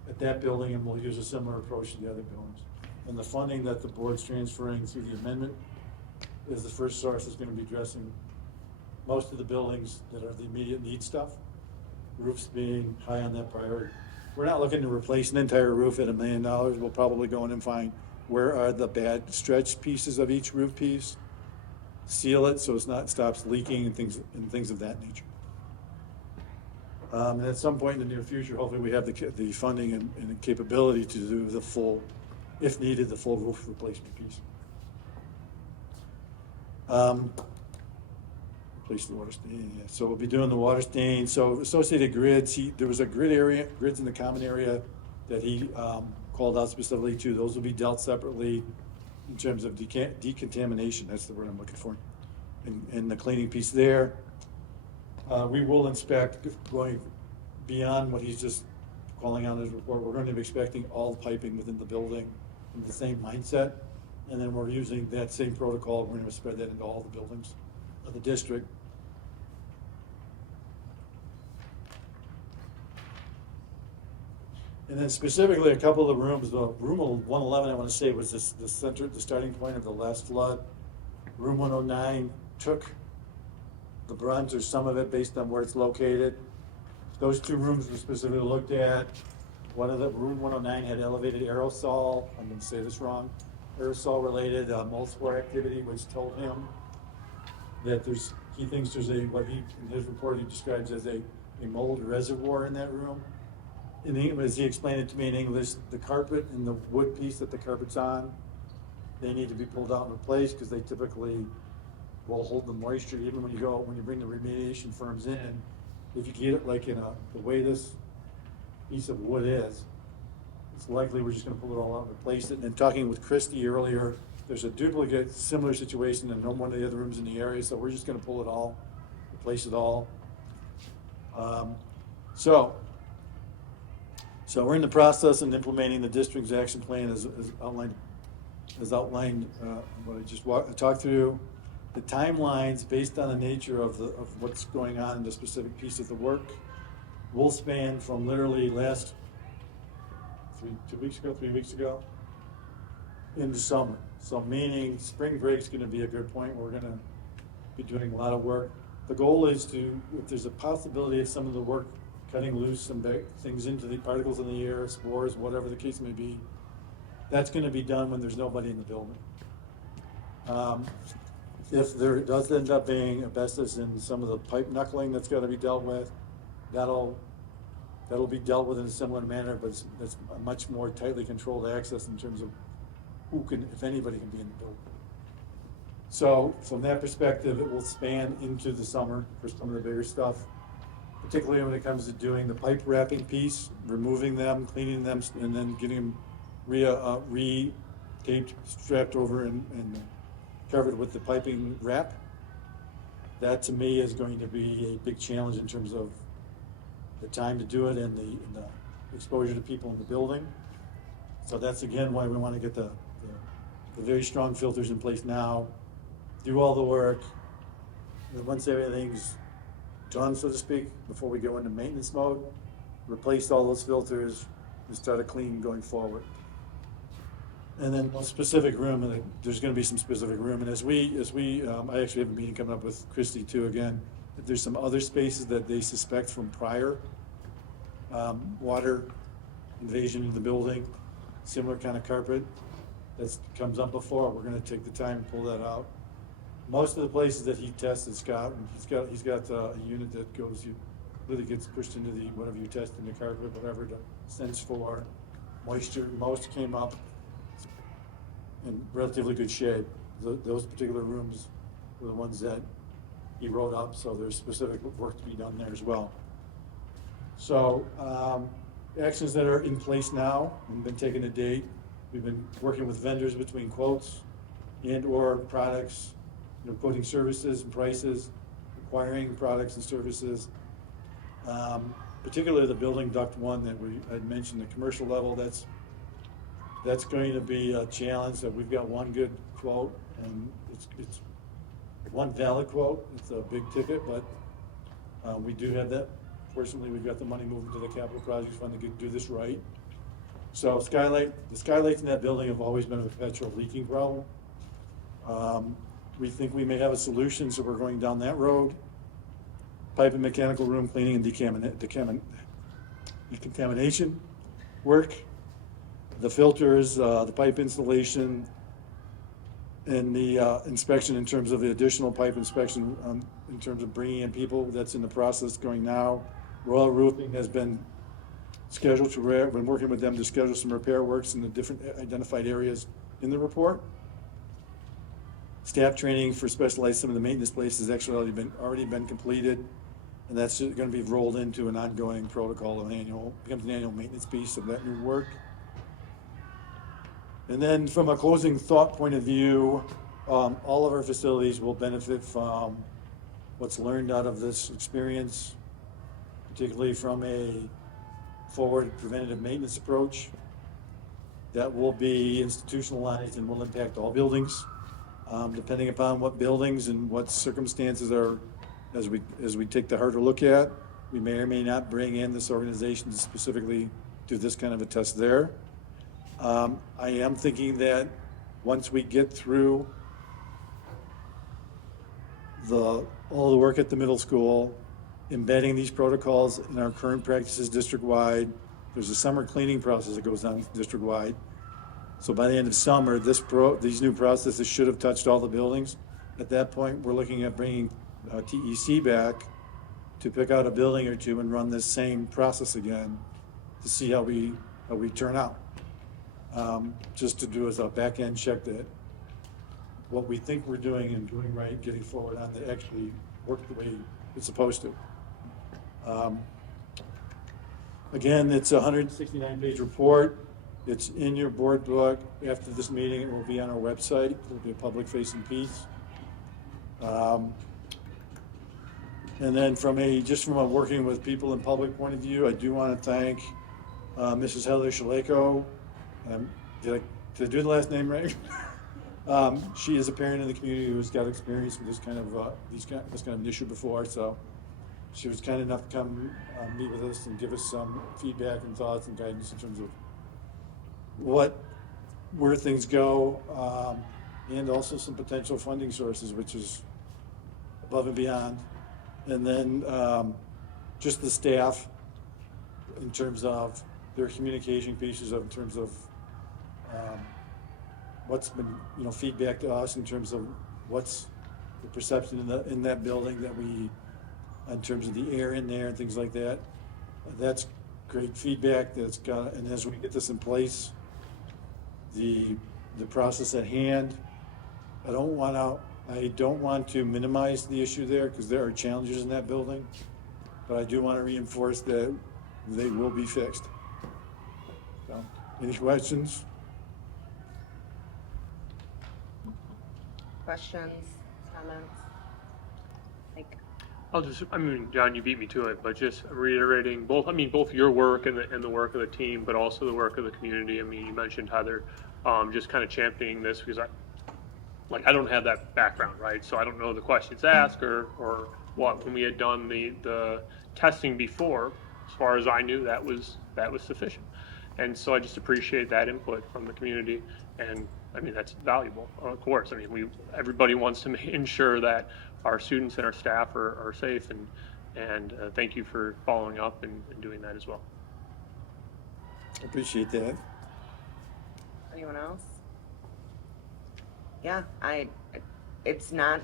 at that building, and we'll use a similar approach to the other buildings. And the funding that the board's transferring through the amendment is the first source that's going to be addressing most of the buildings that are the immediate need stuff, roofs being high on that priority. We're not looking to replace an entire roof at $1 million. We'll probably go in and find where are the bad stretched pieces of each roof piece, seal it so stops leaking and things of that nature. And at some point in the near future, hopefully we have the funding and the capability to do the full, if needed, the full roof replacement piece. Replace the water stain, yeah. So we'll be doing the water stain. So associated grids, there was a grids in the common area that he called out specifically to. Those will be dealt separately in terms of decontamination. That's the word I'm looking for. And the cleaning piece there. We will inspect, going beyond what he's just calling out in his report. We're going to be inspecting all piping within the building in the same mindset. And then we're using that same protocol. We're going to spread that into all the buildings of the district. And then specifically a couple of the rooms, room 111 I want to say was the starting point of the last flood. Room 109 took the brunt or some of it based on where it's located. Those two rooms were specifically looked at. Room 109 had elevated aerosol, I'm going to say this wrong, aerosol related mold spore activity, which told him that he thinks there's what he, in his report, he describes as a a mold reservoir in that room. As he explained it to me in English, the carpet and the wood piece that the carpet's on, they need to be pulled out and replaced because they typically will hold the moisture even when you bring the remediation firms in. If you get it like the way this piece of wood is, it's likely we're just gonna pull it all out and replace it. And talking with Christy earlier, there's a duplicate, similar situation in one of the other rooms in the area, so we're just gonna pull it all, replace it all. So we're in the process of implementing the district's action plan as outlined, what I just talked through. The timelines, based on the nature of what's going on in the specific piece of the work, will span from literally last 3 weeks ago, into summer. So meaning spring break's gonna be a good point. We're gonna be doing a lot of work. The goal is to, if there's a possibility of some of the work cutting loose some things into the particles in the air, spores, whatever the case may be, that's gonna be done when there's nobody in the building. If there does end up being asbestos in some of the pipe knuckling that's gotta be dealt with, that'll be dealt with in a similar manner, but it's a much more tightly controlled access in terms of who can, if anybody can be in the building. So from that perspective, it will span into the summer for some of the bigger stuff, particularly when it comes to doing the pipe wrapping piece, removing them, cleaning them, and then getting them re-taped, strapped over and covered with the piping wrap. That to me is going to be a big challenge in terms of the time to do it and the exposure to people in the building. So that's again why we want to get the very strong filters in place now, do all the work, and once everything's done, so to speak, before we go into maintenance mode, replace all those filters and start a clean going forward. And then a specific room, and there's going to be some specific room. And as we, I actually have a meeting coming up with Christy too again. If there's some other spaces that they suspect from prior water invasion in the building, similar kind of carpet that's comes up before, we're going to take the time and pull that out. Most of the places that he tested, Scott, and he's got a unit that goes, really gets pushed into the whatever you test in the carpet, whatever to sense for moisture. Most came up in relatively good shape. Those particular rooms were the ones that he wrote up, so there's specific work to be done there as well. So actions that are in place now and been taken to date, we've been working with vendors between quotes and or products, quoting services and prices, acquiring products and services. Particularly the building duct one that I mentioned, the commercial level, that's going to be a challenge. That we've got one good quote, and it's one valid quote. It's a big ticket, but we do have that. Fortunately, we've got the money moving to the capital projects fund to do this right. So the skylights in that building have always been a perpetual leaking problem. We think we may have a solution, so we're going down that road. Pipe and mechanical room cleaning and decontamination work. The filters, the pipe installation, and the inspection in terms of the additional pipe inspection in terms of bringing in people, that's in the process going now. Royal Roofing has been scheduled to, been working with them to schedule some repair works in the different identified areas in the report. Staff training for specialized some of the maintenance places actually already been completed, and that's going to be rolled into an ongoing protocol of becomes an annual maintenance piece of that new work. And then from a closing thought point of view, all of our facilities will benefit from what's learned out of this experience, particularly from a forward preventative maintenance approach that will be institutionalized and will impact all buildings, depending upon what buildings and what circumstances are, as we take the harder look at. We may or may not bring in this organization to specifically do this kind of a test there. I am thinking that once we get through all the work at the middle school, embedding these protocols in our current practices district-wide, there's a summer cleaning process that goes on district-wide. So by the end of summer, these new processes should have touched all the buildings. At that point, we're looking at bringing TEC back to pick out a building or two and run this same process again to see how we turn out. Just to do as a back end check that what we think we're doing and doing right, getting forward on to actually work the way it's supposed to. Again, it's a 169-page report. It's in your board book. After this meeting, it will be on our website. It'll be a public-facing piece. And then from a working with people in public point of view, I do want to thank Mrs. Heather Shaleko. Did I do the last name right? She is a parent in the community who's got experience with this kind of an issue before, so she was kind enough to come meet with us and give us some feedback and thoughts and guidance in terms of where things go, and also some potential funding sources, which is above and beyond. And then just the staff in terms of their communication pieces in terms of what's been, feedback to us in terms of what's the perception in that building that in terms of the air in there and things like that. That's great feedback. And as we get this in place, the process at hand, I don't want to minimize the issue there because there are challenges in that building, but I do want to reinforce that they will be fixed. So, any questions? Questions, comments? John, you beat me to it, but just reiterating both your work and the work of the team, but also the work of the community. You mentioned Heather, just kind of championing this because I don't have that background, right? So I don't know the questions asked or what. When we had done the testing before, as far as I knew, that was sufficient. And so I just appreciate that input from the community, and that's valuable, of course. Everybody wants to ensure that our students and our staff are safe, and thank you for following up and doing that as well. I appreciate that. Anyone else? Yeah, it's not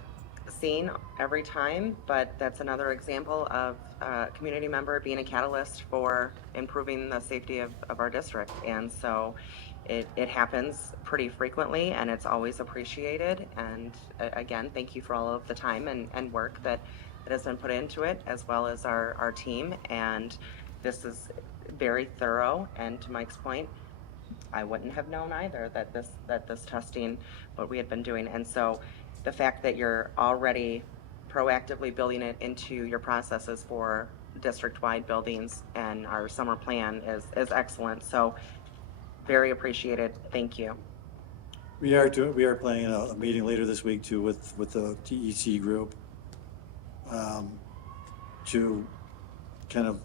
seen every time, but that's another example of a community member being a catalyst for improving the safety of our district. And so it happens pretty frequently, and it's always appreciated. And again, thank you for all of the time and work that has been put into it, as well as our team. And this is very thorough. And to Mike's point, I wouldn't have known either that this testing, what we had been doing. And so the fact that you're already proactively building it into your processes for district-wide buildings and our summer plan is excellent. So very appreciated. Thank you. We are planning a meeting later this week too with the TEC group to kind of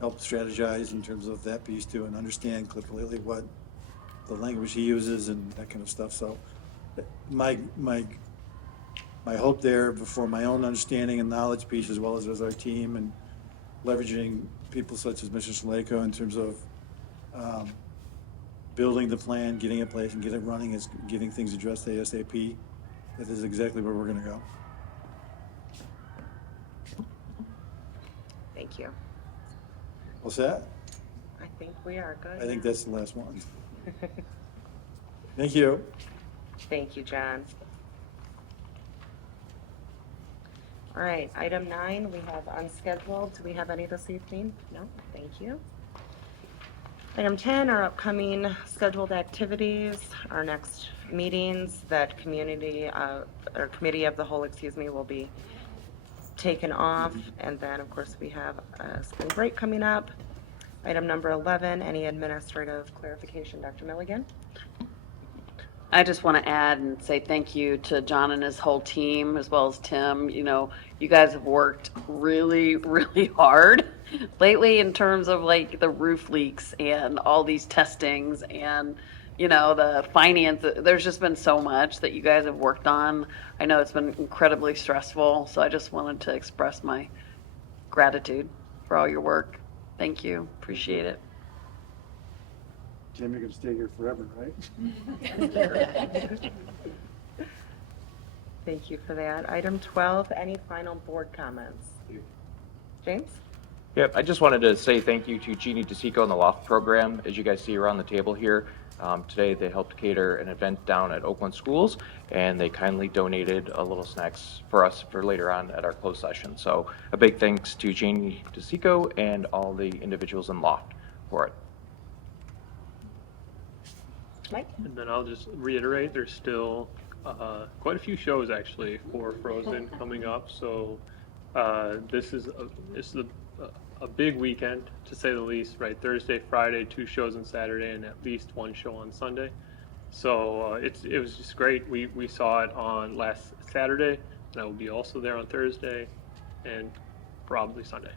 help strategize in terms of that piece too, and understand clearly what the language he uses and that kind of stuff. So my hope there, for my own understanding and knowledge piece, as well as our team, and leveraging people such as Mr. Shaleko in terms of building the plan, getting it in place, and getting it running, is getting things addressed ASAP. That is exactly where we're going to go. Thank you. What's that? I think we are good. I think that's the last one. Thank you. Thank you, John. All right, item 9, we have unscheduled. Do we have any this evening? No, thank you. Item 10, our upcoming scheduled activities, our next meetings that committee of the whole, will be taken off. And then, of course, we have a spring break coming up. Item number 11, any administrative clarification? Dr. Milligan? I just want to add and say thank you to John and his whole team, as well as Tim. You guys have worked really, really hard lately in terms of the roof leaks and all these testings and, the finance. There's just been so much that you guys have worked on. I know it's been incredibly stressful, so I just wanted to express my gratitude for all your work. Thank you. Appreciate it. Tim, you're going to stay here forever, right? Thank you for that. Item 12, any final board comments? James? Yep, I just wanted to say thank you to Jeannie DeSico and the Loft program. As you guys see around the table here, today they helped cater an event down at Oakland Schools, and they kindly donated a little snacks for us for later on at our closed session. So a big thanks to Jeannie DeSico and all the individuals in Loft for it. Mike? And then I'll just reiterate, there's still quite a few shows actually for Frozen coming up. So this is a big weekend, to say the least, right? Thursday, Friday, 2 shows on Saturday, and at least 1 show on Sunday. So it was just great. We saw it on last Saturday, and I will be also there on Thursday, and probably Sunday.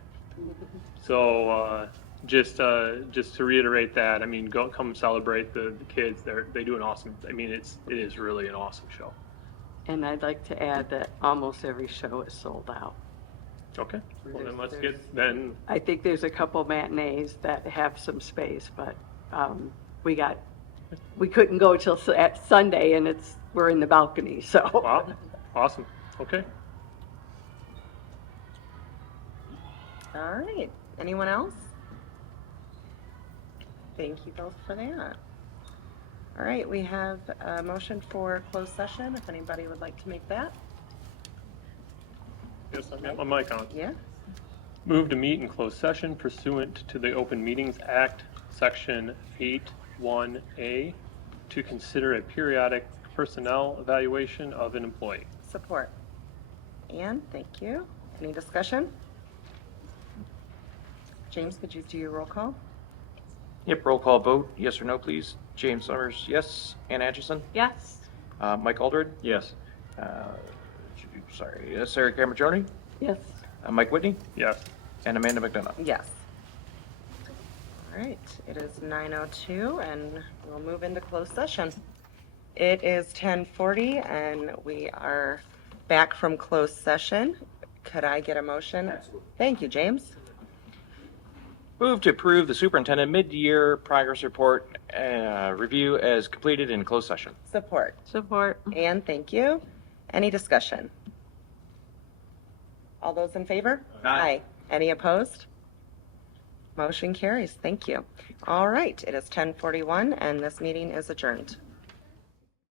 So just to reiterate that, I mean, come celebrate the kids. They do an awesome. I mean, it is really an awesome show. And I'd like to add that almost every show is sold out. Okay, well then let's get then. I think there's a couple matinees that have some space, but we couldn't go till Sunday, and we're in the balcony, so. Wow, awesome. Okay. All right. Anyone else? Thank you both for that. All right, we have a motion for closed session, if anybody would like to make that. Yes, I've got my mic on. Yeah. Move to meet in closed session pursuant to the Open Meetings Act, Section 8(1)(a), to consider a periodic personnel evaluation of an employee. Support. Ann, thank you. Any discussion? James, could you do your roll call? Yep, roll call vote, yes or no, please. James Summers, yes. Ann Atchison? Yes. Mike Aldred? Yes. Sarah Camatroni? Yes. Mike Whitney? Yes. And Amanda McDonough? Yes. All right, it is 9:02 and we'll move into closed session. It is 10:40 and we are back from closed session. Could I get a motion? Absolutely. Thank you, James. Move to approve the superintendent mid-year progress report review as completed in closed session. Support. Support. And thank you. Any discussion? All those in favor? Aye. Any opposed? Motion carries. Thank you. All right, it is 10:41 and this meeting is adjourned.